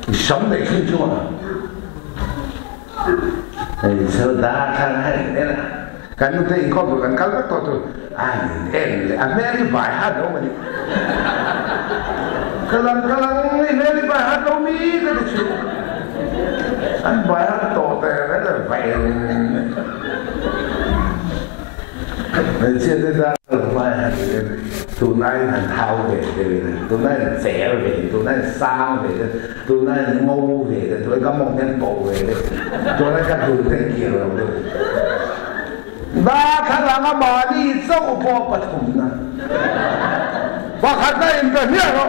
đi sắm lịch chung chung à, ấy sao đã thằng hay thế nào? Kan nu te ikut tu kan kalau tu Mary by hat dong ni. Kalau ni Mary by hat dong ni kan tu. An by hat tu te ada by. Hiện tại by hat tu nay hàng thao về tu nay dẻo về tu nay sang về tu nay ngô về tu nay có mong nhân bộ về tu nay các tu thế kia rồi. Ba khăn là mà đi dâu bò bật thùng nè, và khăn này người nhớ rồi,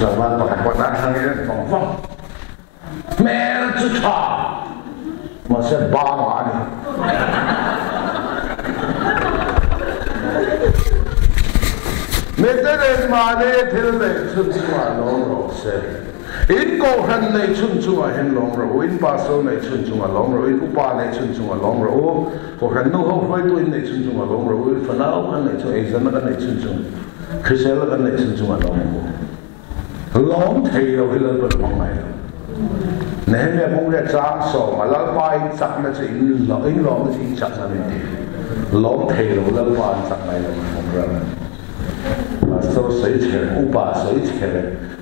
giờ ba bà con đã thằng ấy phòng phong, mẹ chú cha, mà sẽ ba mà đi, mẹ cái này mà đi thì này chút mà nó rồi sẽ. In ko han nei chun chunga hen long ro in ba so nei chun chunga long ro in upa nei chun chunga long ro ko han no ho hoi tu in nei chun chunga long ro in fa nao han nei chu e zan na nei chun chung krisel ka nei chun chunga long ro long thei ro hil ba long mai ne me mong le chang so ma la pai chak na che in long na chi chak na ni long thei ro la pa chak mai lo mong ra so sấy chèn upa sấy chèn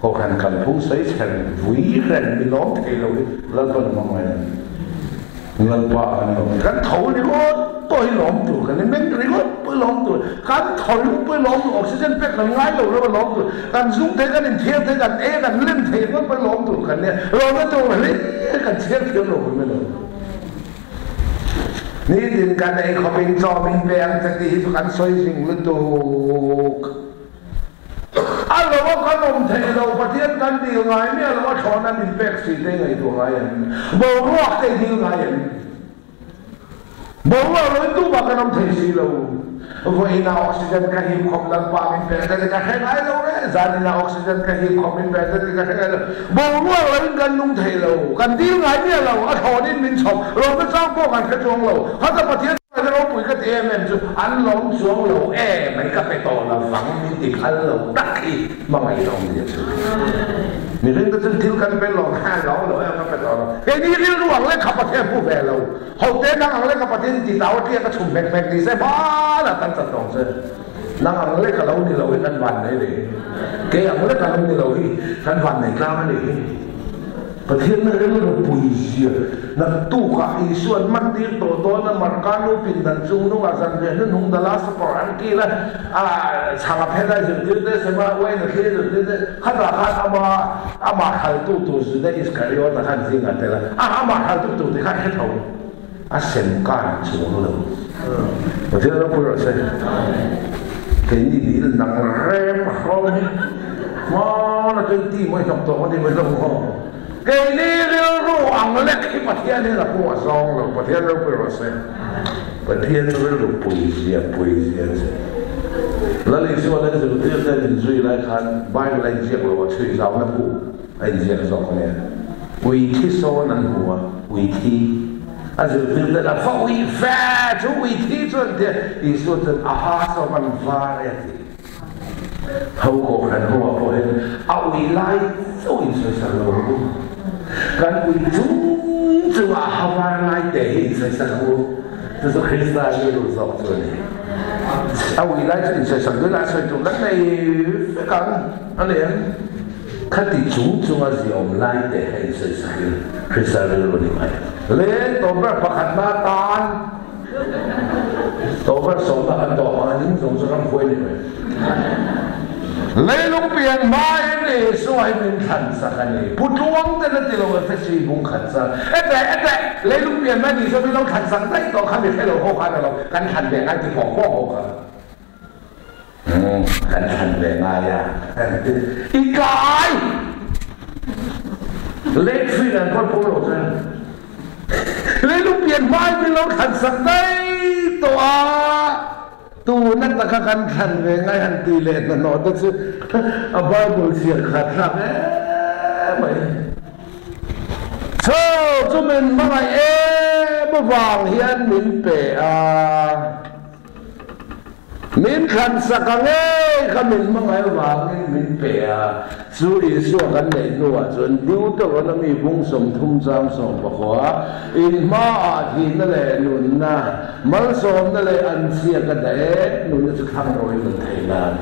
có khăn cầm phúng sấy chèn vui rèn bị lóm thì rồi lần phần mong này lần qua cái thầu đi có tôi lóm tụi cái này mấy cái có tôi lóm tụi cái thầu tôi lóm tụi oxygen bẹt là ngay rồi nó lóm tụi cái dung thế cái này thiệt thế cái cái lên thế nó phải lóm tụi cái này rồi nó tụi này cái thiệt thiệt rồi mới đượcนี่ดินกันไอ้เขาเป็นจอเป็นแบงจะดีทุกการซอยสิ่งฤดูอันเราว่าขนมไทยเราประเทศกันดีไงเนี่ยเราว่าชอนนั้นเป็นแบกสีได้ไงตัวไงบอกว่าได้ดีไงบอกว่าเราตู้บักขนมไทยสีเราว่าอินาออกซิเจนกับฮิปคอมลังปาเป็นแบกแต่ก็แค่ไหนเราเนี่ยจานินาออกซิเจนกับฮิปคอมเป็นแบกแต่ก็แค่ไหนเราบอกว่าเราเป็นกันนุ่งไทยเรากันดีไงเนี่ยเราอันชอนนี้เป็นชมเราไม่สร้างพวกกันแค่จงเราเขาจะประเทศเราปุ๋ยก็เตี้ยแม่จุอันล้มสวงเราไม่ก็ไปต่อเราฝังมีติดอันเราตักอีมาไม่ลงเดียวสุดมีเรื่องก็จะทิ้งกันไปหลอกห้าล้อเลยก็ไปต่อเราไอ้นี่เรื่องระหว่างเล่นขับประเทศผู้แบเราเขาเต้นนั่งเล่นกับประเทศติดดาวเตี้ยก็ชุ่มแบกดีใช่บ้าละตั้งแต่ตรงเส้นนั่งเล่นกับเรานี่เราเห็นกันวันเลยเลยแกอย่างเล่นกับเรานี่เราเห็นกันวันไหนกล้าไม่เลยประเทศนั้นเรื่องเราปุยเสียนั่นตู้กับอีส่วนมันที่โตนั่นมันการรู้ปิดนั่นจูนุ่งอาจารย์เรียนนุ่งดาราสปอร์ตอันกี้ละชาวเพศได้จุดที่ได้สมัยวัยนั้นที่จุดที่ได้ขันราคาอามาขันตู้สุดได้อิสการิโอตขันสิ่งอะไรละอามาขันตู้ที่ขันให้เท่าเส้นการจูนุ่งเราประเทศเราพูดอะไรแค่นี้ดีนังเร่มเขาเนี่ยมาแล้วจนที่ไม่จบตัวที่ไม่ต้องห้องเกลี่ยรู้อังเล็กที่ประเทศนี้เราพูดซองเราประเทศเราเป็นอะไรประเทศเราปุยเสียแล้วในส่วนนั้นจะเรื่องได้เป็นช่วยรายการบ้านอะไรเจียบเราช่วยเรานะผู้ไอ้เจียบสองคนเนี่ยวิธีโซนั้นหัววิธีอาจจะเรื่องได้ฟ้าวิแฝงวิธีส่วนเดียวอีส่วนอาหารสมันฟ้าเนี่ยเขาโกรธหัวพอเห็นเอาวิไลสู้อินทรีย์สังโลกันวิจุ้งจังหาวาไลเตอินทรีย์สังโล这是คริสต์ในรูปแบบนี้เอาวิไลอินทรีย์สังโลน่าสนใจกันในกันอันนี้คัดที่จุ้งจังหวะที่อมไลเตอินทรีย์สังโลคริสต์ในรูปนี้เล่นตัวแบบประคันมาตานตัวแบบสองแบบอันต่อมายิ่งสงสารคุยเลยเลยลุงเปลี่ยนมาเนี่ยสวยเป็นขันสักนี่พูดว่างแต่ละทีเราเฟสซีบุงขันสักแต่เลยลุงเปลี่ยนมาดีสุดที่เราขันสักได้ต่อขันไม่ใช่เราโคขันเรากันขันแบบไหนที่ของพ่อโคขันกันแบบไหนอ่ะอีกายเล็กฟินันคนพูดหรอกเลยลุงเป biển mai mình lâu khẩn sắc đây tòa tu nát ta khăn khăn về ngay hành tỷ lệ là nó tất sự à Bible siết khẩn sắc ấy mày so chúng mình mai bơ vàng hiền mình bể à mình khăn sắc nghe khăn mình mai vàng mình bể à chú ý số khăn này nữa chuẩn điều đó nóมีvùngสมทุ่มจามสมบกว่าอินมาที่นั่นแหละนุนนะมันสมนั่นแหละอันเสียกันได้นุนจะทำโดยมันเท่านั้น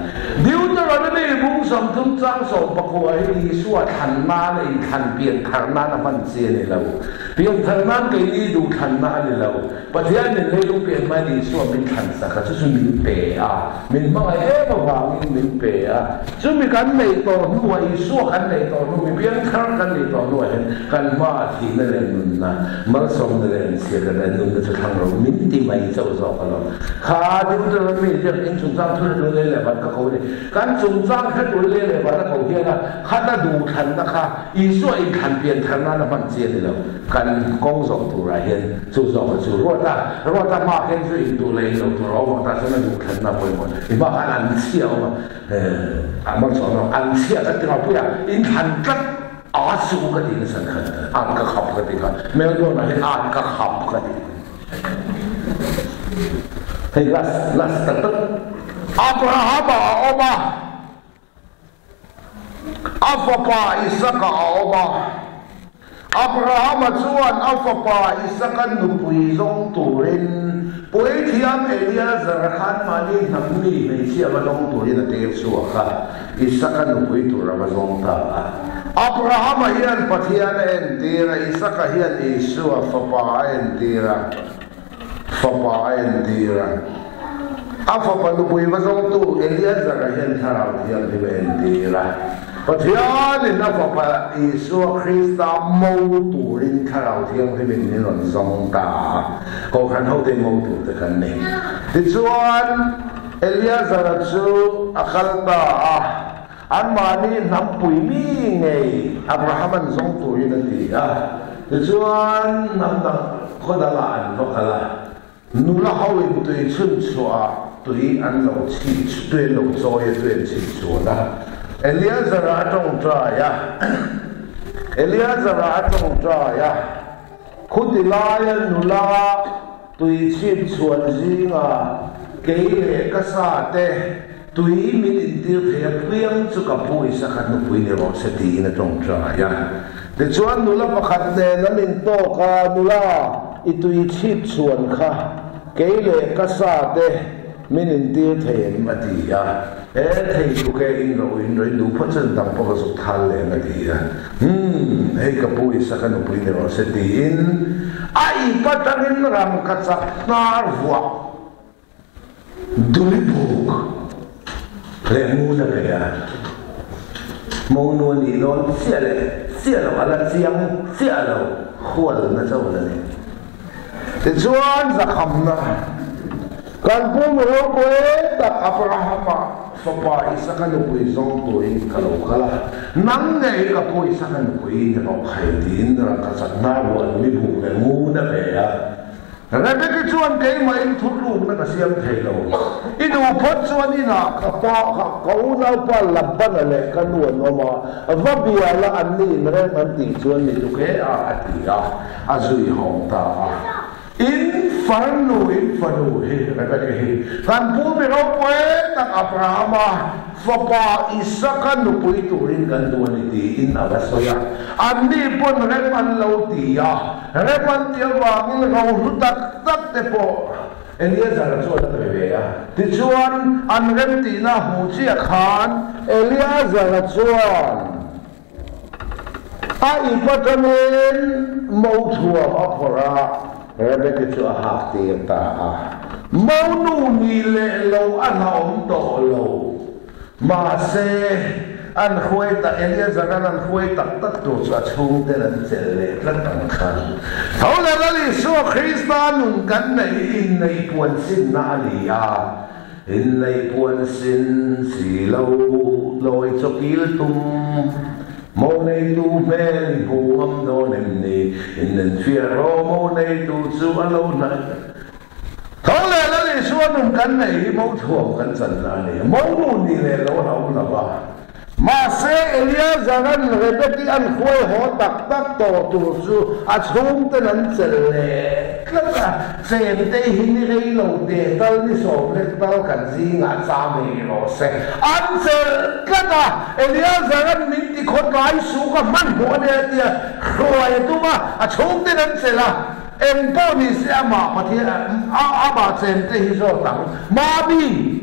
เดี๋ยวจะเราได้vùngสมทุ่มจามสมบกว่าอีส่วนขันมาเลยขันเปลี่ยนขันมาน้ำมันเสียนี่เราเปลี่ยนขันมาเกี่ยดูขันมานี่เราปัจจัยหนึ่งเลยต้องเปลี่ยนมาดีส่วนเป็นขันสักจะช่วยมินเปย์มินมามาว่ามินเปย์ช่วยมีการไม่ต่อหัวอีส่วนกันในตอนนู้นเพียงครั้งกันในตอนนู้นกันมาที่นั่นเลยนุ่นนะมันสมนั่นเลยเสียกันเลยนุ่นจะทำเรามินที่ไม่เจ้าสาวกันหรอกข้าที่มันจะมีเรื่องอินชุนจ้างทุเรศเลยแหละบ้านเขาเนี่ยการชุนจ้างแค่ตัวเล่เลยบ้านเขาเนี่ยนะข้าจะดูทันนะคะอีส่วนอีขันเปลี่ยนทันนั้นมันเจียนเลยกันกองสองตัวเห็นจู่สองจู่รอดมาเห็นจู่อีตัวเลยเราตัวเราแต่ฉันดูทันนะไปหมดอีบ้าอันเชี่ยวมามันสอนเราอันเชี่ยวแล้วเราพูดอินทันกันอาสูกันดีนะสันขันอ่านก็ขับกันดีครับไม่รู้นะอ่านก็ขับกันดีให้ลัสตัดอับราฮัมเอามาอัฟปาอิสกเอามาอับราฮัมชวนอัฟปาอิสกันนุปุยซงตูรินปุยที่อันเอลียซาร์ขันมานี่ทำนี่ไม่เชื่อว่าซงตูรินเทียบสัวค่ะอิสกันนุปุยตูรามาซงตาอับราฮัมเฮียนปัทยานเอ็นตีระอิสกเฮียนอิสุอัฟปาเอ็นตีระอัฟปานุปุยมาซงตูเอลียซาร์เฮียนทาราเฮียนที่เป็นตีระปัจจัยนี่นับว่าอิสุคริสต์มูตูรินข้าเราเที่ยงที่เป็นนิรันดร์ทรงตาเขาขันเขาได้มูตูแต่กันนี่ที่ส่วนเอลียซาร์จูอัคลตาอันมานี่น้ำปุยมีไงอับราฮัมทรงตูรินดีที่ส่วนน้ำคนละอันนกละนูละเขาเป็นตัวชุ่มชัวตัวอันเราชีตัวเราโซ่ตัวชีชัวนะเอลียซาร์จงใจคุติลายนุลาตุยชีพชวนจิงเกยเลกษาเตตุยมินติเทียเพียงสุขปุยสักนุปุยเนรสตินจงใจเดี๋ยวชวนนุลาประคันเดนมินโตกานุลาอิตุยชีพชวนค่ะเกยเลกษาเตมินติเทียมาดีเอ๊ะที่ทุกแกอินเราดูพัฒนาพวกสุดท้ายเลยนะดีให้กับผู้อิสระนุปุยเนรสตินไอ้ปัจจัยนั้นรำกัดสักนาวัวดูลิบุกเรื่องมูนอะไรมูนวันนี้เราเสียเราอะไรเสียเราหัวเราเจ้าเลยแต่ชวนสักคำนะการพูดเราไปตักอับราฮัมสบายสักนุปุยซงตัวอินกะโลกะละนั่งไงกับปุยสักนุปุยเราใครดินเราก็สักนาวันไม่บุกเลยงูนั่นแหละแล้วเป็นที่ชวนเกย์มาอินทุกลูกนั่นก็เสียงเทโลอินูพัดชวนนี่นะกับป้าเขาเราป้าหลับบ้านอะไรกันวนออกมาว่าเบียร์ละอันนี้มันตีชวนนี่ทุกแก่ตีอาจุยหงตาInferno kan pumi ropo tak Abraham fapa isakan nupuy turin kan duwan iti inawasoya andi pun repan lautia repan tiya wangin rauhutak tepo Eliezer chuan na bebeya tichuan an remti na huchi khan Eliezer chuan ai patamin mauthua apora Rebecca chu ahak ta Maunu ni le lo anam do lo ma se an khoi ta Eliezer an khoi tak tu cha chung te lan chele tlan tan khan thau la li su Christian nun kan nei in nei puan sin na ali in nei puan sin si lo loi chokil tum mô này tu mê bù âm đô nêm nì in nên phía rô mô này tu chú á lâu này thong lệ là lì xuân nung cắn này mô thuồng cắn chân ra này mô nụ đi lệ lâu lâu là ba mà sẽ Elia rằng anh về cái cái anh khôi họ đặc đặc tổ tu su à chúng tên anh sẽ lệ cái là xem đây hình như cái lâu đề tao đi sổ lên tao cần gì ngã cha mình nó sẽ anh sẽ cái là Elia rằng anh mình đi khôn lái su cái man bộ này thì khôi tu mà à chúng tên anh sẽ là em bao nhiêu xe mà bắt thiên bà xem thế hi số tăng mà bi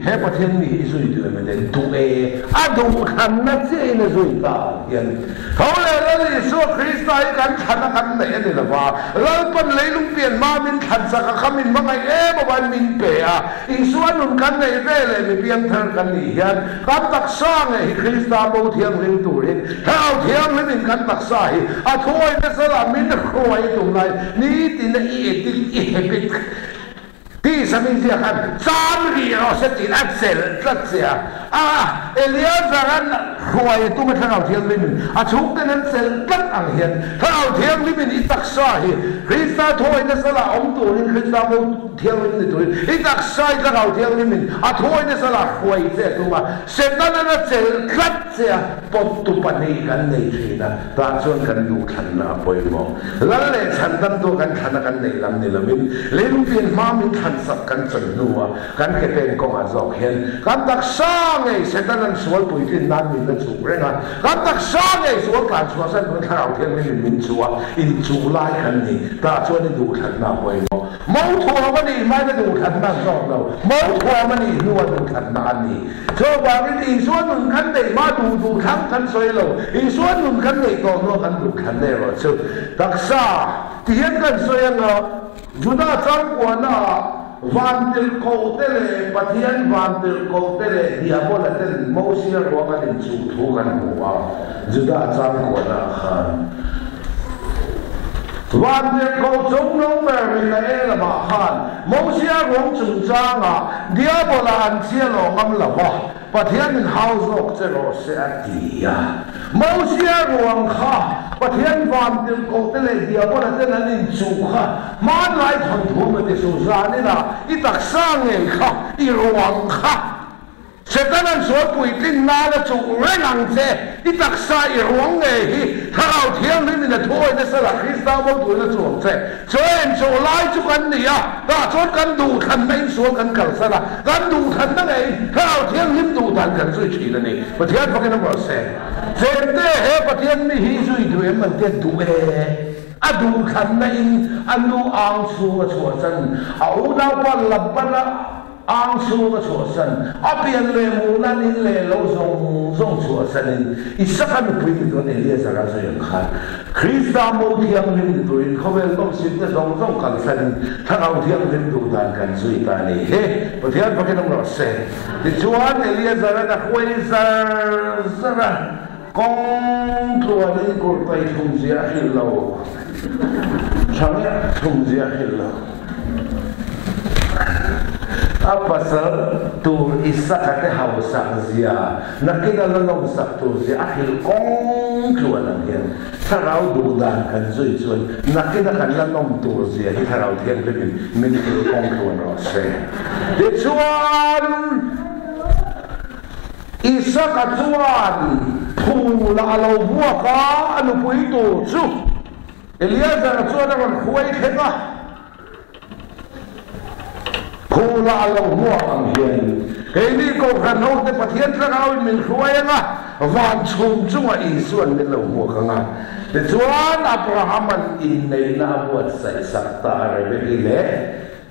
hết bắt thiên mi hi số itu em đến tu đủ khăn nó chế nó rồi ta hiện thấu là đi số Christ ấy cắn khăn này này là va rồi bên lấy lung biển mà mình khăn sắc khăm mình mang ai mà bạn mình bể à in số anh cắn này về lại mình biến thân cắn này hiện cắn đặc sang này Christ bảo thiêng linh tu lên thao thiêng lên mình cắn đặc sai à thôi nó sẽ làm mình khôi tụng này ní thì này ítที่สมิงเสียกันสามรีเราเสติอัดเสร็จตัดเสียเอเลียสกันรวยตุ้มถ้าเราเทียมลิมินชุกนั้นเสร็จตัดอังเห็นถ้าเราเทียมลิมินอิตักซาฮีคริสต์ถอยนั่นสละอมตัวนี้คริสต์มุเทียมลิมินตัวนี้อิตักซาถ้าเราเทียมลิมินถอยนั่นสละรวยเสียตัวมาเสร็จนั้นเสร็จตัดเสียปนตุปนีกันในทีนะตาชวนกันดูขันนาปอยมองแล้วเลยฉันตั้งตัวกันขันกันในลำในลำมินเลี้ยงเปลี่ยนมามินขันสักกันสนุกกันแค่เป็นกองอาจอกเห็นกันตักซ่าไงเสร็จนั้นสวนปุ๋ยที่นั่นมินนั่นสูงเร่งกันตักซ่าไงสวนการสวนเส้นมันข้าวเทียนไม่มินชัวอินจูไล่กันนี่ตาชวนดูขันนาปอยมองมองทัวมันนี่ไม่ได้ดูขันนาสองเรามองทัวมันนี่นัวดูขันนานี่โชว์ว่าอีสวนหนุนขันเดมาดูทั้งขันสวยเราอีสวนหนุนขันเดก็นัวกันดูขันเดเราเชื่อตักซ่าที่เห็นกันสวยเราจุดน่าจังกว่าน่ะวันเดินโคเตเลปะเทียนวันเดินโคเตเลเดียบอลเตลมอเสียรัวกันจูทูกันหัวจุดน่าจังกว่าน่ะขันวันเดินโคจงลงเบอร์ในเอลมาขันมอเสียรัวจุดจังอ่ะเดียบอลอันเสียลงกันละวะปะเทียนเฮาส์อกเจโรเสียดีอ่ะมอเสียรัวข้าปะเทียนวันเดินโคเตเลเดียบอลเตลนั่นจูข้ามาไล่ทนทุ่มเดสุซานี่นะอีตักสร้างเองข้าอีรัวข้าเสร็จนั้นสวนปุ๋ยติ้นนาและจูเร่งอังเจอีตักสายอีรัวเองถ้าเราเทียมนี่มันจะถ้วยในสลักคริสต์มาถุยและจูเจช่วยโชว์ไล่จุกันนี่อ่ะถ้าชดกันดูทันไม่สวนกันกันสลักกันดูทันนั่นเองถ้าเราเทียมนี่ดูทันกันช่วยชีนั่นเองประเทศพวกนั้นบอกเสร็จเต้เฮประเทศนี่ฮีช่วยด้วยมันเต้ดูดูขันในอันดูอ่างสูงชัวร์สันเอาดาววันลับบันละอ่างสูงชัวร์สันเปลี่ยนเลยมูนันนี่เลยเราส่งชัวร์สันอีสักอันพูดตัวนี้เรียกสักอะไรอย่างขันคริสต์มาโมที่ยังเล่นตัวนี้เขาเป็นต้องสิ่งที่ส่งกันสันถ้าเราที่ยังเล่นดูดันกันสุดตานี่เฮ้ประเทศพวกนั้นเราเสร็จดิฉันเรียกสักอะไรคุยสักกองตัวนี้กูไปทุ่มเสียให้เราช่างเนี่ยทุ่มเสียให้เราapa sel tu isak kata hausak zia nak kita lalu sak tu zia akhir kong keluar lagi terau dudan kan zui zui nak kita kan lalu tu zia terau tiang lebih menikah kong keluar rasa dicuan isak acuan pula alau buah ka anu pun itu su Eliezer acuan orang kuai tengah pula alau buah angin ini kau kan hau te pathian terau min kuai nga van chum chunga isuan min lau buah kanga dicuan Abraham inai na buat sai sakta rebele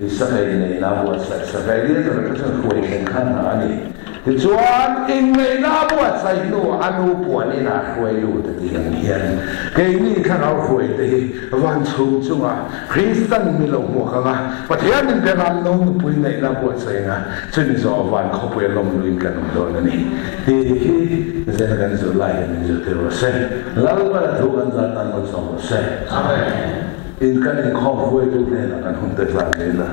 isak inai na buat sai sakta Eliezer acuan kuai tengah ani dicuan inai na buat sai nu anu puan ni na kuai lu te tiang hian ke ni kan au kuai te van chum chunga Kristen mi lo mo kanga pathian min pe nan no pui nei na buat sai nga chun zo van kho pui lom luin kan do na ni hi zen kan zo lai kan zo te ro se lal ba thu kan za tan mo so se amen in kan kho kuai tu ne na kan hum te sa ne la